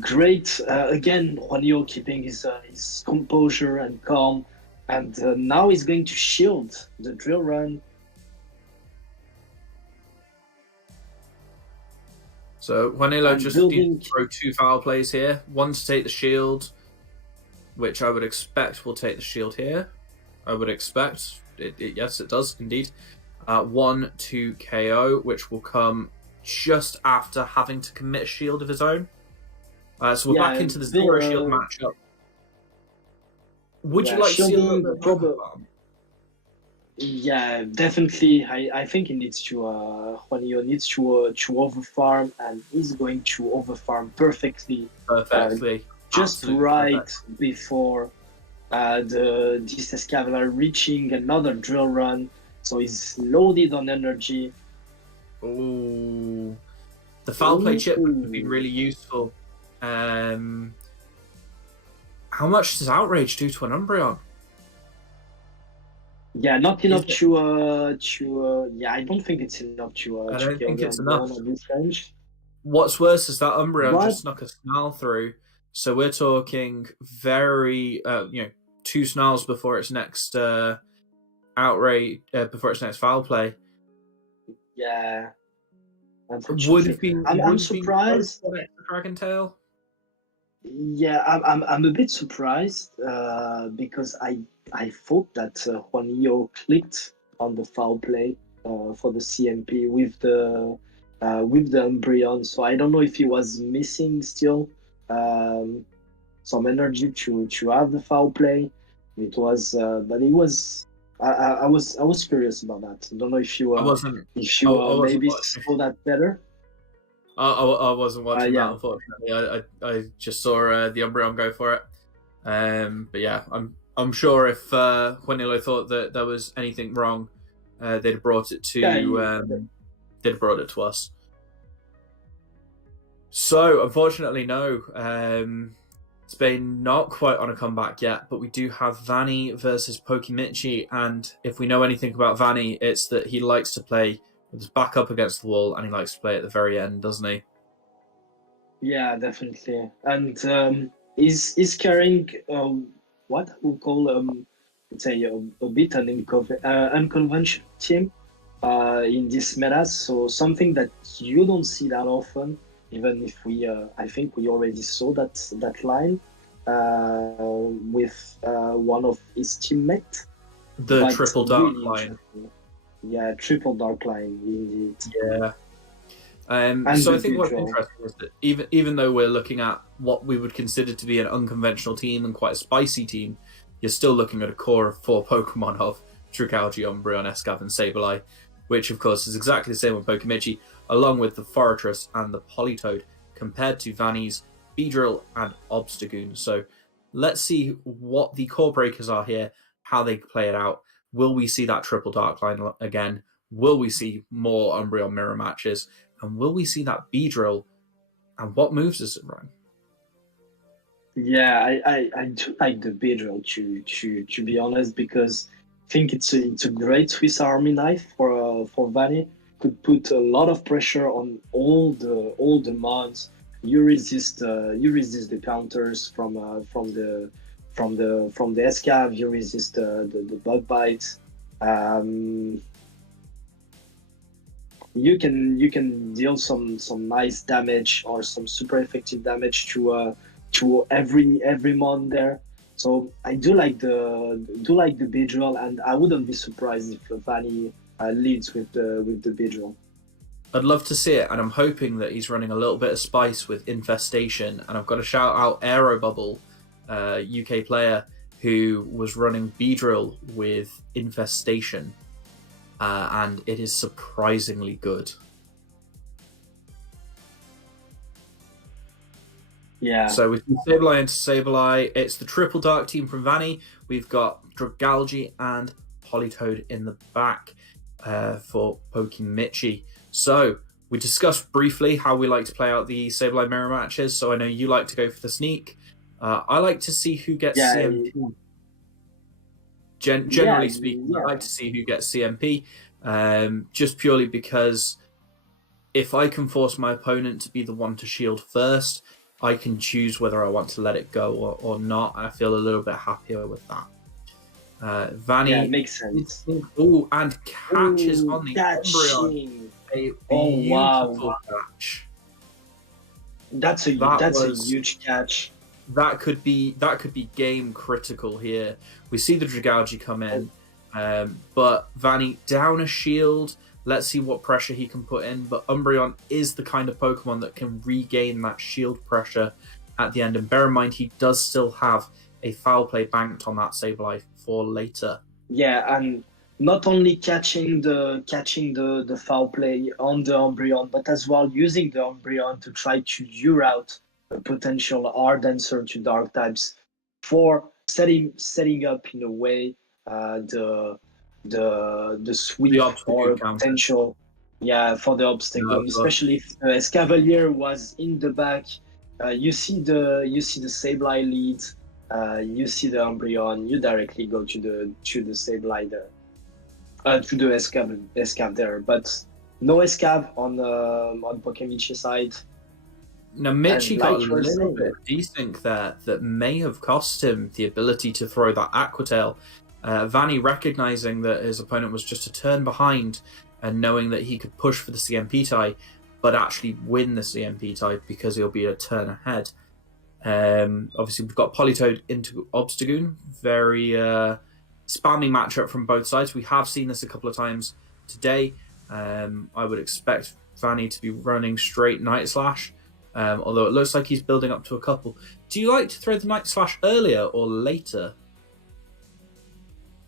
Great. Again, Juanillo keeping his composure and calm. And now he's going to shield the drill run. So Juanillo And just building- needs to throw 2 foul plays here. One to take the shield, which I would expect will take the shield here. I would expect. Yes, it does, indeed. 1 to KO, which will come just after having to commit a shield of his own. So we're back into the zero shield matchup. Would you like to see a little bit of farm? Yeah, definitely. I think he needs to. Juanillo needs to overfarm, and he's going to overfarm perfectly. Perfectly. Just Absolutely right perfect. before this Escavalier reaching another drill run, so he's loaded on energy. Ooh. The foul play chip would be really useful. How much does Outrage do to an Umbreon? Yeah, not enough to yeah, I don't think it's enough to I to don't kill think the it's Umbreon enough. at this range. What's worse is that Umbreon But- just snuck a snarl through. So we're talking very, 2 snarls before its next outrage, before its next foul play. Yeah. Would Unfortunately. have been. I'm surprised. Dragon Tail. Yeah, I'm a bit surprised because I thought that Juanillo clicked on the foul play for the CMP with the Umbreon. So I don't know if he was missing still some energy to have the foul play. It was, but it was. I was curious about that. I don't know I wasn't. maybe Watching. saw that better. I wasn't watching Yeah. that, unfortunately. I just saw the Umbreon go for it. But yeah, I'm sure if Juanilo thought that there was anything wrong, they'd have brought it to they'd have brought it to us. So unfortunately, no. Spain not quite on a comeback yet, but we do have Vanni versus Pokimichi, and if we know anything about Vanni, it's that he likes to play with his back up against the wall, and he likes to play at the very end, doesn't he? Yeah, definitely. And he's carrying what I would call let's say a bit an unconventional team in this meta. So something that you don't see that often. Even if I think we already saw that line with one of his teammates. The triple dark line. Yeah, triple dark line indeed. Yeah. So I think what's interesting is that even though we're looking at what we would consider to be an unconventional team and quite a spicy team, you're still looking at a core of 4 Pokemon of Dragalge, Umbreon, Escav, and Sableye, which of course is exactly the same on Pokimichi, along with the Forretress and the Politoed, compared to Vanni's Beedrill and Obstagoon. So let's see what the core breakers are here, how they play it out. Will we see that triple dark line again? Will we see more Umbreon mirror matches? And will we see that Beedrill? And what moves does it run? Yeah, I do like the Beedrill to be honest, because I think it's a great Swiss Army knife for Vanni. Could put a lot of pressure on all the mods. You resist the counters from the Escav. You resist the bug bites. You can deal some nice damage or some super effective damage to every mon there. So I do like the Beedrill, and I wouldn't be surprised if Vanni leads with the Beedrill. I'd love to see it, and I'm hoping that he's running a little bit of spice with Infestation. And I've got to shout out Aerobubble, UK player, who was running Beedrill with Infestation, and it is surprisingly good. Yeah. So with Sableye into Sableye, it's the triple dark team from Vanni. We've got Dragalge and Politoed in the back for Pokimichi. So we discussed briefly how we like to play out the Sableye mirror matches. So I know you like to go for the sneak. I like to see who gets CMP. Generally speaking, I like to see who gets CMP, just purely because if I can force my opponent to be the one to shield first, I can choose whether I want to let it go or not. I feel a little bit happier with that. Vanni makes sense. Oh, and catches on the Umbreon. A beautiful catch. That's a huge catch. That could be game critical here. We see the Dragalge come in, but Vanni down a shield. Let's see what pressure he can put in. But Umbreon is the kind of Pokemon that can regain that shield pressure at the end. And bear in mind, he does still have a foul play banked on that Sableye for later. Yeah, and not only catching the foul play on the Umbreon, but as well using the Umbreon to try to lure out a potential hard answer to dark types for setting up in a way the sweep or potential for the obstacle, especially if the Escavalier was in the back. You see the Sableye lead, you see the Umbreon, you directly go to the Sableye there, to the Escav there, but no Escav on Pokemichi side. Now Michi got a little bit of desync there that may have cost him the ability to throw that Aqua Tail. Vanni recognizing that his opponent was just a turn behind and knowing that he could push for the CMP tie, but actually win the CMP tie because he'll be a turn ahead. Obviously, we've got Politoed into Obstagoon. Very spamming matchup from both sides. We have seen this a couple of times today. I would expect Vanny to be running straight Night Slash, although it looks like he's building up to a couple. Do you like to throw the Night Slash earlier or later?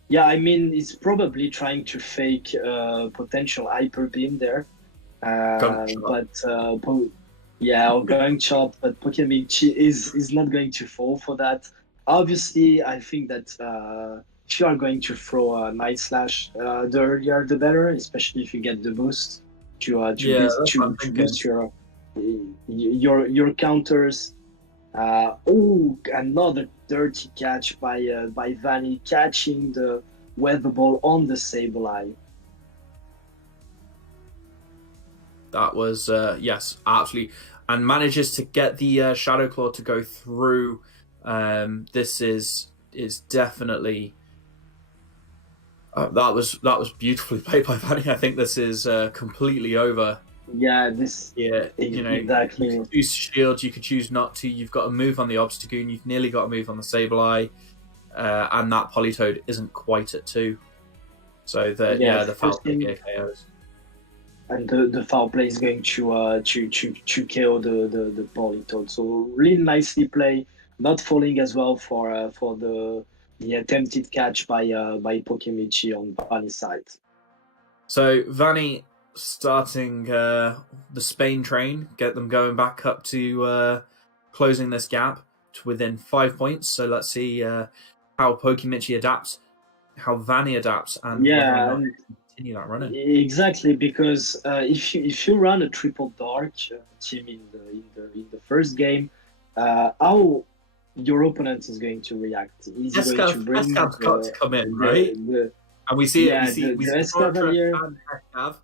Yeah, I mean, he's probably trying to fake potential hyper beam there. Or going shot, but Pokemichi is not going to fall for that. Obviously, I think that if you are going to throw a Night Slash, the earlier the better, especially if you get the boost to boost your counters. Another dirty catch by Vanny, catching the Weather Ball on the Sableye. That was yes, absolutely, and manages to get the Shadow Claw to go through. This is definitely that was beautifully played by Vanny. I think this is completely over. Yeah, exactly. You could choose shield, you could choose not to. You've got a move on the Obstagoon. You've nearly got a move on the Sableye, and that Politoed isn't quite at 2. So the foul play KOs. And the foul play is going to KO the Politoed. So really nicely played, not falling as well for the attempted catch by Pokemichi on Vanny's side. So Vanny starting the Spain train, get them going back up to closing this gap to within 5 points. So let's see how Pokemichi adapts, how Vanny adapts, and continue that running. Exactly, because if you run a triple dark team in the first game, how your opponent is going to react? Is he going to bring Escav's got to come in, right? And we see Escav here. And Escav,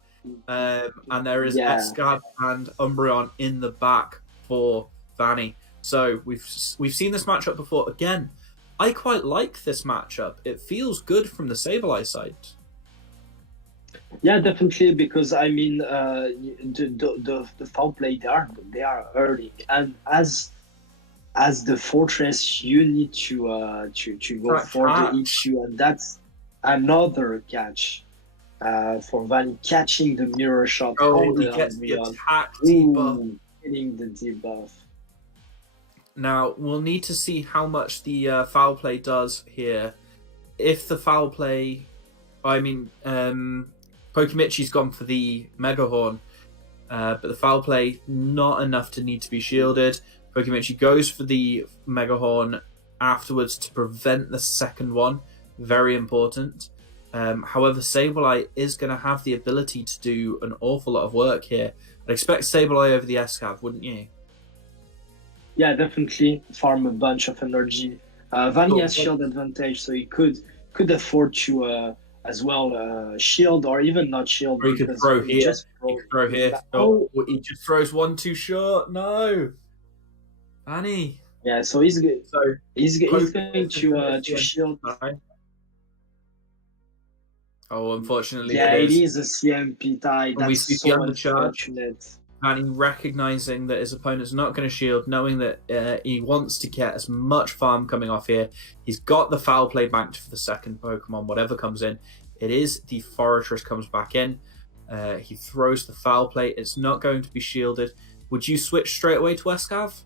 and there is Escav and Umbreon in the back for Vanny. So we've seen this matchup before. Again, I quite like this matchup. It feels good from the Sableye side. Yeah, definitely, because I mean the foul play they are early, and as the fortress you need to go for the issue, and that's another catch for Vanny, catching the mirror shot. He gets the attack debuff. Getting the debuff. Now we'll need to see how much the foul play does here. If the foul play, Pokemichi's gone for the Mega Horn, but the foul play not enough to need to be shielded. Pokemichi goes for the Mega Horn afterwards to prevent the second one. Very important. However, Sableye is going to have the ability to do an awful lot of work here. I'd expect Sableye over the Escav, wouldn't you? Yeah, definitely farm a bunch of energy. Vanny has shield advantage, so he could afford to as well shield or even not shield. Or he could throw here. He could throw here. He just throws one too short. No, Vanny. Yeah, so he's going to shield. Oh, unfortunately, it is a CMP tie. That's we see so the undercharge. Unfortunate. Vanny recognizing that his opponent's not going to shield, knowing that he wants to get as much farm coming off here. He's got the foul play banked for the second Pokemon, whatever comes in. It is the Forretress comes back in. He throws the foul play. It's not going to be shielded. Would you switch straight away to Escav?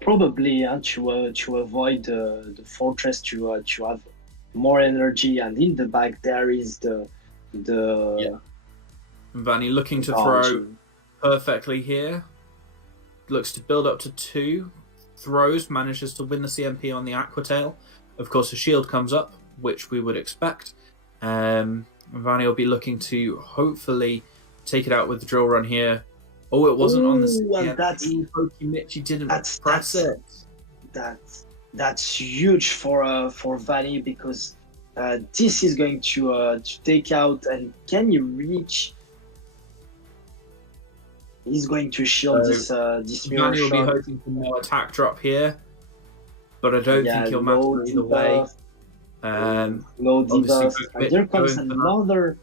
Probably, to avoid the Fortress to have more energy, and in the back there is the Vanny looking to throw perfectly here. Looks to build up to 2. Throws, manages to win the CMP on the Aquatail. Of course, a shield comes up, which we would expect. Vanny will be looking to hopefully take it out with the drill run here. Oh, it wasn't on the CMP. Pokemichi didn't press it. That's huge for Vanny, because this is going to take out, and can you reach? He's going to shield this mirror shot. Vanny will be hoping for no attack drop here, but I don't think he'll manage either way. No debuff. And there comes another.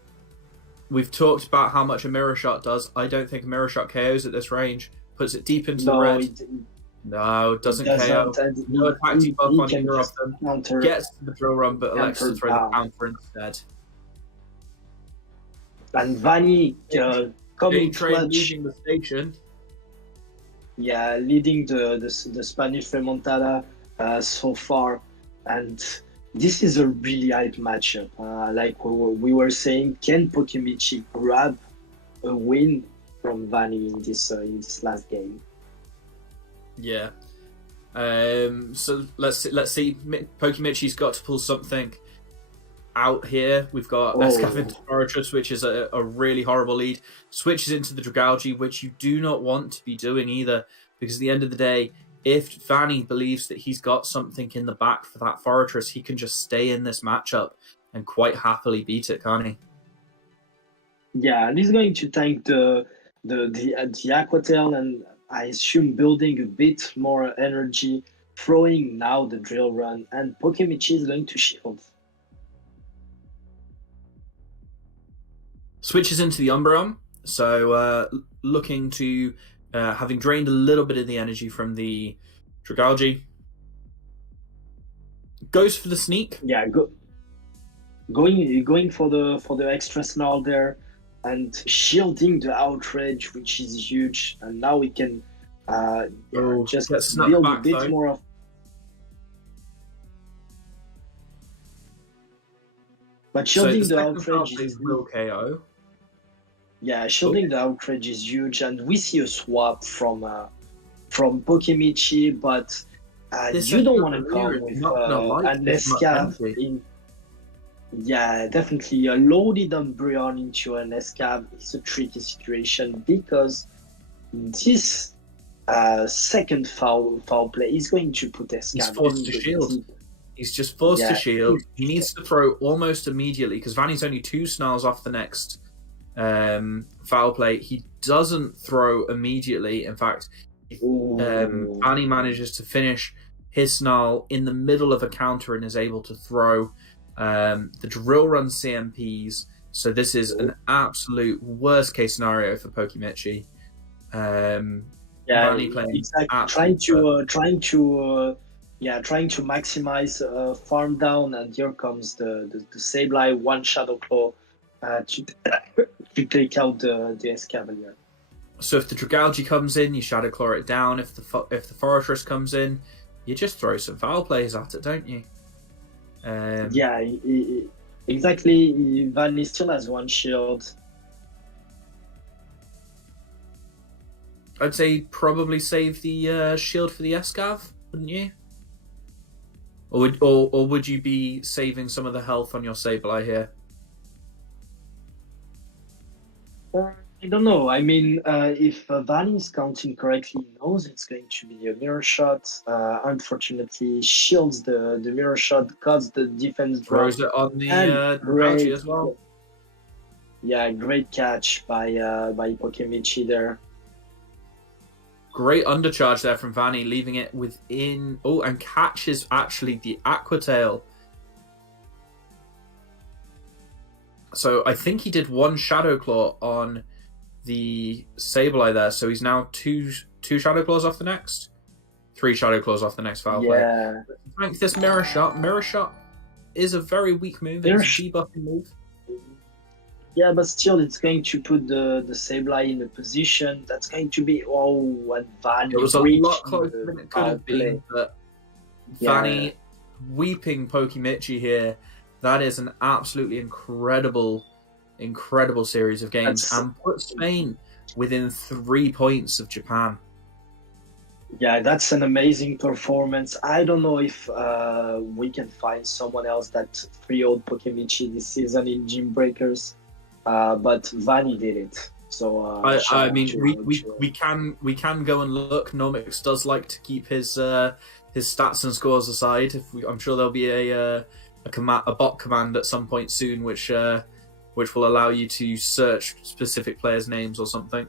We've talked about how much a mirror shot does. I don't think a mirror shot KOs at this range. Puts it deep into the red. No, it doesn't KO. No attack debuff on either of them. Gets the drill run, but elects to throw the counter instead. And Vanny coming Train clutch. leaving the station. Yeah, leading the Spanish remontada so far, and this is a really hype matchup. Like we were saying, can Pokemichi grab a win from Vanny in this last game? Yeah. So let's see. Pokemichi's got to pull something out here. We've got Escav into Fortress, which is a really horrible lead. Switches into the Dragalge, which you do not want to be doing either, because at the end of the day, if Vanny believes that he's got something in the back for that Fortress, he can just stay in this matchup and quite happily beat it, can't he? Yeah, and he's going to tank the Aquatail, and I assume building a bit more energy, throwing now the Drill Run, and Pokemichi is going to shield. Switches into the Umbreon, so looking to, having drained a little bit of the energy from the Dragalge, goes for the sneak. Yeah, going for the extra snarl there, and shielding the outrage, which is huge. And now we can just build a bit more of. But shielding the outrage is real KO. Yeah, shielding the outrage is huge, and we see a swap from Pokemichi, but you don't want to come with an Escav in. Yeah, definitely a loaded Umbreon into an Escav is a tricky situation, because this second foul play is going to put Escav. He's forced to shield. He's just forced to shield. He needs to throw almost immediately, because Vanny's only 2 snarls off the next foul play. He doesn't throw immediately. In fact, Vanny manages to finish his snarl in the middle of a counter and is able to throw the Drill Run CMPs. So this is an absolute worst case scenario for Pokemichi. Vanny playing trying to maximize farm down, and here comes the Sableye, one Shadow Claw to take out the Escavalier. So if the Dragalge comes in, you Shadow Claw it down. If the Fortress comes in, you just throw some foul plays at it, don't you? Exactly. Vanny still has 1 shield. I'd say probably save the shield for the Escav, wouldn't you? Or would you be saving some of the health on your Sableye here? I don't know. I mean, if Vanny is counting correctly, he knows it's going to be a mirror shot. Unfortunately, shields the mirror shot, cuts the defense drop. Throws it on the Dragalge as well. Yeah, great catch by Pokemichi there. Great undercharge there from Vanny, leaving it within... Oh, and catches actually the Aquatail. So I think he did 1 Shadow Claw on the Sableye there, so he's now two Shadow Claws off the next? 3 Shadow Claws off the next foul play. Thanks this Mirror Shot. Mirror Shot is a very weak move. It's a debuffing move. Yeah, but still, it's going to put the Sableye in a position that's going to be Vanny. It was a lot closer than it could have been, but Vanny weeping Pokemichi here. That is an absolutely incredible series of games, and put Spain within 3 points of Japan. Yeah, that's an amazing performance. I don't know if we can find someone else that 3-0'd Pokemichi this season in Gymbreakers. But Vanny did it. So I mean, we can go and look. Nomix does like to keep his stats and scores aside. I'm sure there'll be a bot command at some point soon, which will allow you to search specific players' names or something.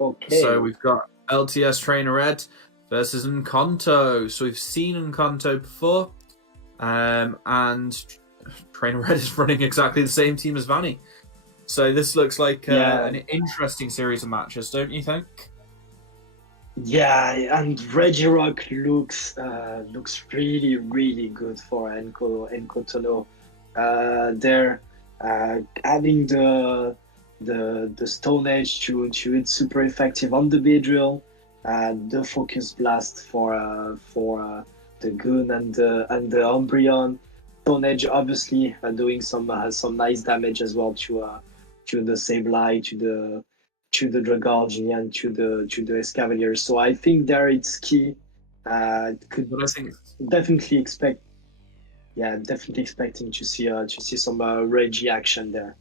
Okay. So we've got LTS Trainer Ed versus Encanto. So we've seen Encanto before, and Trainer Red is running exactly the same team as Vanny. So this looks like an interesting series of matches, don't you think? Yeah, and Regirock looks really really good for Enko Tono. They're having the Stone Edge to it's super effective on the Beedrill. The Focus Blast for the Goon and the Umbreon. Stone Edge obviously doing some nice damage as well to the Sableye, to the Dragalge and to the Escavalier. So I think there it's key. Could But I think definitely expect, yeah, definitely expecting to see some Reggie action there.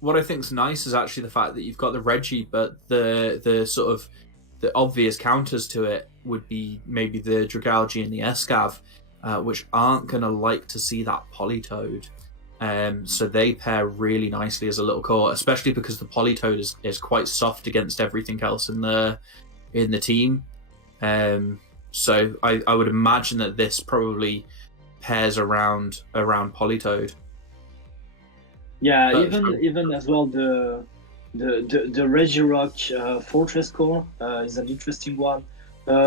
what I think's nice is actually the fact that you've got the Reggie, but the sort of the obvious counters to it would be maybe the Dragalge and the Escav, which aren't going to like to see that Politoed. So they pair really nicely as a little core, especially because the Politoed is quite soft against everything else in the team. So I would imagine that this probably pairs around Politoed. Yeah, But- even as well the Regirock Fortress core is an interesting one.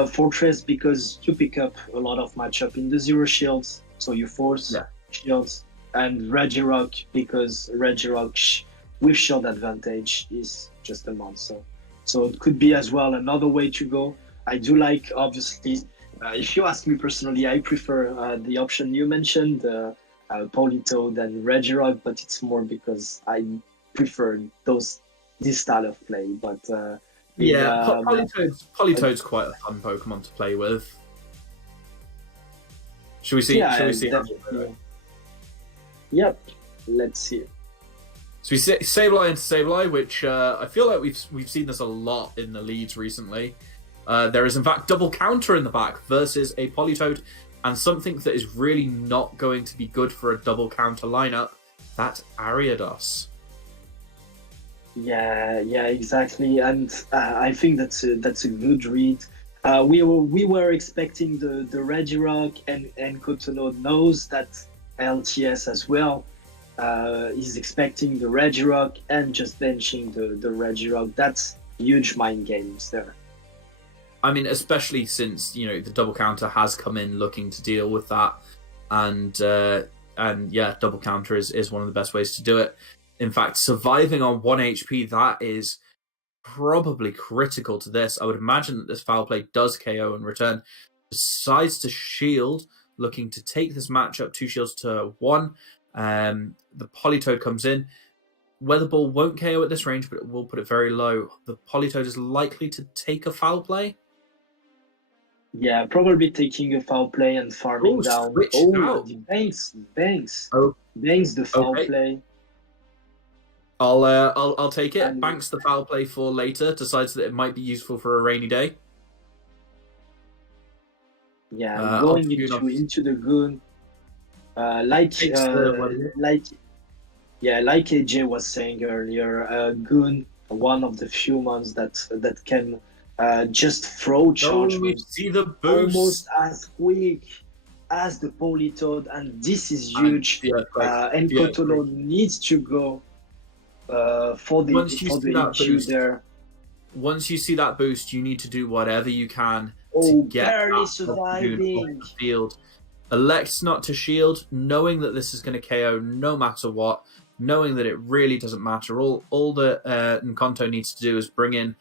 Fortress because you pick up a lot of matchup in the zero shields, so you force shields, and Regirock because Regirock with shield advantage is just a monster. So it could be as well another way to go. I do like, obviously, if you ask me personally, I prefer the option you mentioned, Politoed and Regirock, but it's more because I prefer this style of play. But Politoed's quite a fun Pokemon to play with. Should we see? yeah, Should we see? definitely. Yep, let's see. So we see Sableye into Sableye, which I feel like we've seen this a lot in the leads recently. There is in fact double counter in the back versus a Politoed, and something that is really not going to be good for a double counter lineup. That's Ariados. Yeah, exactly, and I think that's a good read. We were expecting the Regirock, and Kotono knows that LTS as well. He's expecting the Regirock and just benching the Regirock. That's huge mind games there. I mean, especially since the double counter has come in looking to deal with that, and yeah, double counter is one of the best ways to do it. In fact, surviving on 1 HP, that is probably critical to this. I would imagine that this foul play does KO in return. Decides to shield, looking to take this matchup 2 shields to 1. The Politoed comes in. Weather Ball won't KO at this range, but it will put it very low. The Politoed is likely to take a foul play. Yeah, probably taking a foul play and farming down. Out. The banks. Oh. Banks the foul Okay. play. I'll take it. And- Banks the foul play for later. Decides that it might be useful for a rainy day. Yeah, going Goon into the Goon. Like AJ was saying earlier, Goon, one of the few ones that can just throw charge we moves see the boost. almost as quick as the Politoed, and this is huge. And Kotono needs to go for the issue there. Once you see that boost, you need to do whatever you can Oh, to get barely that surviving. off the field. Elects not to shield, knowing that this is going to KO no matter what, knowing that it really doesn't matter. All that Nkonto needs to do is bring in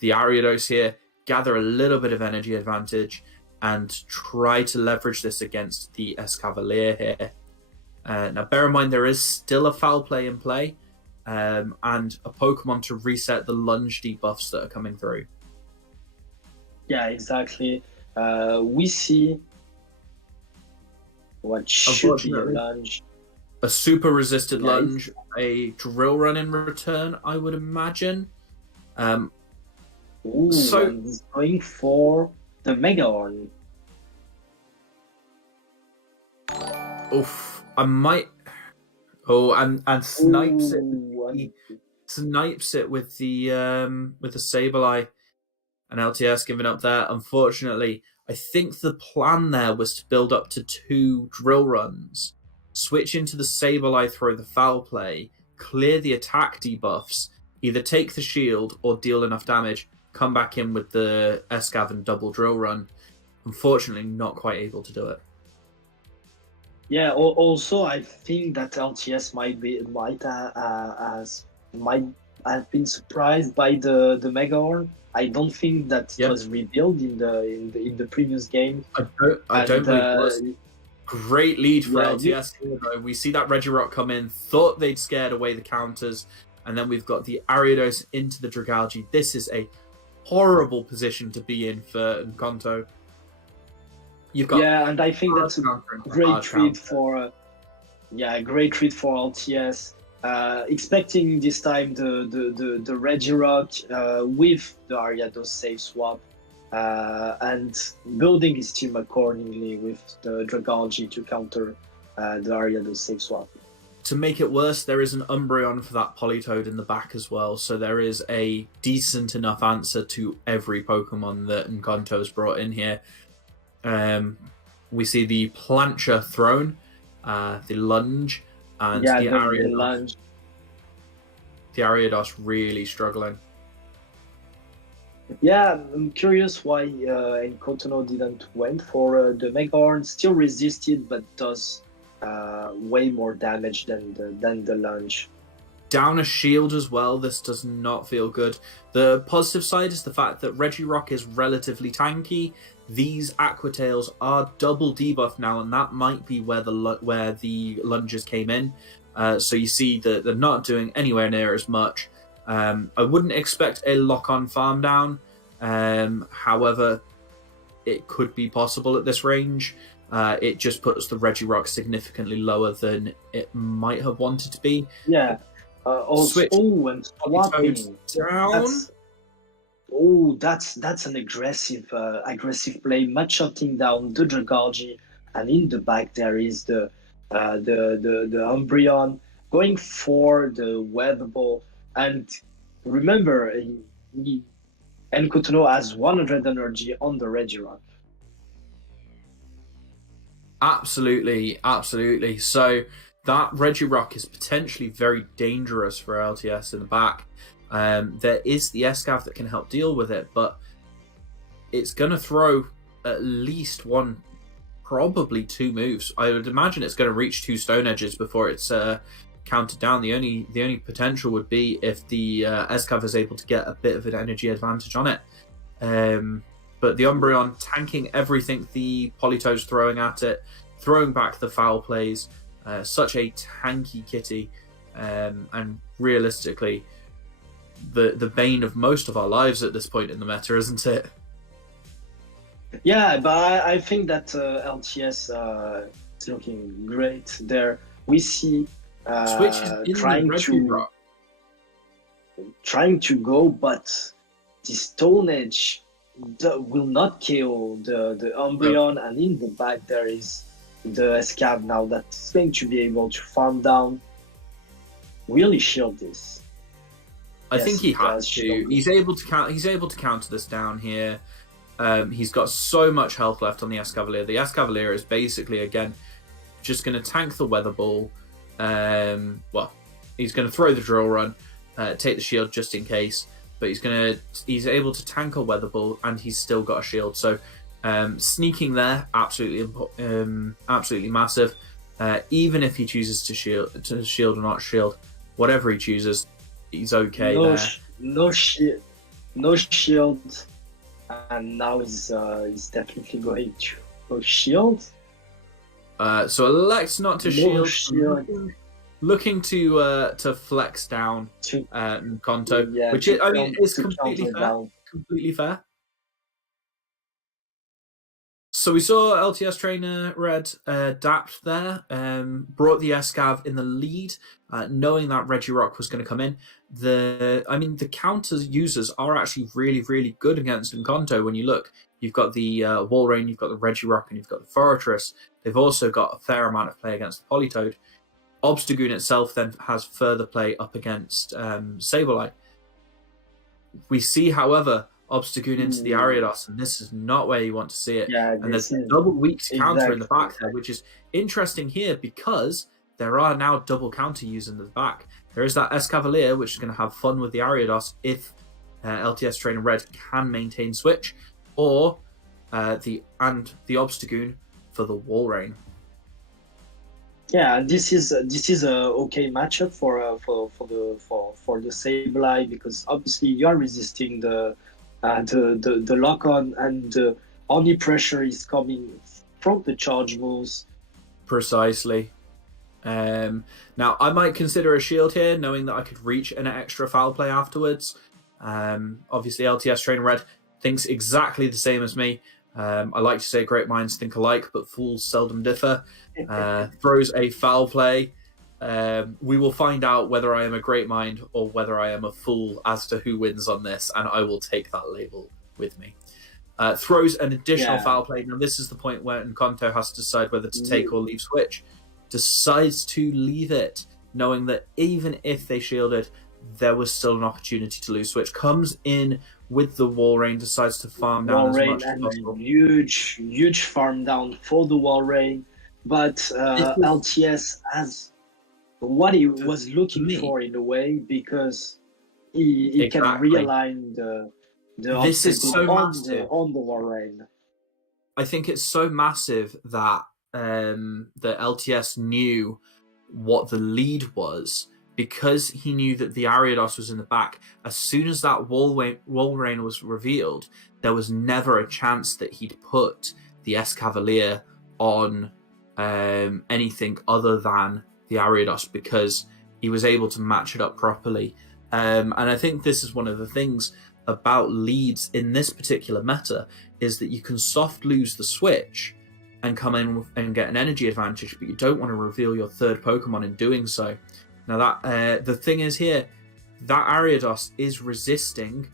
the Ariados here, gather a little bit of energy advantage, and try to leverage this against the Escavalier here. Now, bear in mind, there is still a foul play in play, and a Pokemon to reset the lunge debuffs that are coming through. Yeah, exactly. We see what should be a lunge. A super resisted Yeah, lunge, a drill run in return, I would imagine. Ooh, So- and he's going for the Mega Horn. Oof, I might. Oh, and snipes it. Ooh, He snipes it with the Sableye, and LTS giving up there. Unfortunately, I think the plan there was to build up to 2 drill runs, switch into the Sableye, throw the foul play, clear the attack debuffs, either take the shield or deal enough damage, come back in with the Escav and double drill run. Unfortunately, not quite able to do it. Yeah. Also, I think that LTS might have been surprised by the Mega Horn. I don't think that it was revealed in the previous game. I don't believe it was. Great lead for LTS. We see that Regirock come in, thought they'd scared away the counters, and then we've got the Ariados into the Dragalge. This is a horrible position to be in for Nkonto. You've got and I think that's a great treat for LTS. Expecting this time the Regirock with the Ariados save swap. And building his team accordingly with the Dragalge to counter the Ariados save swap. To make it worse, there is an Umbreon for that Politoed in the back as well, so there is a decent enough answer to every Pokemon that Nkonto's brought in here. We see the Plancha thrown, the Lunge, and the Ariados. Lunge. The Ariados really struggling. Yeah, I'm curious why Nkoto didn't went for the Mega Horn. Still resisted, but does way more damage than the Lunge. Down a shield as well. This does not feel good. The positive side is the fact that Regirock is relatively tanky. These Aquatails are double debuff now, and that might be where the lunges came in. So you see that they're not doing anywhere near as much. I wouldn't expect a lock-on farm down. However, it could be possible at this range. It just puts the Regirock significantly lower than it might have wanted to be. Yeah. And swapping down. That's an aggressive play. Matching down the Dragalge, and in the back there is the Umbreon going for the Weatherball. And remember, Nkoto has 100 energy on the Regirock. Absolutely. So that Regirock is potentially very dangerous for LTS in the back. There is the Escav that can help deal with it, but it's going to throw at least one, probably two moves. I would imagine it's going to reach two Stone Edges before it's counted down. The only potential would be if the Escav is able to get a bit of an energy advantage on it. But the Umbreon tanking everything the Politoed's throwing at it, throwing back the foul plays. Such a tanky kitty, and realistically, the bane of most of our lives at this point in the meta, isn't it? Yeah, but I think that LTS is looking great there. We see trying to go, but the Stone Edge will not kill the Umbreon, and in the back there is the Escav now that's going to be able to farm down, really shield this. I think he has to. He's able to counter this down here. He's got so much health left on the Escavalier. The Escavalier is basically, again, just going to tank the Weather Ball. He's going to throw the Drill Run, take the shield just in case, but he's able to tank a Weather Ball, and he's still got a shield. So sneaking there, absolutely massive. Even if he chooses to shield or not shield, whatever he chooses, he's okay there. No shield, and now he's definitely going to go shield. So elects not to shield. Looking to flex down Nkonto, which is completely fair. So we saw LTS trainer Red adapt there, brought the Escav in the lead, knowing that Regirock was going to come in. The counter users are actually really, really good against Nkonto. When you look, you've got the Walrein, you've got the Regirock, and you've got the Fortress. They've also got a fair amount of play against the Politoed. Obstagoon itself then has further play up against Sableye. We see, however, Obstagoon into the Ariados, and this is not where you want to see it. Yeah, and there's double weak counter in the back there, which is interesting here because there are now double counter users in the back. There is that Escavalier, which is going to have fun with the Ariados if LTS Trainer Red can maintain switch, or the Obstagoon for the Wall Rain. Yeah, this is a okay matchup for the Sableye, because obviously you are resisting the lock on, and the only pressure is coming from the charge moves. Precisely. Now I might consider a shield here, knowing that I could reach an extra foul play afterwards. Obviously, LTS Trainer Red thinks exactly the same as me. I like to say great minds think alike, but fools seldom differ. Throws a foul play. We will find out whether I am a great mind or whether I am a fool as to who wins on this, and I will take that label with me. Throws an additional foul play. Now, this is the point where Nkonto has to decide whether to take or leave switch. Decides to leave it, knowing that even if they shielded, there was still an opportunity to lose switch. Comes in with the Wall Rain, decides to farm down as much as possible. Huge farm down for the Wall Rain, but LTS has what he was looking for in a way, because he can realign the this is so massive on the Wall Rain. I think it's so massive that the LTS knew what the lead was, because he knew that the Ariados was in the back. As soon as that Wall Rain was revealed, there was never a chance that he'd put the Escavalier on anything other than the Ariados, because he was able to match it up properly. And I think this is one of the things about leads in this particular meta, is that you can soft lose the switch and come in and get an energy advantage, but you don't want to reveal your third Pokemon in doing so. Now that the thing is here, that Ariados is resisting,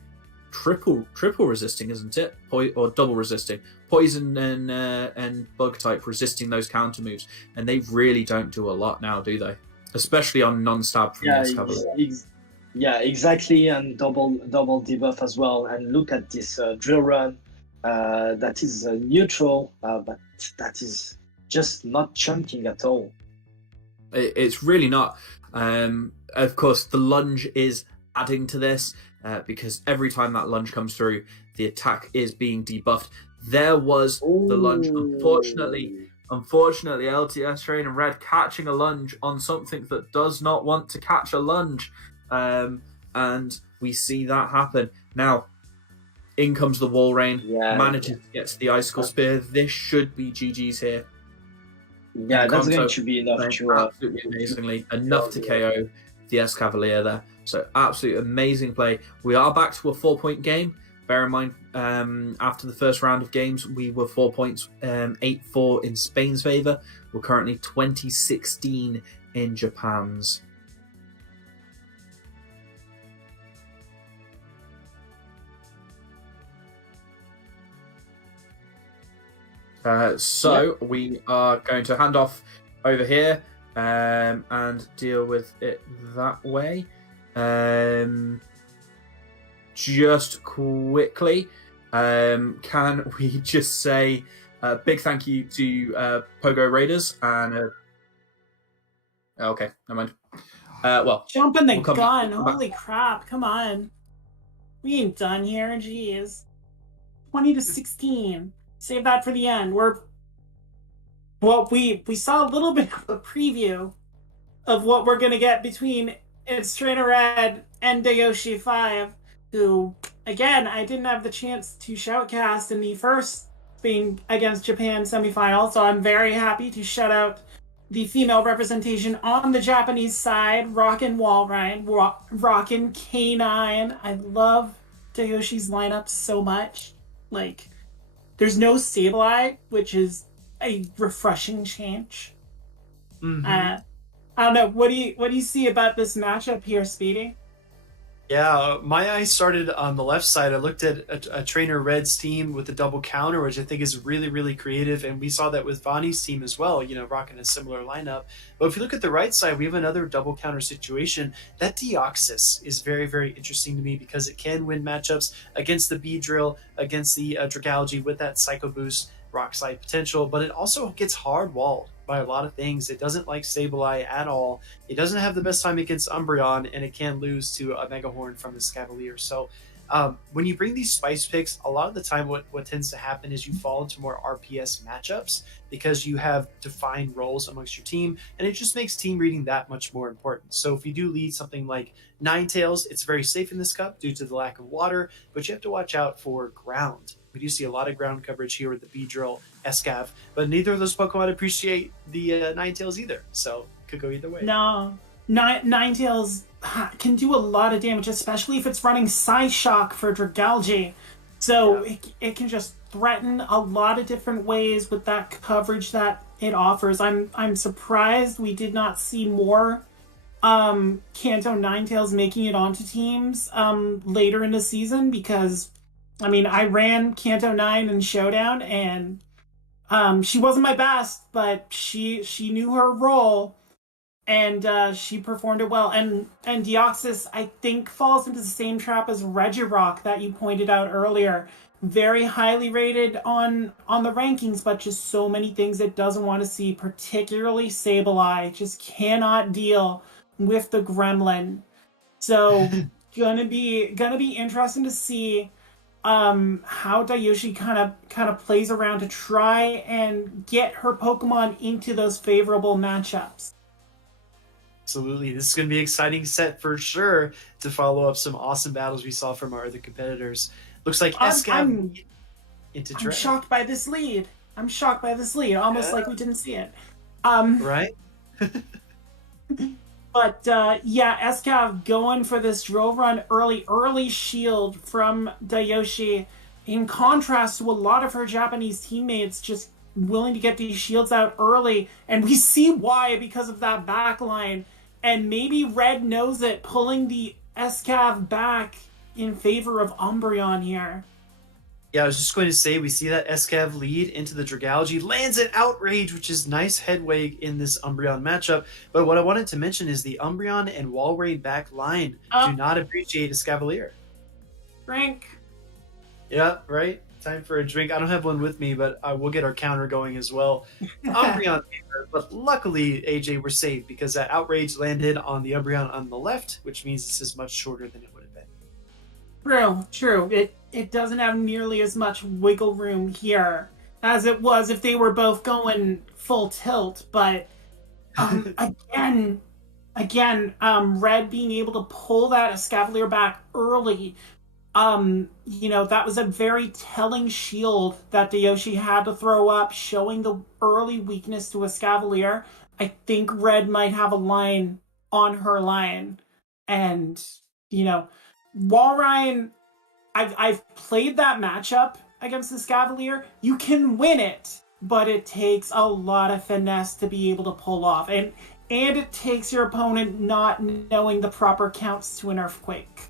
triple resisting, isn't it? Or double resisting, poison and bug type resisting those counter moves, and they really don't do a lot now, do they? Especially on non-stab from the Escavalier. Yeah, exactly, and double debuff as well. And look at this drill run. That is neutral, but that is just not chunking at all. It's really not. Of course, the lunge is adding to this, because every time that lunge comes through, the attack is being debuffed. There was the lunge. Unfortunately, LTS Trainer Red catching a lunge on something that does not want to catch a lunge. And we see that happen. Now, in comes the Wall Rain, manages to get to the Icicle Spear. This should be GG's here. Yeah, that's going to be enough to... Absolutely amazingly. Enough to KO the Escavalier there. So, absolutely amazing play. We are back to a 4-point game. Bear in mind, after the first round of games, we were 4 points, 8-4 in Spain's favour. We're currently 20-16 in Japan's. We are going to hand off over here and deal with it that way. Just quickly, can we just say a big thank you to Pogo Raiders and... okay, never mind. Jumping the gun. Holy crap, come on. We ain't done here, jeez. 20-16. Save that for the end. We saw a little bit of a preview of what we're gonna get between It's Trainer Red and Dayoshi 5, who, again, I didn't have the chance to shoutcast in the first Spain against Japan semifinal, so I'm very happy to shout out the female representation on the Japanese side, rockin' Walrein, rockin' K9. I love Dayoshi's lineup so much. Like, there's no Sableye, which is a refreshing change. Mm-hmm. I don't know. What do you see about this matchup here, Speedy? Yeah, my eyes started on the left side. I looked at a Trainer Red's team with a double counter, which I think is really, really creative. And we saw that with Vani's team as well, rocking a similar lineup. But if you look at the right side, we have another double counter situation. That Deoxys is very, very interesting to me because it can win matchups against the Beedrill, against the Dragalge with that Psycho Boost rock slide potential. But it also gets hard walled by a lot of things. It doesn't like Sableye at all. It doesn't have the best time against Umbreon, and it can lose to a Mega Horn from the Scavalier. So When you bring these spice picks, a lot of the time what tends to happen is you fall into more RPS matchups because you have defined roles amongst your team, and it just makes team reading that much more important. So if you do lead something like Ninetales, it's very safe in this cup due to the lack of water, but you have to watch out for ground. We do see a lot of ground coverage here with the Beedrill, Escav, but neither of those Pokemon appreciate the Ninetales either, so it could go either way. No. Ninetales can do a lot of damage, especially if it's running Psyshock for Dragalge. So it can just threaten a lot of different ways with that coverage that it offers. I'm surprised we did not see more Kanto Ninetales making it onto teams later in the season, because I mean, I ran Kanto 9 in Showdown, and she wasn't my best, but she knew her role, and she performed it well. And Deoxys, I think, falls into the same trap as Regirock that you pointed out earlier. Very highly rated on the rankings, but just so many things it doesn't want to see, particularly Sableye. Just cannot deal with the gremlin. So gonna be interesting to see how Dayoshi kind of plays around to try and get her Pokemon into those favorable matchups. Absolutely. This is going to be an exciting set for sure to follow up some awesome battles we saw from our other competitors. Looks like Escav into Drag. I'm shocked by this lead. Almost like we didn't see it. Right? But Escav going for this drill run early shield from Dayoshi, in contrast to a lot of her Japanese teammates just willing to get these shields out early, and we see why, because of that backline. And maybe Red knows it, pulling the Escav back in favor of Umbreon here. Yeah, I was just going to say, we see that Escav lead into the Dragalge, lands an Outrage, which is nice headway in this Umbreon matchup. But what I wanted to mention is the Umbreon and Walrein back line do not appreciate Escavalier. Drink. Yeah, right? Time for a drink. I don't have one with me, but we'll get our counter going as well. Umbreon, but luckily, AJ, we're safe because that Outrage landed on the Umbreon on the left, which means this is much shorter than it would have been. True. It doesn't have nearly as much wiggle room here as it was if they were both going full tilt. But again, Red being able to pull that Escavalier back early, that was a very telling shield that Dayoshi had to throw up, showing the early weakness to Escavalier. I think Red might have a line on her line, and Walrein, I've played that matchup against the Escavalier. You can win it, but it takes a lot of finesse to be able to pull off. And it takes your opponent not knowing the proper counts to an Earthquake.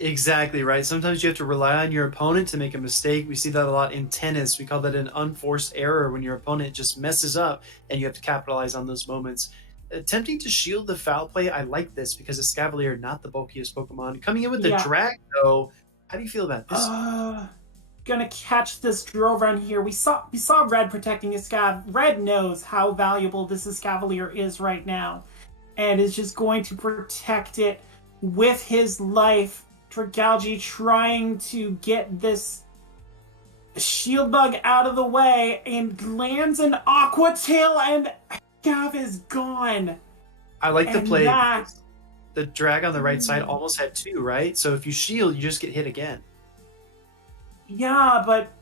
Exactly, right. Sometimes you have to rely on your opponent to make a mistake. We see that a lot in tennis. We call that an unforced error, when your opponent just messes up and you have to capitalize on those moments. Attempting to shield the foul play, I like this because Escavalier, not the bulkiest Pokemon. Coming in with the drag, though, how do you feel about this? Gonna catch this drill run here. We saw Red protecting Escav. Red knows how valuable this Escavalier is right now, and is just going to protect it with his life. Dragalge trying to get this shield bug out of the way, and lands an Aqua Tail, and Gav is gone. I like the play. The drag on the right side almost had two, right? So if you shield, you just get hit again. Yeah, but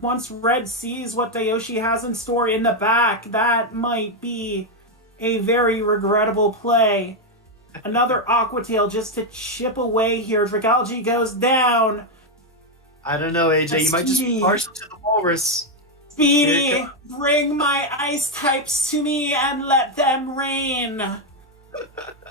once Red sees what Dayoshi has in store in the back, that might be a very regrettable play. Another Aqua Tail just to chip away here. Dragalge goes down. I don't know, AJ. You might just be partial to the Walrus. Speedy, bring my ice types to me and let them rain.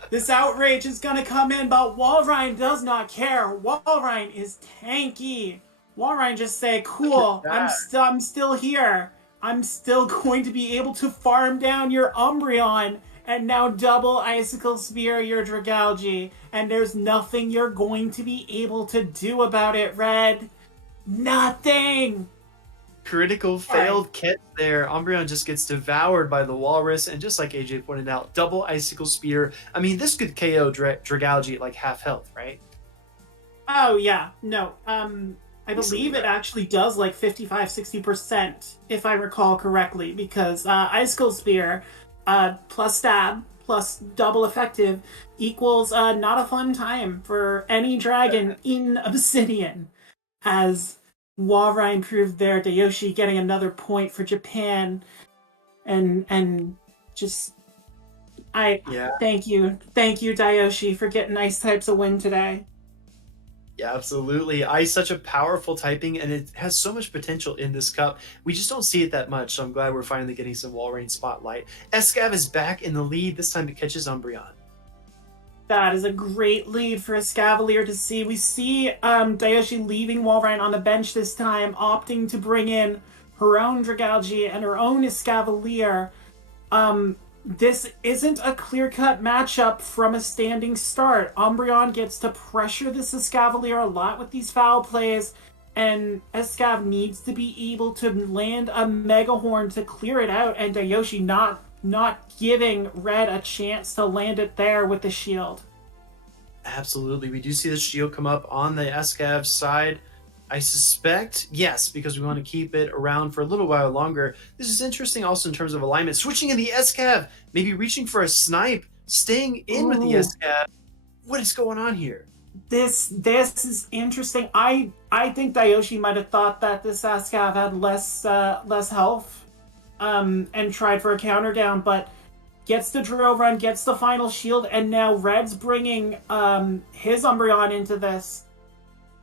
This Outrage is gonna come in, but Walrein does not care. Walrein is tanky. Walrein just say, cool, I'm still here. I'm still going to be able to farm down your Umbreon and now double Icicle Spear your Dragalge. And there's nothing you're going to be able to do about it, Red. Nothing! Critical failed catch there. Umbreon just gets devoured by the Walrus, and just like AJ pointed out, double Icicle Spear. I mean, this could KO Dragalge at like half health, right? Oh yeah, no. I believe it actually does like 55-60%, if I recall correctly, because Icicle Spear plus stab plus double effective equals not a fun time for any dragon in Obsidian. As Walrein proved there, Dayoshi getting another point for Japan, and just Yeah. thank you, Dayoshi, for getting ice types a win today. Yeah, absolutely. Ice such a powerful typing, and it has so much potential in this cup. We just don't see it that much, so I'm glad we're finally getting some Walrein spotlight. Escav is back in the lead, this time it catches Umbreon. That is a great lead for Escavalier to see. We see Dayoshi leaving Walrein on the bench this time, opting to bring in her own Dragalge and her own Escavalier. This isn't a clear-cut matchup from a standing start. Umbreon gets to pressure this Escavalier a lot with these foul plays, and Escav needs to be able to land a Mega Horn to clear it out, and Dayoshi not giving Red a chance to land it there with the shield. Absolutely. We do see the shield come up on the Escav side. I suspect, yes, because we want to keep it around for a little while longer. This is interesting also in terms of alignment. Switching in the Escav, maybe reaching for a snipe, staying in with the Escav. What is going on here? This is interesting. I think Dayoshi might have thought that this Escav had less health, and tried for a counter down, but gets the drill run, gets the final shield, and now Red's bringing his Umbreon into this,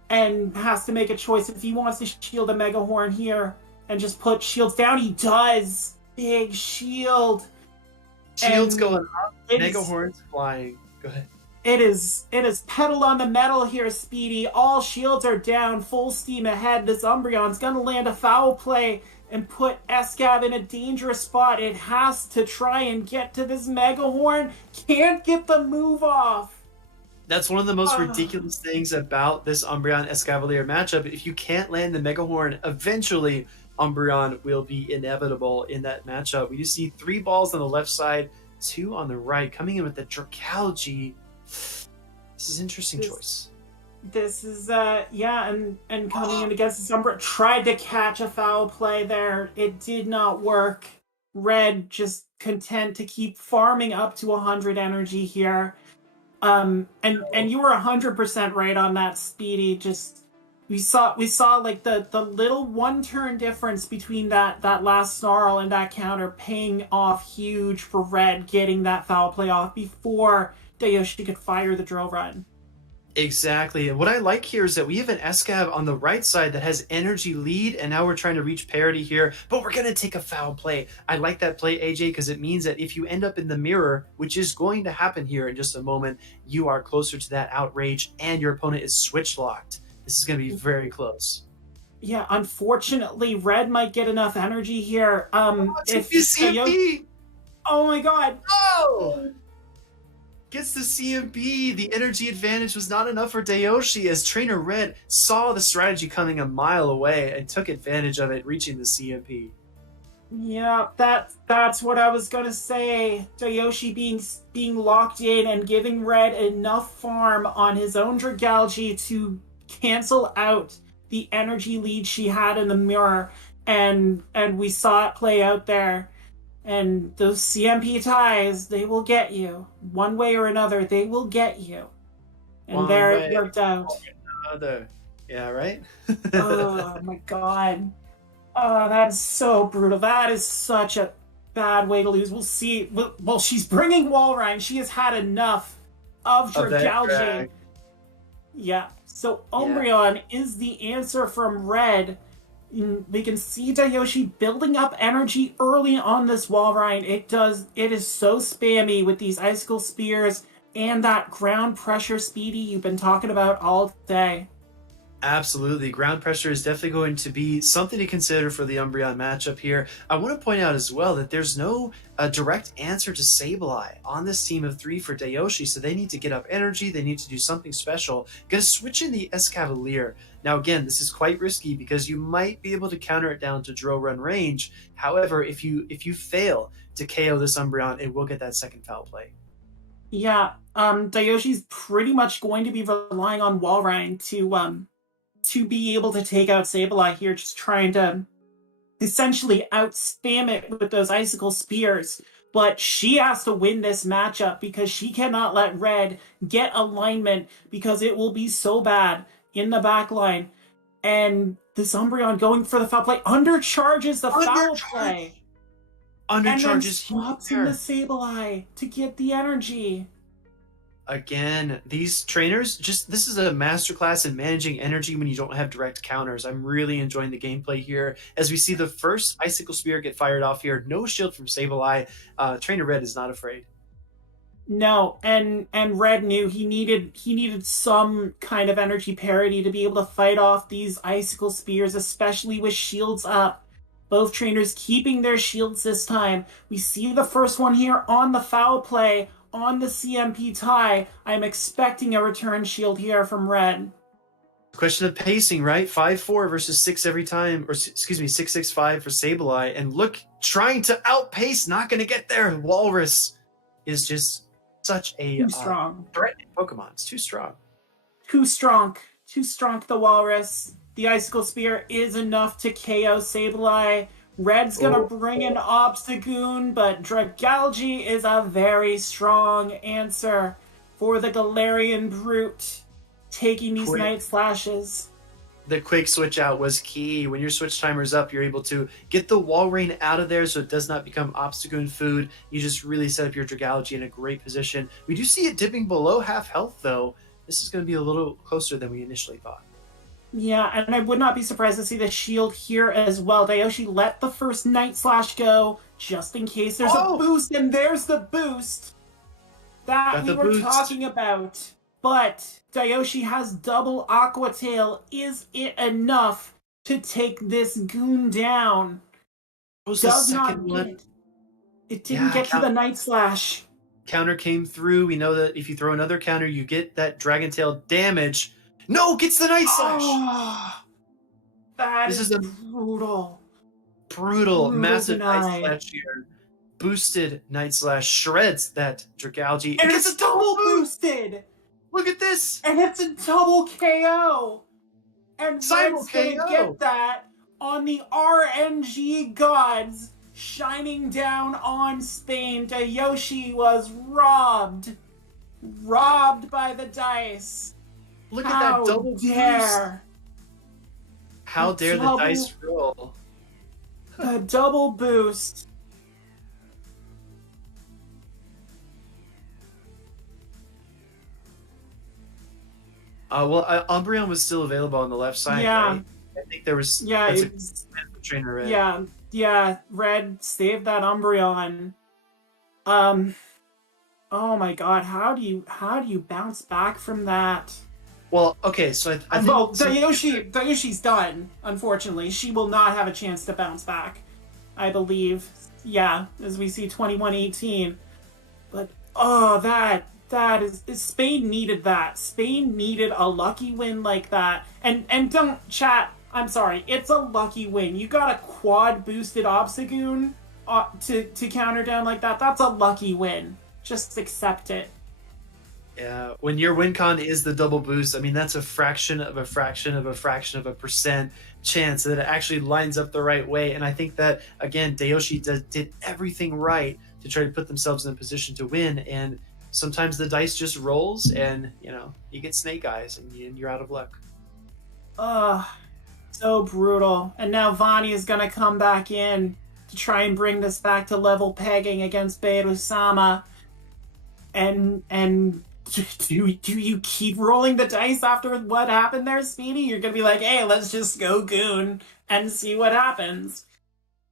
and has to make a choice if he wants to shield a Mega Horn here and just put shields down. He does. Big shield. Shield's going up. Mega Horn's flying. Go ahead. It is pedal on the metal here, Speedy. All shields are down, full steam ahead. This Umbreon's gonna land a foul play and put Escav in a dangerous spot. It has to try and get to this Mega Horn. Can't get the move off. That's one of the most ridiculous things about this Umbreon Escavalier matchup. If you can't land the Mega Horn, eventually Umbreon will be inevitable in that matchup. We do see 3 balls on the left side, 2 on the right, coming in with the Dragalge. This is an interesting choice. This is and coming in against this Umbreon. Tried to catch a foul play there. It did not work. Red just content to keep farming up to 100 energy here. And you were 100% right on that, Speedy. Just we saw like the little 1 turn difference between that last snarl and that counter paying off huge for Red getting that foul play off before Dayoshi could fire the drill run. Exactly. And what I like here is that we have an Escav on the right side that has energy lead, and now we're trying to reach parity here, but we're going to take a foul play. I like that play, AJ, because it means that if you end up in the mirror, which is going to happen here in just a moment, you are closer to that outrage, and your opponent is switch locked. This is going to be very close. Yeah, unfortunately, Red might get enough energy here. If you see oh my god! Oh! Gets the CMB. The energy advantage was not enough for Dayoshi as Trainer Red saw the strategy coming a mile away and took advantage of it, reaching the CMP. Yeah, that's what I was gonna say. Dayoshi being locked in and giving Red enough farm on his own Dragalge to cancel out the energy lead she had in the mirror, and we saw it play out there. And those CMP ties, they will get you. One way or another, they will get you. And there it worked out. Another. Yeah, right? Oh my god. Oh, that is so brutal. That is such a bad way to lose. We'll see. Well, she's bringing Walrein. She has had enough of Dragalge. Yeah. So Umbreon is the answer from Red. We can see Dayoshi building up energy early on this Walrein. It is so spammy with these Icicle Spears and that ground pressure, Speedy, you've been talking about all day. Absolutely. Ground pressure is definitely going to be something to consider for the Umbreon matchup here. I want to point out as well that there's no direct answer to Sableye on this team of 3 for Dayoshi, so they need to get up energy, they need to do something special. Gonna switch in the Escavalier. Now again, this is quite risky because you might be able to counter it down to drill run range. However, if you fail to KO this Umbreon, it will get that second foul play. Yeah, Dayoshi's pretty much going to be relying on Walrein to be able to take out Sableye here, just trying to essentially outspam it with those icicle spears. But she has to win this matchup because she cannot let Red get alignment because it will be so bad in the back line. And this Umbreon going for the foul play undercharges the foul play. Undercharges and then swaps in the Sableye to get the energy. Again, these trainers, this is a masterclass in managing energy when you don't have direct counters. I'm really enjoying the gameplay here. As we see the first Icicle Spear get fired off here, no shield from Sableye. Trainer Red is not afraid. No, and Red knew he needed some kind of energy parity to be able to fight off these Icicle Spears, especially with shields up. Both trainers keeping their shields this time. We see the first one here on the foul play, on the CMP tie. I'm expecting a return shield here from Red. Question of pacing, right? 5-4 versus 6 every time, or excuse me, 6-6-5 for Sableye. And look, trying to outpace, not going to get there. Walrus is just such a too strong. Threatening Pokemon. It's too strong. Too strong. Too strong, the Walrus. The Icicle Spear is enough to KO Sableye. Red's gonna bring in Obstagoon, but Dragalge is a very strong answer for the Galarian Brute, taking these Night Slashes. The quick switch out was key. When your switch timer's up, you're able to get the Walrein out of there so it does not become Obstagoon food. You just really set up your Dragalge in a great position. We do see it dipping below half health, though. This is going to be a little closer than we initially thought. Yeah, and I would not be surprised to see the shield here as well. Dayoshi let the first Night Slash go, just in case there's a boost, and there's the boost that we were talking about. But Dayoshi has double Aqua Tail. Is it enough to take this goon down? Does not get. It didn't get to the Night Slash. Counter came through. We know that if you throw another counter, you get that Dragon Tail damage. No, gets the Night Slash. Oh, that is brutal. Brutal, massive Night Slash here. Boosted Night Slash shreds that Dragalge. And it's a double boosted. Look at this. And it's a double KO. And Simul Red's gonna get that on the RNG gods shining down on Spain. Dayoshi was robbed. Robbed by the dice. Look at that double boost. How dare the dice roll? The double boost. Well, Umbreon was still available on the left side, right? I think there was... Yeah, Trainer Red. Yeah, Red saved that Umbreon. Oh my god, how do you bounce back from that? Well, okay, so I think... Well, Dayoshi's done, unfortunately. She will not have a chance to bounce back, I believe. Yeah, as we see 21-18. But, that is... Spain needed that. Spain needed a lucky win like that. And don't chat, I'm sorry, it's a lucky win. You got a quad-boosted Obstagoon to counter down like that. That's a lucky win. Just accept it. Yeah, when your win con is the double boost, I mean, that's a fraction of a fraction of a fraction of a percent chance that it actually lines up the right way. And I think that, again, Dayoshi did everything right to try to put themselves in a position to win. And sometimes the dice just rolls and, you get snake eyes and you're out of luck. So brutal. And now Vani is going to come back in to try and bring this back to level pegging against Beirut-sama. And do you keep rolling the dice after what happened there, Speedy? You're going to be like, hey, let's just go goon and see what happens.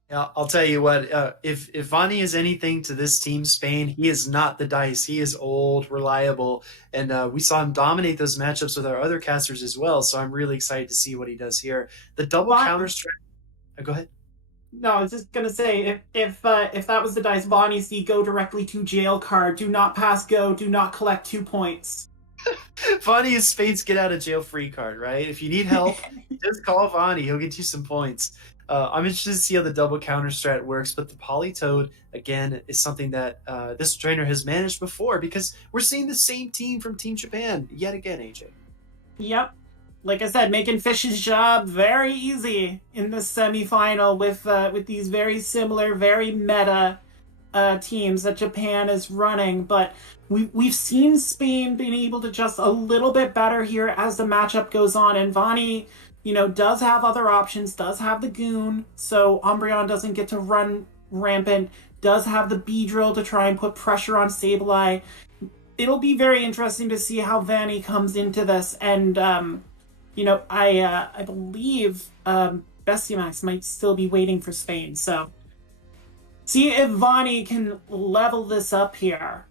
Yeah, I'll tell you what, if Vani is anything to this team, Spain, he is not the dice. He is old, reliable, and we saw him dominate those matchups with our other casters as well, so I'm really excited to see what he does here. The double counter strike... go ahead. No, I was just gonna say, if that was the dice, Vonnie see go directly to jail card. Do not pass go. Do not collect 2 points. Vonnie is Spain's get out of jail free card, right? If you need help, just call Vonnie. He'll get you some points. I'm interested to see how the double counter strat works, but the Polytoad, again, is something that this trainer has managed before because we're seeing the same team from Team Japan yet again, AJ. Yep. Like I said, making Fish's job very easy in this semifinal with these very similar, very meta teams that Japan is running. But we've seen Spain being able to just a little bit better here as the matchup goes on. And Vani, does have other options, does have the Goon, so Umbreon doesn't get to run rampant, does have the B-Drill to try and put pressure on Sableye. It'll be very interesting to see how Vani comes into this, and I believe Bestimax might still be waiting for Spain, so see if Vani can level this up here.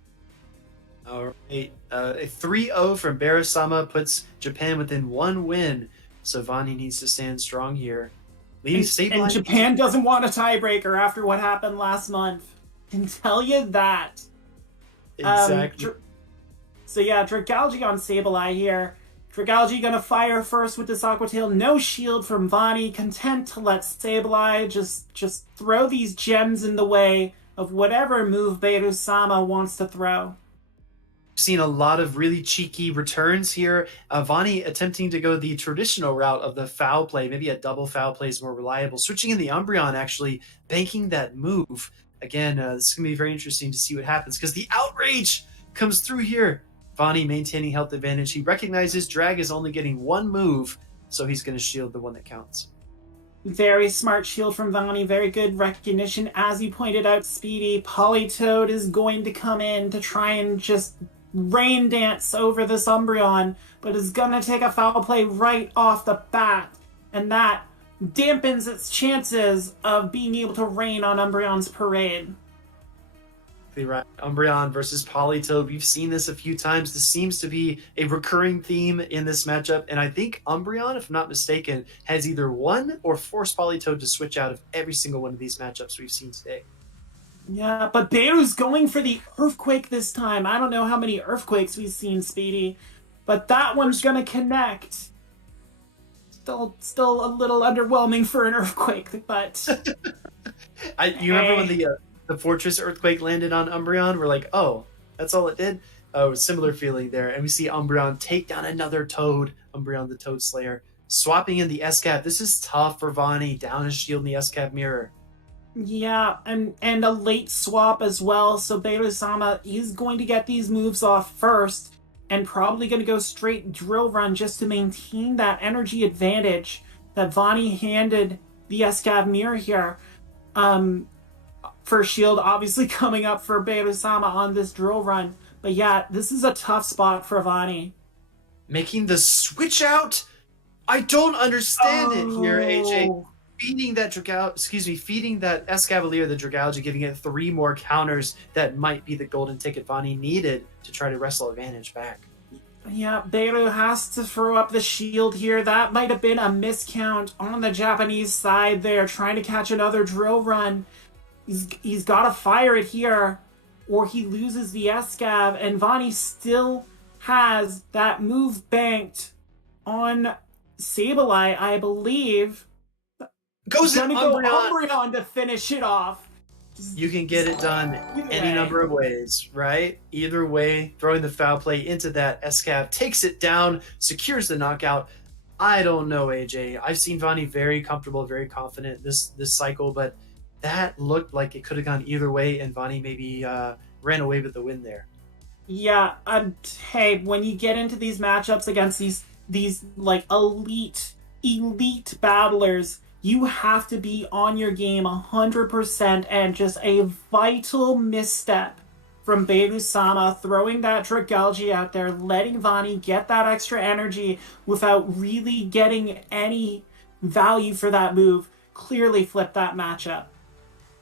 All right, a 3-0 from Barasama puts Japan within 1 win, so Vani needs to stand strong here. And Japan doesn't want a tiebreaker after what happened last month. Can tell you that. Exactly. So yeah, Dragalge on Sableye here. Dragalge gonna fire first with this Aqua Tail. No shield from Vani. Content to let Sableye just throw these gems in the way of whatever move Beirut-sama wants to throw. Seen a lot of really cheeky returns here. Vani attempting to go the traditional route of the foul play. Maybe a double foul play is more reliable. Switching in the Umbreon, actually banking that move. Again, this is going to be very interesting to see what happens because the outrage comes through here. Vani maintaining health advantage. He recognizes Drag is only getting 1 move, so he's going to shield the one that counts. Very smart shield from Vani. Very good recognition. As you pointed out, Speedy, Polytoad is going to come in to try and just rain dance over this Umbreon, but is gonna take a foul play right off the bat, and that dampens its chances of being able to rain on Umbreon's parade. Right. Umbreon versus Polytoad. We've seen this a few times. This seems to be a recurring theme in this matchup, and I think Umbreon, if I'm not mistaken, has either won or forced Polytoad to switch out of every single one of these matchups we've seen today. Yeah, but Beru's going for the Earthquake this time. I don't know how many Earthquakes we've seen, Speedy, but that one's going to connect. Still a little underwhelming for an Earthquake, but... You remember when the Fortress Earthquake landed on Umbreon? We're like, oh, that's all it did? Oh, similar feeling there. And we see Umbreon take down another Toad, Umbreon the Toad Slayer, swapping in the S-Cap. This is tough for Vani, down his shield in the S-Cap mirror. Yeah, and a late swap as well, so Beirut-sama is going to get these moves off first, and probably going to go straight Drill Run just to maintain that energy advantage that Vani handed the S-Cav mirror here. First shield obviously coming up for Beirut-sama on this Drill Run, but yeah, this is a tough spot for Vani. Making the switch out? I don't understand it here, AJ. Feeding that Escavalier, the Dragalge, giving it 3 more counters that might be the golden ticket Vani needed to try to wrestle advantage back. Yeah, Beirut has to throw up the shield here. That might have been a miscount on the Japanese side there, trying to catch another Drill Run. He's got to fire it here, or he loses the Escav, and Vani still has that move banked on Sableye, I believe. Goes in Umbreon to finish it off. You can get it done any number of ways, right? Either way, throwing the foul play into that Escav takes it down, secures the knockout. I don't know, AJ. I've seen Vani very comfortable, very confident this cycle, but that looked like it could have gone either way, and Vani maybe ran away with the win there. Yeah, hey, when you get into these matchups against these like elite battlers, you have to be on your game 100%, and just a vital misstep from Beirut-sama throwing that Dragalge out there, letting Vani get that extra energy without really getting any value for that move, clearly flipped that matchup.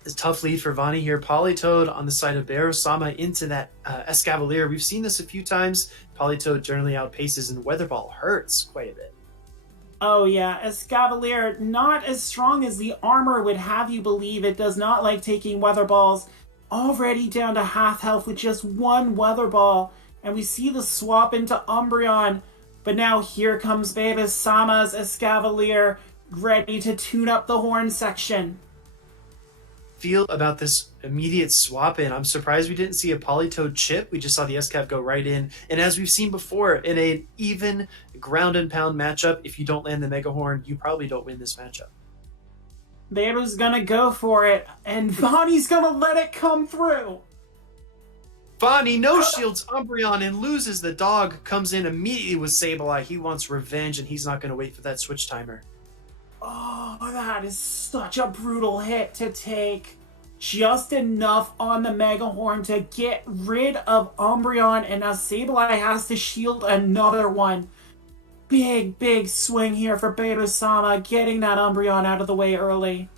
A tough lead for Vani here. Polytoad on the side of Beirut-sama into that Escavalier. We've seen this a few times. Polytoad generally outpaces, and Weather Ball hurts quite a bit. Oh yeah, Escavalier, not as strong as the armor would have you believe. It does not like taking Weather Balls. Already down to half health with just 1 Weather Ball. And we see the swap into Umbreon. But now here comes Beirut-sama's Escavalier, ready to tune up the horn section. Feel about this immediate swap in? I'm surprised we didn't see a Polytoad chip. We just saw the SCAV go right in. And as we've seen before, in an even ground and pound matchup, if you don't land the Mega Horn, you probably don't win this matchup. Beru's gonna go for it, and Vonnie's gonna let it come through. Vonnie no shields Umbreon and loses. The dog comes in immediately with Sableye. He wants revenge, and he's not going to wait for that switch timer. Oh, that is such a brutal hit to take. Just enough on the Mega Horn to get rid of Umbreon, and now Sableye has to shield another one. Big swing here for Beru-sama, getting that Umbreon out of the way early.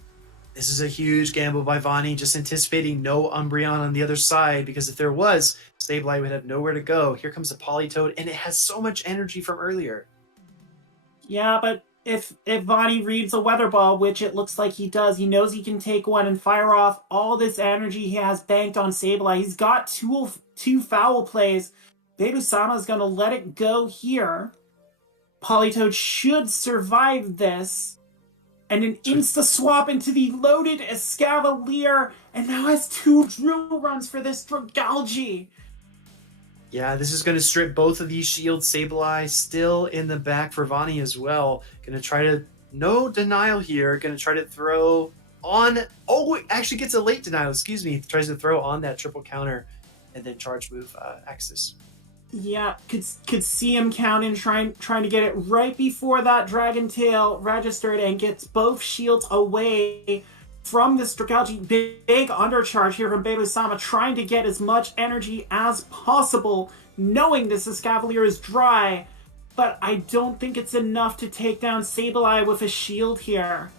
This is a huge gamble by Vonnie, just anticipating no Umbreon on the other side, because if there was, Sableye would have nowhere to go. Here comes a Polytoad, and it has so much energy from earlier. Yeah, but if Vonnie reads a Weather Ball, which it looks like he does, he knows he can take one and fire off all this energy he has banked on Sableye. He's got two foul plays. Beru-sama's going to let it go here. Polytoad should survive this. And an insta-swap into the loaded Escavalier, and now has 2 drill runs for this Dragalge. Yeah, this is going to strip both of these shields. Sableye still in the back for Vonnie as well. Going to try to... No denial here. Going to try to throw on... Oh, it actually gets a late denial. Excuse me. Tries to throw on that triple counter and then charge move Axis. Yeah, could see him counting, trying to get it right before that Dragon Tail registered, and gets both shields away from this Dragalge. Big undercharge here from Beru-sama, trying to get as much energy as possible, knowing this Escavalier is dry, but I don't think it's enough to take down Sableye with a shield here.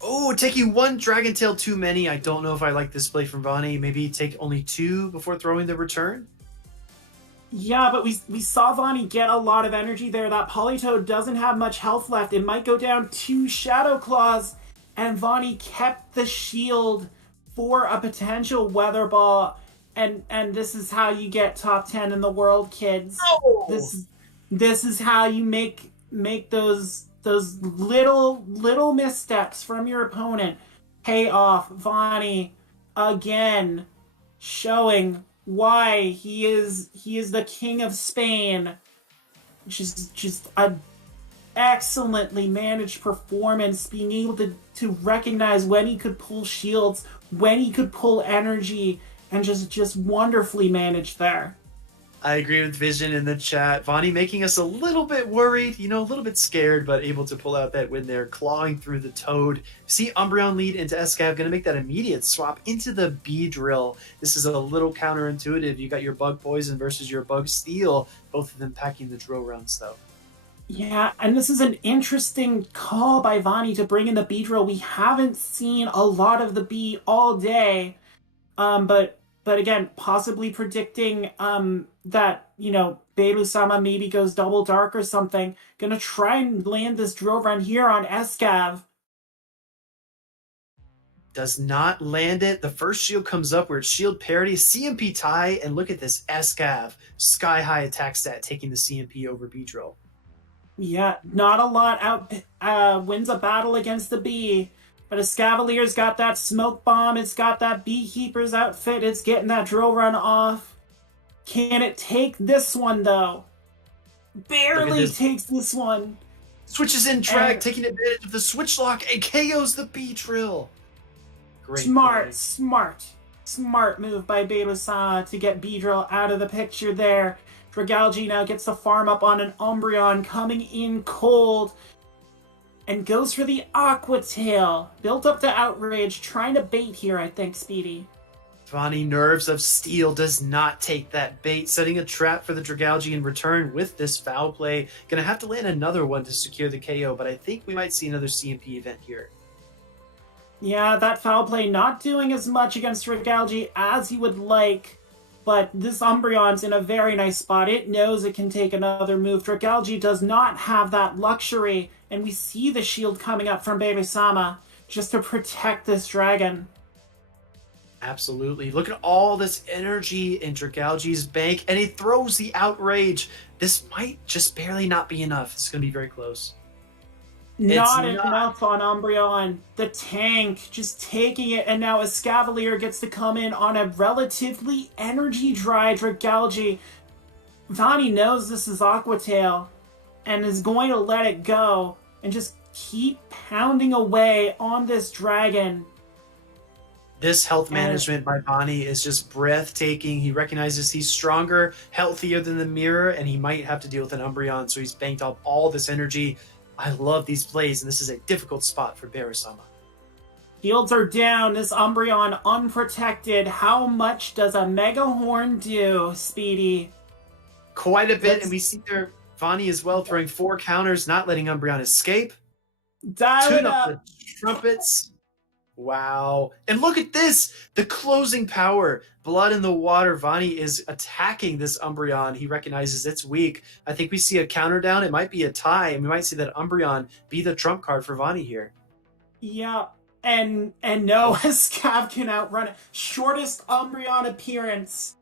Oh, taking 1 Dragon Tail too many. I don't know if I like this play from Vonnie. Maybe take only 2 before throwing the return? Yeah, but we saw Vonnie get a lot of energy there. That Polytoad doesn't have much health left. It might go down 2 Shadow Claws, and Vonnie kept the shield for a potential Weather Ball. And this is how you get top 10 in the world, kids. Oh! This is how you make those little missteps from your opponent pay off. Vonnie again showing why he is the king of Spain. Just a excellently managed performance, being able to recognize when he could pull shields, when he could pull energy, and just wonderfully managed there. I agree with Vision in the chat. Vonnie making us a little bit worried, a little bit scared, but able to pull out that win there, clawing through the Toad. See Umbreon lead into Escav, going to make that immediate swap into the B-Drill. This is a little counterintuitive. You got your Bug Poison versus your Bug Steel, both of them packing the drill runs, though. Yeah, and this is an interesting call by Vonnie to bring in the B-Drill. We haven't seen a lot of the B all day, but again, possibly predicting that, Beru-sama maybe goes double dark or something. Gonna try and land this drill run here on Escav. Does not land it. The first shield comes up where it's shield parity, CMP tie, and look at this Escav. Sky high attack stat taking the CMP over B-Drill. Yeah, not a lot wins a battle against the B. But Escavalier's got that smoke bomb, it's got that Beekeeper's outfit, it's getting that drill run off. Can it take this one, though? Barely takes this one. Switches in track, taking advantage of the switch lock, and KOs the B-Drill. Great Smart move by Beru-sama to get B-Drill out of the picture there. Dragalge now gets the farm up on an Umbreon, coming in cold, and goes for the Aqua Tail. Built up to Outrage, trying to bait here, I think, Speedy. Vonnie Nerves of Steel does not take that bait, setting a trap for the Dragalge in return with this foul play. Gonna have to land another one to secure the KO, but I think we might see another CMP event here. Yeah, that foul play not doing as much against Dragalge as he would like, but this Umbreon's in a very nice spot. It knows it can take another move. Dragalge does not have that luxury, and we see the shield coming up from Beru-sama just to protect this dragon. Absolutely. Look at all this energy in Dragalge's bank, and he throws the Outrage. This might just barely not be enough. It's going to be very close. Not not. enough on Umbreon. The tank just taking it, and now Escavalier gets to come in on a relatively energy-dry Dragalge. Vani knows this is Aqua Tail and is going to let it go and just keep pounding away on this dragon. This health management by Bonnie is just breathtaking. He recognizes he's stronger, healthier than the mirror, and he might have to deal with an Umbreon, so he's banked up all this energy. I love these plays, and this is a difficult spot for Beerusama. Shields are down. This Umbreon unprotected. How much does a Mega Horn do, Speedy? Quite a bit, and we see there Vani as well throwing 4 counters, not letting Umbreon escape. Dial it Tune up up. the trumpets. Wow. And look at this! The closing power. Blood in the water. Vani is attacking this Umbreon. He recognizes it's weak. I think we see a counter down. It might be a tie, and we might see that Umbreon be the trump card for Vani here. Yeah, and no, Scav can outrun it. Shortest Umbreon appearance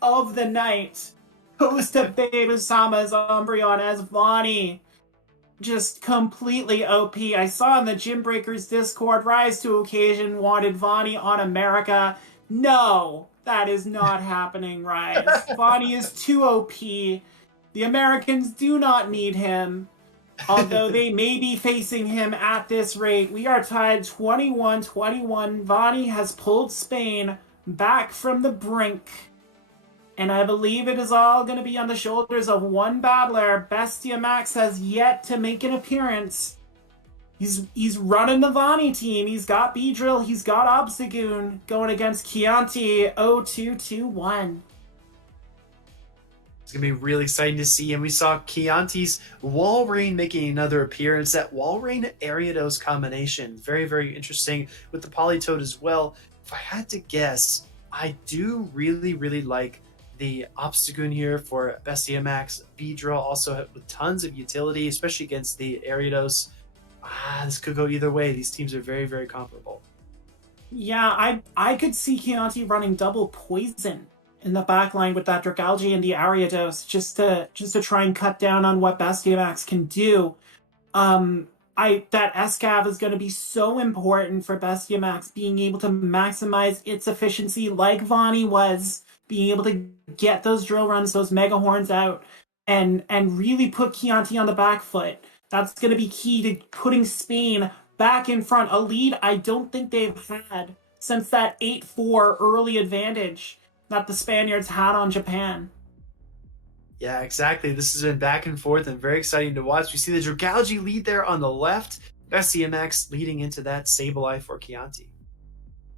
of the night goes to Beerusama's Umbreon as Vani. Just completely OP. I saw in the Gymbreakers Discord, Rise to Occasion wanted Vani on America. No, that is not happening, Rise. Vani is too OP. The Americans do not need him. Although they may be facing him at this rate. We are tied 21-21. Vani has pulled Spain back from the brink. And I believe it is all going to be on the shoulders of one battler. Bestia Max has yet to make an appearance. He's running the Vani team. He's got Beedrill. He's got Obsigoon going against Chianti 0221. It's going to be really exciting to see. And we saw Chianti's Walrein making another appearance. That Walrein Ariados combination. Very, very interesting with the Politoed as well. If I had to guess, I do really, really like the Obstagoon here for Bestia Max. Beedrill also with tons of utility, especially against the Ariados. This could go either way. These teams are very, very comparable. Yeah, I could see Chianti running double poison in the backline with that Dragalge and the Ariados just to try and cut down on what Bestia Max can do. That Escav is going to be so important for Bestia Max being able to maximize its efficiency like Vani was, being able to get those drill runs, those Mega Horns out, and really put Chianti on the back foot. That's going to be key to putting Spain back in front. A lead I don't think they've had since that 8-4 early advantage that the Spaniards had on Japan. Yeah, exactly. This has been back and forth and very exciting to watch. We see the Dragalge lead there on the left. Bestia Max leading into that Sableye for Chianti.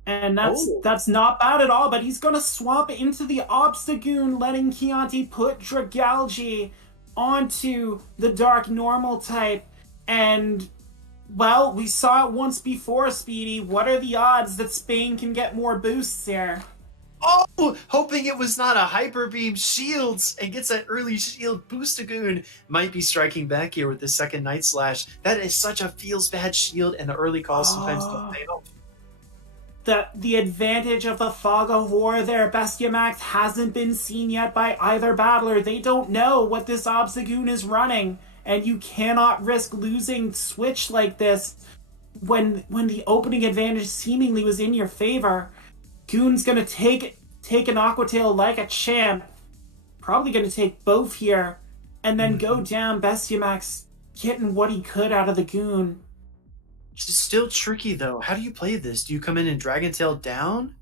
And that's not bad at all, but he's going to swap into the Obstagoon, letting Chianti put Dragalge onto the Dark Normal type. And, well, we saw it once before, Speedy. What are the odds that Spain can get more boosts here? Oh, hoping it was not a Hyper Beam shields and gets that early shield. Boostagoon might be striking back here with the second Night Slash. That is such a feels bad shield, and the early calls sometimes don't pay off. The advantage of the Fog of War there. Bestia Max hasn't been seen yet by either battler. They don't know what this Obstagoon is running, and you cannot risk losing Switch like this when the opening advantage seemingly was in your favor. Goon's gonna take an Aqua Tail like a champ. Probably gonna take both here, and then go down. Bestia Max getting what he could out of the Goon. It's still tricky though. How do you play this? Do you come in and Dragon Tail down?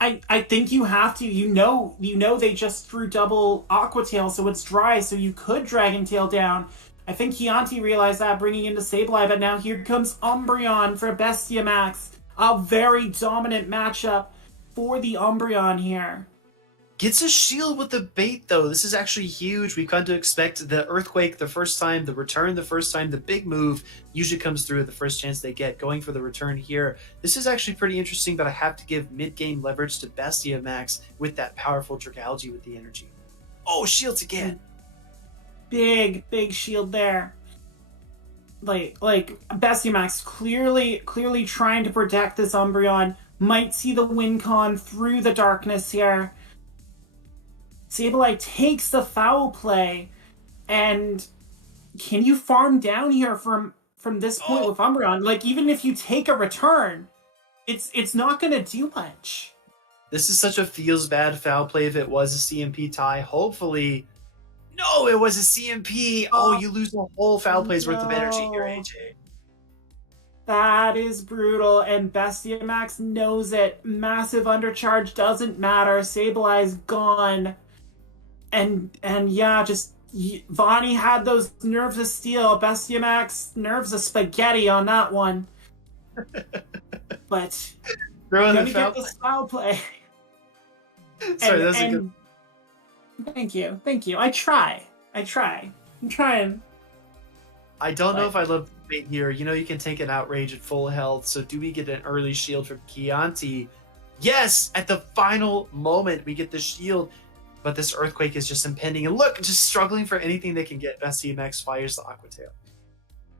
I think you have to. You know they just threw double Aqua Tail, so it's dry, so you could Dragon Tail down. I think Chianti realized that bringing into Sableye, but now here comes Umbreon for Bestia Max. A very dominant matchup for the Umbreon here. Gets a shield with the bait, though. This is actually huge. We've come to expect the Earthquake the first time, the return the first time, the big move usually comes through at the first chance they get, going for the return here. This is actually pretty interesting, but I have to give mid-game leverage to Bestia Max with that powerful Dragalge with the energy. Oh, shields again. Big shield there. Like Bestia Max clearly trying to protect this Umbreon. Might see the win con through the darkness here. Sableye takes the foul play, and can you farm down here from from this point with Umbreon. Like, even if you take a return, it's not going to do much. This is such a feels bad foul play if it was a CMP tie. Hopefully, no, it was a CMP. Oh, you lose a whole foul play's worth of energy here, AJ. That is brutal, and Bestiamax knows it. Massive undercharge doesn't matter. Sableye gone. And yeah, just Vonnie had those nerves of steel. Bestiamax nerves of spaghetti on that one. But let me get this foul play. Sorry, that was a good. Thank you. I'm trying. I don't know if I love the bait here. You know, you can take an outrage at full health. So do we get an early shield from Chianti? Yes, at the final moment we get the shield, but this earthquake is just impending. And look, just struggling for anything they can get. Bestiamax fires the Aqua Tail.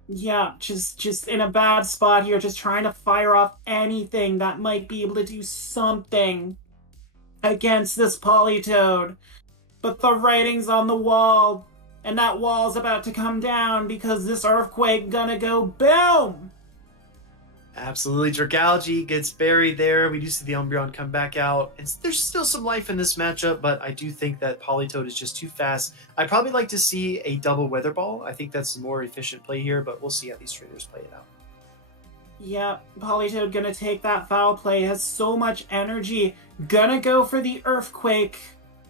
Yeah, just in a bad spot here, just trying to fire off anything that might be able to do something against this Politoed. But the writing's on the wall, and that wall's about to come down because this earthquake gonna go boom! Absolutely. Dragalge gets buried there. We do see the Umbreon come back out. There's still some life in this matchup, but I do think that Politoed is just too fast. I'd probably like to see a double Weather Ball. I think that's the more efficient play here, but we'll see how these trainers play it out. Yeah, Politoed gonna take that foul play, has so much energy, gonna go for the earthquake.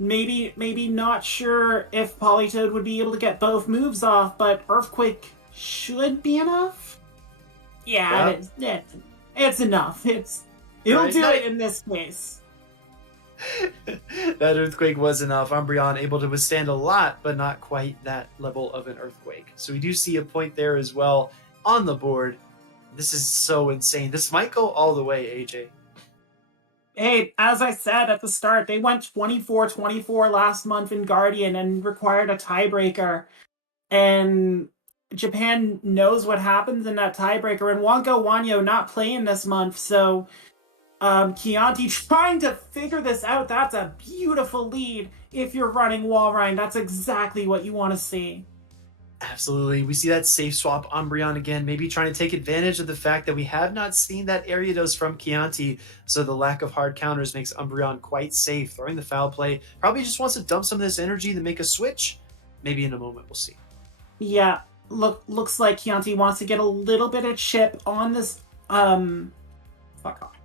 Maybe not sure if Politoed would be able to get both moves off, but earthquake should be enough. Yeah, it's enough. It'll do it in this case. That earthquake was enough. Umbreon able to withstand a lot, but not quite that level of an earthquake. So we do see a point there as well on the board. This is so insane. This might go all the way, AJ. Hey, as I said at the start, they went 24-24 last month in Guardian and required a tiebreaker. And Japan knows what happens in that tiebreaker, and Wanko Wanyo not playing this month, so Chianti trying to figure this out. That's a beautiful lead if you're running Walrein. That's exactly what you want to see. Absolutely. We see that safe swap Umbreon again, maybe trying to take advantage of the fact that we have not seen that Ariados from Chianti, so the lack of hard counters makes Umbreon quite safe. Throwing the foul play, probably just wants to dump some of this energy to make a switch. Maybe in a moment, we'll see. Yeah, looks like Chianti wants to get a little bit of chip on this, fuck off.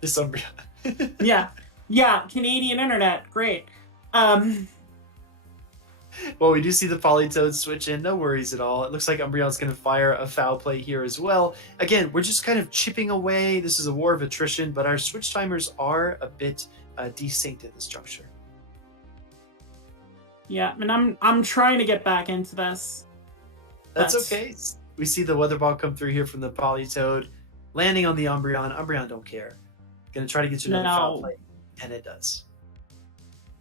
This Umbreon. Yeah, Canadian internet, great. Well, we do see the Politoed switch in. No worries at all. It looks like Umbreon's going to fire a foul play here as well. Again, we're just kind of chipping away. This is a war of attrition, but our switch timers are a bit desynced at this juncture. Yeah, and I'm trying to get back into this. That's okay. We see the Weather Ball come through here from the Politoed, landing on the Umbreon. Umbreon don't care. Going to try to get you another foul play, and it does.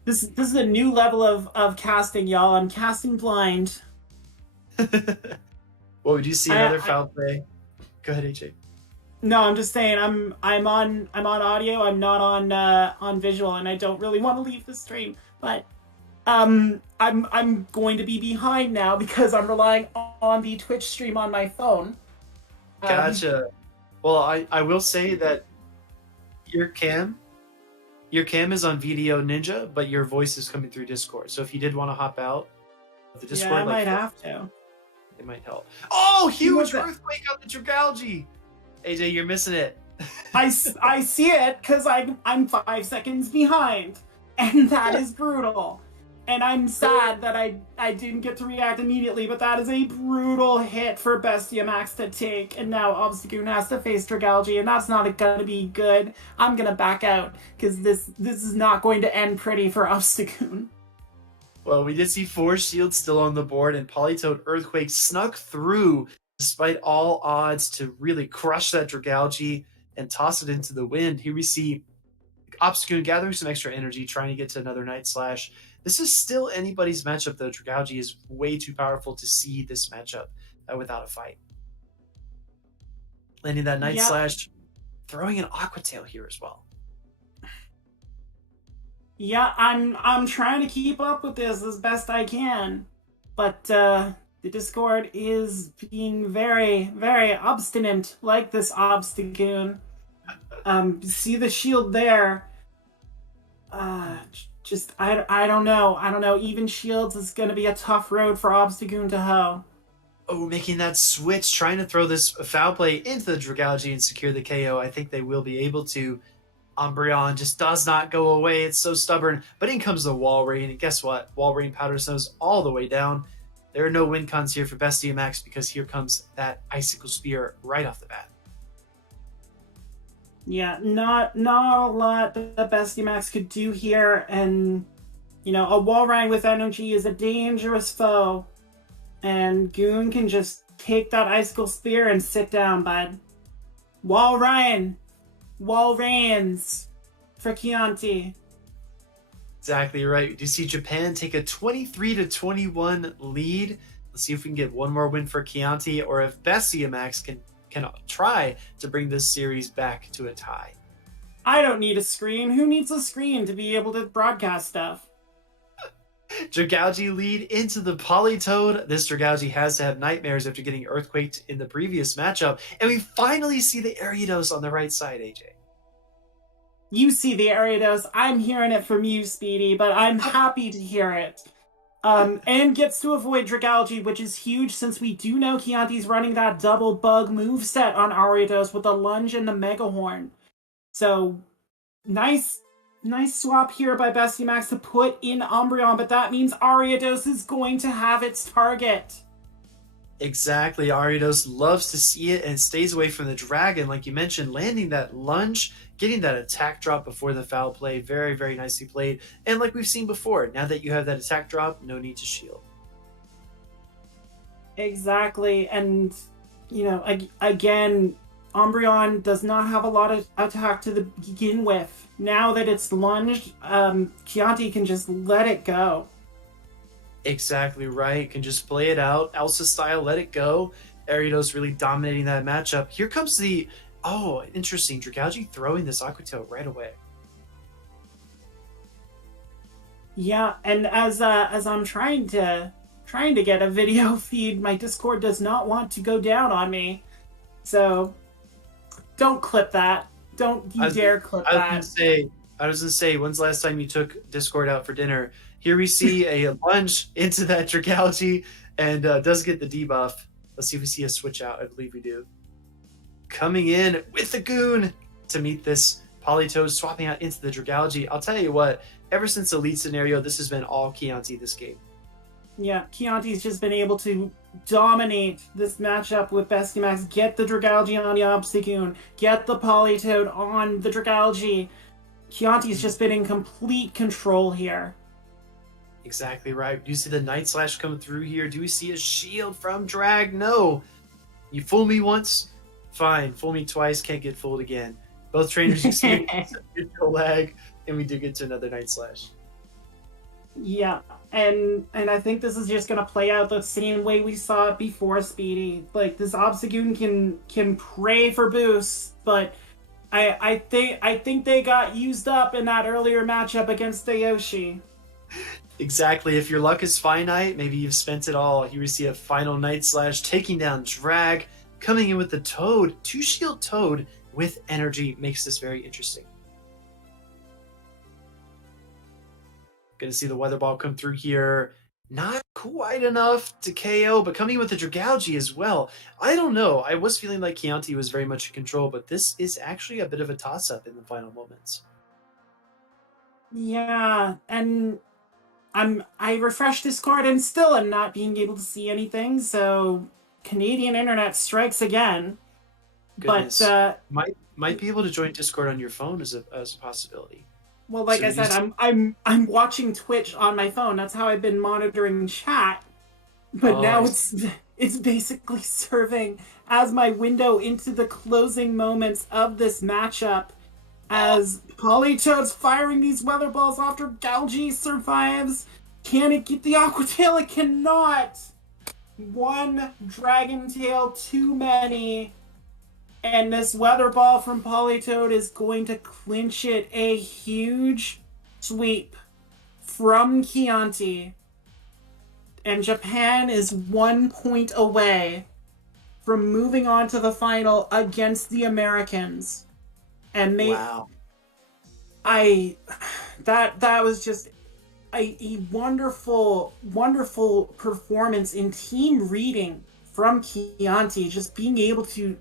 This is a new level of casting, y'all. I'm casting blind. Well, we do see another foul play. Go ahead, AJ. No, I'm just saying I'm on audio. I'm not on visual, and I don't really want to leave the stream. But I'm going to be behind now because I'm relying on the Twitch stream on my phone. Gotcha. Well, I will say that your cam is on Video Ninja, but your voice is coming through Discord. So if you did want to hop out of the Discord, I might have to. It might help. Oh, huge earthquake on the Dragalge! AJ, you're missing it. I see it because I'm 5 seconds behind, and that is brutal. And I'm sad that I didn't get to react immediately, but that is a brutal hit for Bestiamax to take, and now Obstagoon has to face Dragalge, and that's not gonna be good. I'm gonna back out, because this is not going to end pretty for Obstagoon. Well, we did see 4 shields still on the board, and Politoed Earthquake snuck through, despite all odds, to really crush that Dragalge and toss it into the wind. Here we see Obstagoon gathering some extra energy, trying to get to another Night Slash. This is still anybody's matchup, though. Dragalge is way too powerful to see this matchup without a fight. Landing that Night Slash, throwing an Aqua Tail here as well. Yeah, I'm trying to keep up with this as best I can, but The Discord is being very, very obstinate, like this Obstagoon. See the shield there. I don't know. I don't know. Even shields is going to be a tough road for Obstagoon to hoe. Oh, making that switch, trying to throw this foul play into the Dragalge and secure the KO. I think they will be able to. Umbreon just does not go away. It's so stubborn. But in comes the Wall Rain. And guess what? Wall Rain Powder Snows all the way down. There are no win cons here for Bestia Max because here comes that Icicle Spear right off the bat. Yeah, not a lot that Bestie Max could do here, and a Wall Rain with energy is a dangerous foe. And Goon can just take that Icicle Spear and sit down, bud. Wall Rains for Chianti. Exactly right. Do you see Japan take a 23-21 lead? Let's see if we can get one more win for Chianti, or if Bestia Max can try to bring this series back to a tie. I don't need a screen. Who needs a screen to be able to broadcast stuff? Dragalge lead into the Politoed. This Dragalge has to have nightmares after getting earthquaked in the previous matchup. And we finally see the Ariados on the right side, AJ. You see the Ariados. I'm hearing it from you, Speedy, but I'm happy to hear it. And gets to avoid Dragalge, which is huge since we do know Chianti's running that double bug moveset on Ariados with the lunge and the Mega Horn. So, nice swap here by Bestie Max to put in Umbreon, but that means Ariados is going to have its target. Exactly. Ariados loves to see it and stays away from the dragon, like you mentioned, landing that lunge, getting that attack drop before the foul play. Very, very nicely played. And like we've seen before, now that you have that attack drop, no need to shield. Exactly. And, again, Umbreon does not have a lot of attack to begin with. Now that it's lunged, Chianti can just let it go. Exactly right. Can just play it out. Elsa style, let it go. Ariados really dominating that matchup. Here comes the... Oh, interesting. Dragalge throwing this Aqua Tail right away. Yeah, and as I'm trying to get a video feed, my Discord does not want to go down on me. So, don't clip that. Don't you dare clip that. I was gonna say, when's the last time you took Discord out for dinner? Here we see a lunge into that Dragalge and does get the debuff. Let's see if we see a switch out. I believe we do. Coming in with the Goon to meet this Politoed, swapping out into the Dragalge. I'll tell you what, ever since the lead scenario, this has been all Chianti this game. Yeah, Chianti's just been able to dominate this matchup with Bestie Max. Get the Dragalge on the Obstagoon. Get the Politoed on the Dragalge. Chianti's just been in complete control here. Exactly right. Do you see the Night Slash come through here? Do we see a shield from Drag? No. You fool me once, fine. Fool me twice, can't get fooled again. Both trainers experience neutral lag, and we do get to another Night Slash. Yeah, and I think this is just gonna play out the same way we saw it before, Speedy. Like, this Obstagoon can pray for boosts, but I think they got used up in that earlier matchup against the Yoshi. Exactly. If your luck is finite, maybe you've spent it all. Here we see a final Night Slash taking down Drag, coming in with the Toad. 2-shield Toad with energy makes this very interesting. Gonna see the Weather Ball come through here. Not quite enough to KO, but coming in with the Dragalge as well. I don't know. I was feeling like Chianti was very much in control, but this is actually a bit of a toss-up in the final moments. Yeah, and I refreshed Discord and still am not being able to see anything, so Canadian internet strikes again. Goodness. But might be able to join Discord on your phone as a possibility. Well, like I said, I'm watching Twitch on my phone. That's how I've been monitoring chat. But now it's basically serving as my window into the closing moments of this matchup. As Politoad's firing these weather balls after Galgi survives. Can it get the Aqua Tail? It cannot! One Dragon Tail too many. And this weather ball from Politoad is going to clinch it. A huge sweep from Chianti. and Japan is 1 point away from moving on to the final against the Americans. And Wow. that was just a wonderful, wonderful performance in team reading from Chianti, just being able to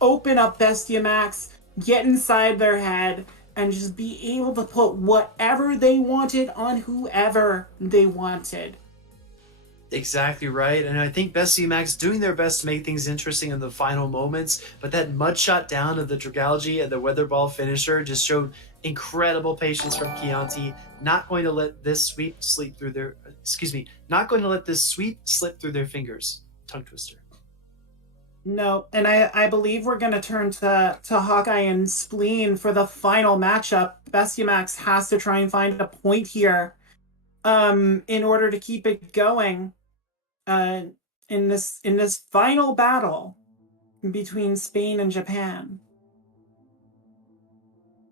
open up Bestia Max, get inside their head, and just be able to put whatever they wanted on whoever they wanted. Exactly right, and I think Bestie Max doing their best to make things interesting in the final moments, but that mud shot down of the Dragalgi and the weather ball finisher just showed incredible patience from Chianti, not going to let this sweep slip through their fingers. Tongue twister. No, and I believe we're going to turn to Hawkeye and Spleen for the final matchup. Bestia Max has to try and find a point here in order to keep it going in this final battle between Spain and Japan.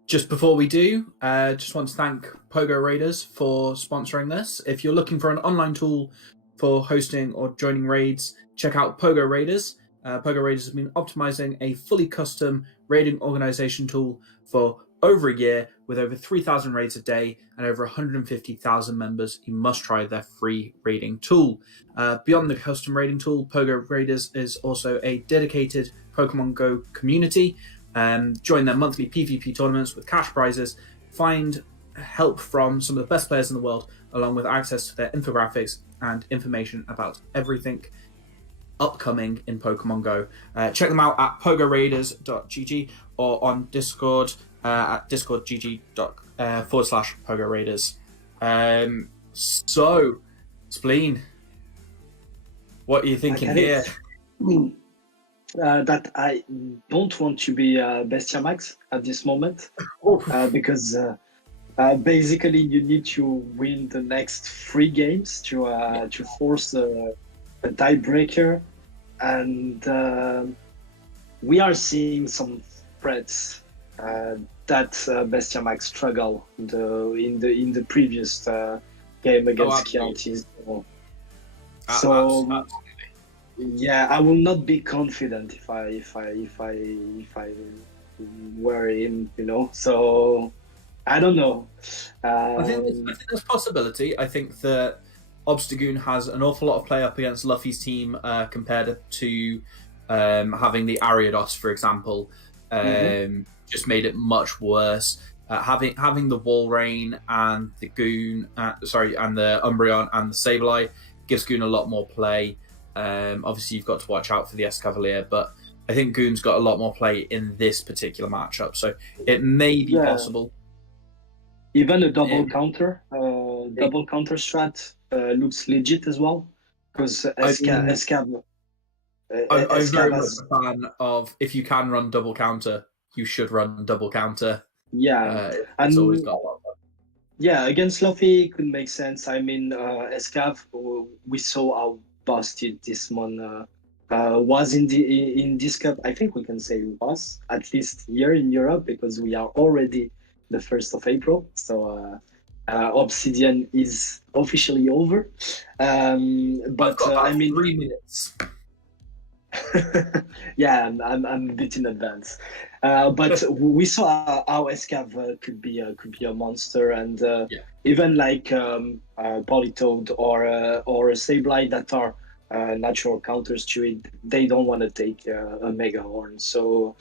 Just before we do, just want to thank Pogo Raiders for sponsoring this. If you're looking for an online tool for hosting or joining raids, check out Pogo Raiders. Pogo Raiders has been optimizing a fully custom raiding organization tool for over a year with over 3,000 raids a day and over 150,000 members. You must try their free raiding tool. Beyond the custom raiding tool, Pogo Raiders is also a dedicated Pokemon Go community. Join their monthly PvP tournaments with cash prizes. Find help from some of the best players in the world, along with access to their infographics and information about everything upcoming in Pokemon Go. Check them out at pogoraiders.gg or on Discord at discordgg./Pogo Raiders. So, Spleen, what are you thinking here? That I don't want to be Bestia Max at this moment because basically you need to win the next 3 games to force a tiebreaker, and we are seeing some threats that Bestia Max struggle in the previous game against Chianti. So yeah, I will not be confident if I were him, So I don't know. I think there's possibility. I think that Obstagoon has an awful lot of play up against Luffy's team compared to having the Ariados, for example. Just made it much worse. Having the Walrein and the Goon, and the Umbreon and the Sableye gives Goon a lot more play. Obviously, you've got to watch out for the Escavalier, but I think Goon's got a lot more play in this particular matchup, so it may be possible. Even a double counter strat looks legit as well, because Escav. I'm very much a fan of, if you can run double counter, you should run double counter. Yeah, it's always got a lot of fun. Yeah, against Luffy it could make sense. I mean, Escav, we saw how busted this one was in this cup. I think we can say was, at least here in Europe, because we are already the 1st of April. So Obsidian is officially over. But I mean, 3 minutes. Yeah, I'm a bit in advance. But we saw how Escav could be a monster, and even like Politoed or a Sableye that are natural counters to it, they don't want to take a Mega Horn. So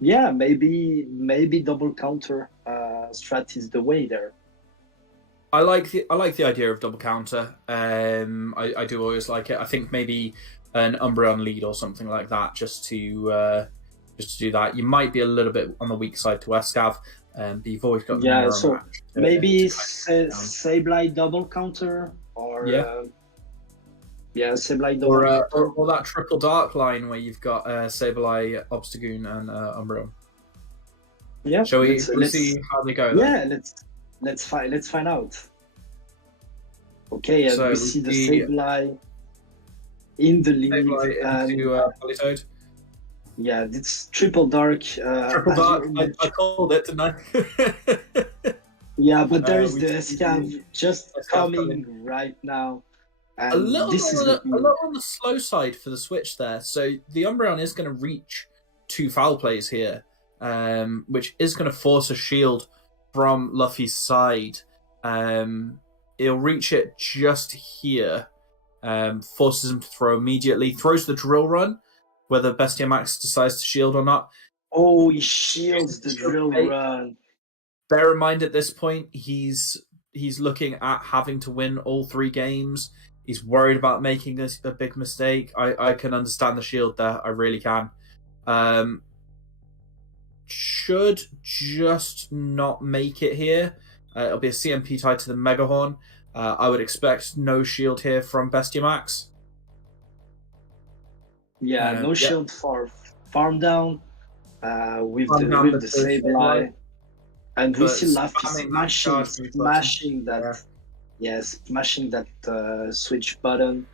maybe double counter strat is the way there. I like the idea of double counter. I do always like it. I think maybe an Umbreon lead or something like that, just to do that. You might be a little bit on the weak side to Escav, but you've always got so maybe Sableye double counter or Sableye double or that triple dark line where you've got Sableye, Obstagoon, and Umbreon. Yeah, shall we see how they go? Yeah, let's find out. Okay, so we see the Sableye in the lead. Politoed. Yeah, it's triple dark. Triple dark. I called it, didn't I? Yeah, but there is the Escav just coming right now. A And little, this is a the little on the slow side for the switch there. So the Umbreon is going to reach 2 foul plays here, which is going to force a shield from Luffy's side. He'll reach it just here, forces him to throw immediately, throws the drill run, whether Bestia Max decides to shield or not. Oh, he shields the drill run. Bear in mind at this point, he's looking at having to win all 3 games. He's worried about making a big mistake. I can understand the shield there. I really can. Should just not make it here. It'll be a CMP tied to the Mega Horn. I would expect no shield here from Bestia Max. Yeah, no shield for Farm Down with Farm the down with the Sableye. And we But see Luffy spamming that smashing that switch button.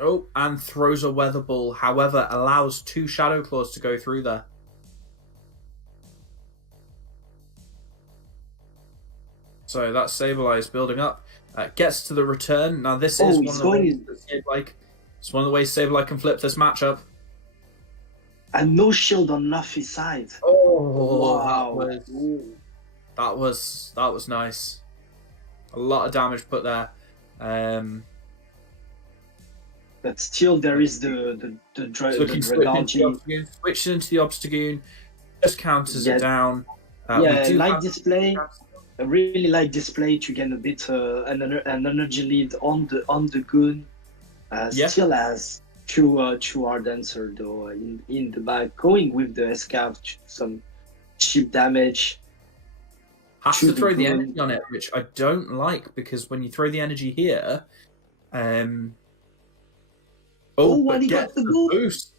Oh, and throws a Weather Ball. However, allows 2 Shadow Claws to go through there. So that Sableye is building up. Gets to the return. Now this is one of the ways that it's one of the ways Sableye can flip this matchup. And no shield on Luffy's side. Oh, wow. That was nice. A lot of damage put there. But still, there is the Dragalge. Switches into the Obstagoon. Just counters it down. Light display. A really light display to get a bit an energy lead on the Goon. Still has two hard dancer though in the back, going with the Escav, some cheap damage. Has to throw the energy on it, which I don't like, because when you throw the energy here, he got the boost.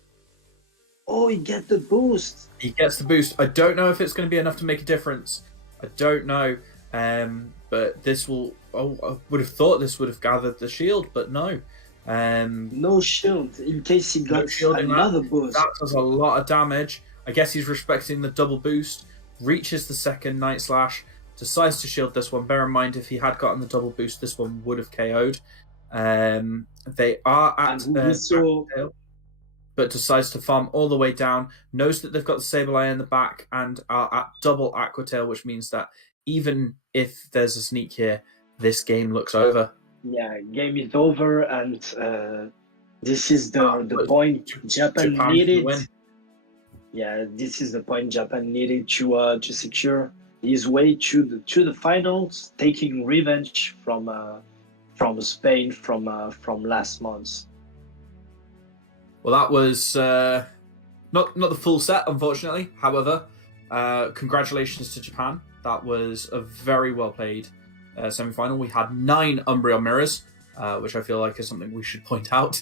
Oh, he gets the boost. He gets the boost. I don't know if it's going to be enough to make a difference. I don't know. But this will... Oh, I would have thought this would have gathered the shield, but no. No shield, in case he got another boost. That does a lot of damage. I guess he's respecting the double boost. Reaches the second Night Slash. Decides to shield this one. Bear in mind, if he had gotten the double boost, this one would have KO'd. They are at but decides to farm all the way down. Knows that they've got the Sableye in the back and are at double Aqua Tail, which means that even if there's a sneak here, this game looks over. Yeah, game is over, and this is the point Japan needed. Yeah, this is the point Japan needed to secure his way to the finals, taking revenge from Spain from last month. Well, that was not the full set, unfortunately. However, congratulations to Japan. That was a very well played semi-final. We had 9 Umbreon mirrors, which I feel like is something we should point out.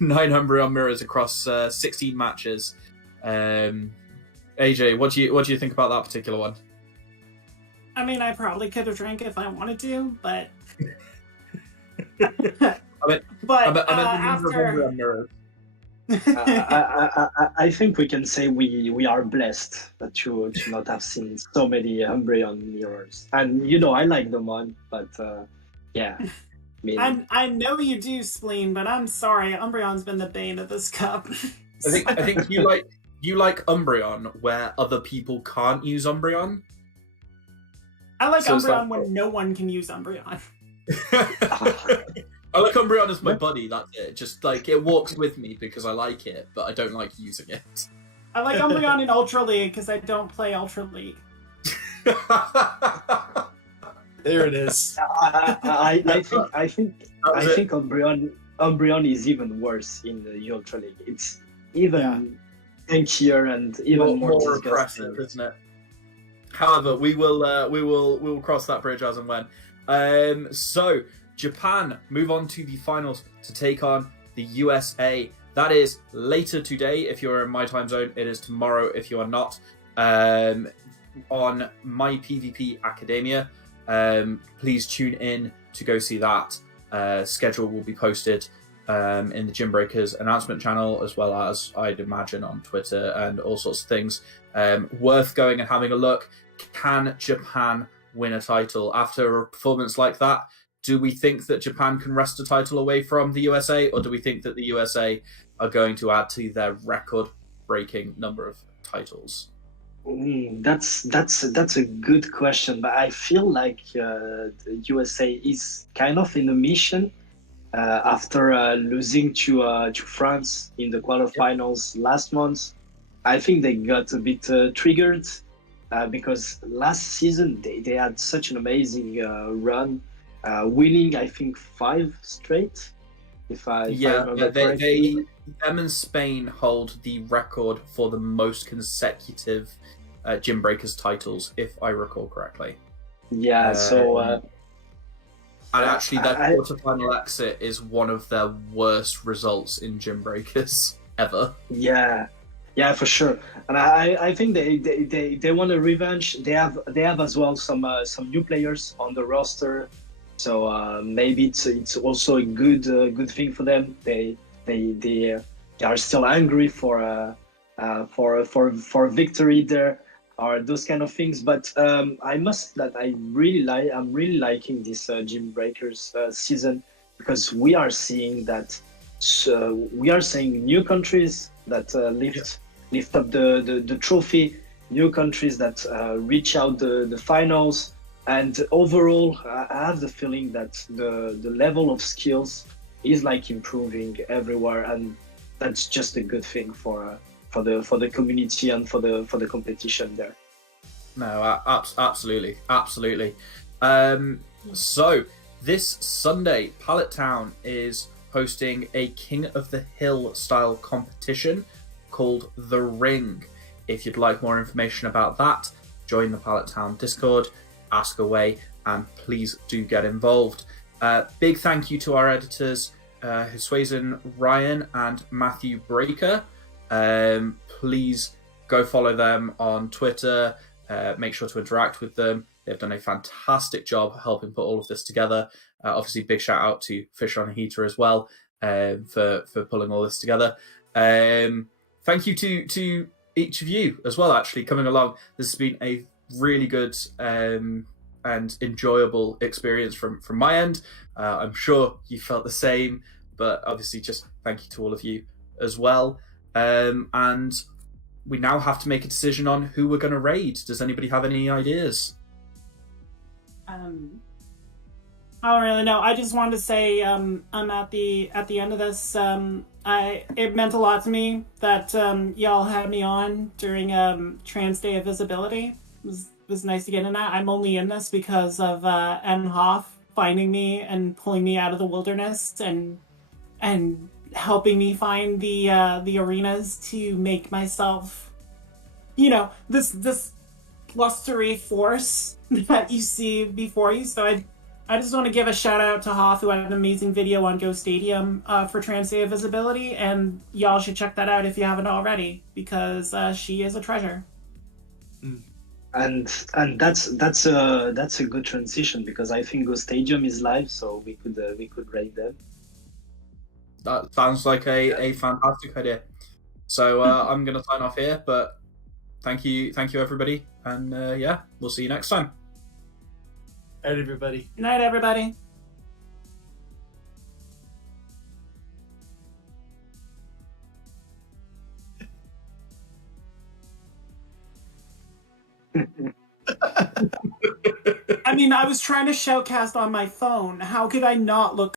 9 Umbreon mirrors across 16 matches. AJ, what do you think about that particular one? I mean, I probably could have drank if I wanted to, but after. I think we can say we are blessed to not have seen so many Umbreon mirrors, and I like them on, but yeah. I know you do, Spleen, but I'm sorry, Umbreon's been the bane of this cup. I think you like Umbreon where other people can't use Umbreon. I like Umbreon when no one can use Umbreon. I like Umbreon as my buddy, that's it. Just like it walks with me because I like it, but I don't like using it. I like Umbreon in Ultra League because I don't play Ultra League. There it is. I think Umbreon is even worse in the Ultra League. It's even tankier and even more aggressive, isn't it? However, we will cross that bridge as and when. So Japan move on to the finals to take on the USA. That is later today if you're in my time zone. It is tomorrow if you are not. On My PvP Academia. Please tune in to go see that. Schedule will be posted in the Gymbreakers announcement channel, as well as I'd imagine on Twitter and all sorts of things. Worth going and having a look. Can Japan win a title after a performance like that? do we think that Japan can wrest a title away from the USA, or do we think that the USA are going to add to their record-breaking number of titles? That's a good question, but I feel like the USA is kind of in a mission after losing to France in the quarterfinals last month. I think they got a bit triggered because last season they had such an amazing run, winning I think 5 straight. If I remember correctly. Them and Spain hold the record for the most consecutive Gymbreakers titles, if I recall correctly. Yeah, and actually, that quarterfinal exit is one of their worst results in Gymbreakers ever. Yeah, for sure. And I think they want a revenge. They have as well some new players on the roster, so maybe it's also a good thing for them. They are still angry for victory there, or those kind of things. But I must that I'm really liking this Gymbreakers season, because we are seeing that we are seeing new countries that lift up the trophy, new countries that reach out the finals, and overall I have the feeling that the level of skills is like improving everywhere, and that's just a good thing for the community and for the competition there. No, absolutely. So this Sunday, Pallet Town is hosting a King of the Hill style competition called The Ring. If you'd like more information about that, join the Pallet Town Discord, ask away, and please do get involved. Big thank you to our editors, Hiswazen Ryan and Matthew Breaker. Please go follow them on Twitter. Make sure to interact with them. They've done a fantastic job helping put all of this together. Obviously, big shout out to Fish on a Heater as well for pulling all this together. Thank you to each of you as well, actually, coming along. This has been a really good and enjoyable experience from my end. I'm sure you felt the same, but obviously just thank you to all of you as well. And we now have to make a decision on who we're going to raid. Does anybody have any ideas? I don't really know. I just wanted to say I'm at the end of this. It meant a lot to me that y'all had me on during Trans Day of Visibility. It was nice to get in that. I'm only in this because of N. Hoff finding me and pulling me out of the wilderness and helping me find the arenas to make myself, this blustery force that you see before you. So I just want to give a shout out to Hoff, who had an amazing video on Go Stadium for Trans Day of Visibility, and y'all should check that out if you haven't already, because she is a treasure. And that's a good transition, because I think Go Stadium is live, so we could rate them. That sounds like a fantastic idea. So I'm going to sign off here, but thank you everybody, and we'll see you next time. Night, everybody. Night, everybody. I mean, I was trying to shoutcast on my phone. How could I not look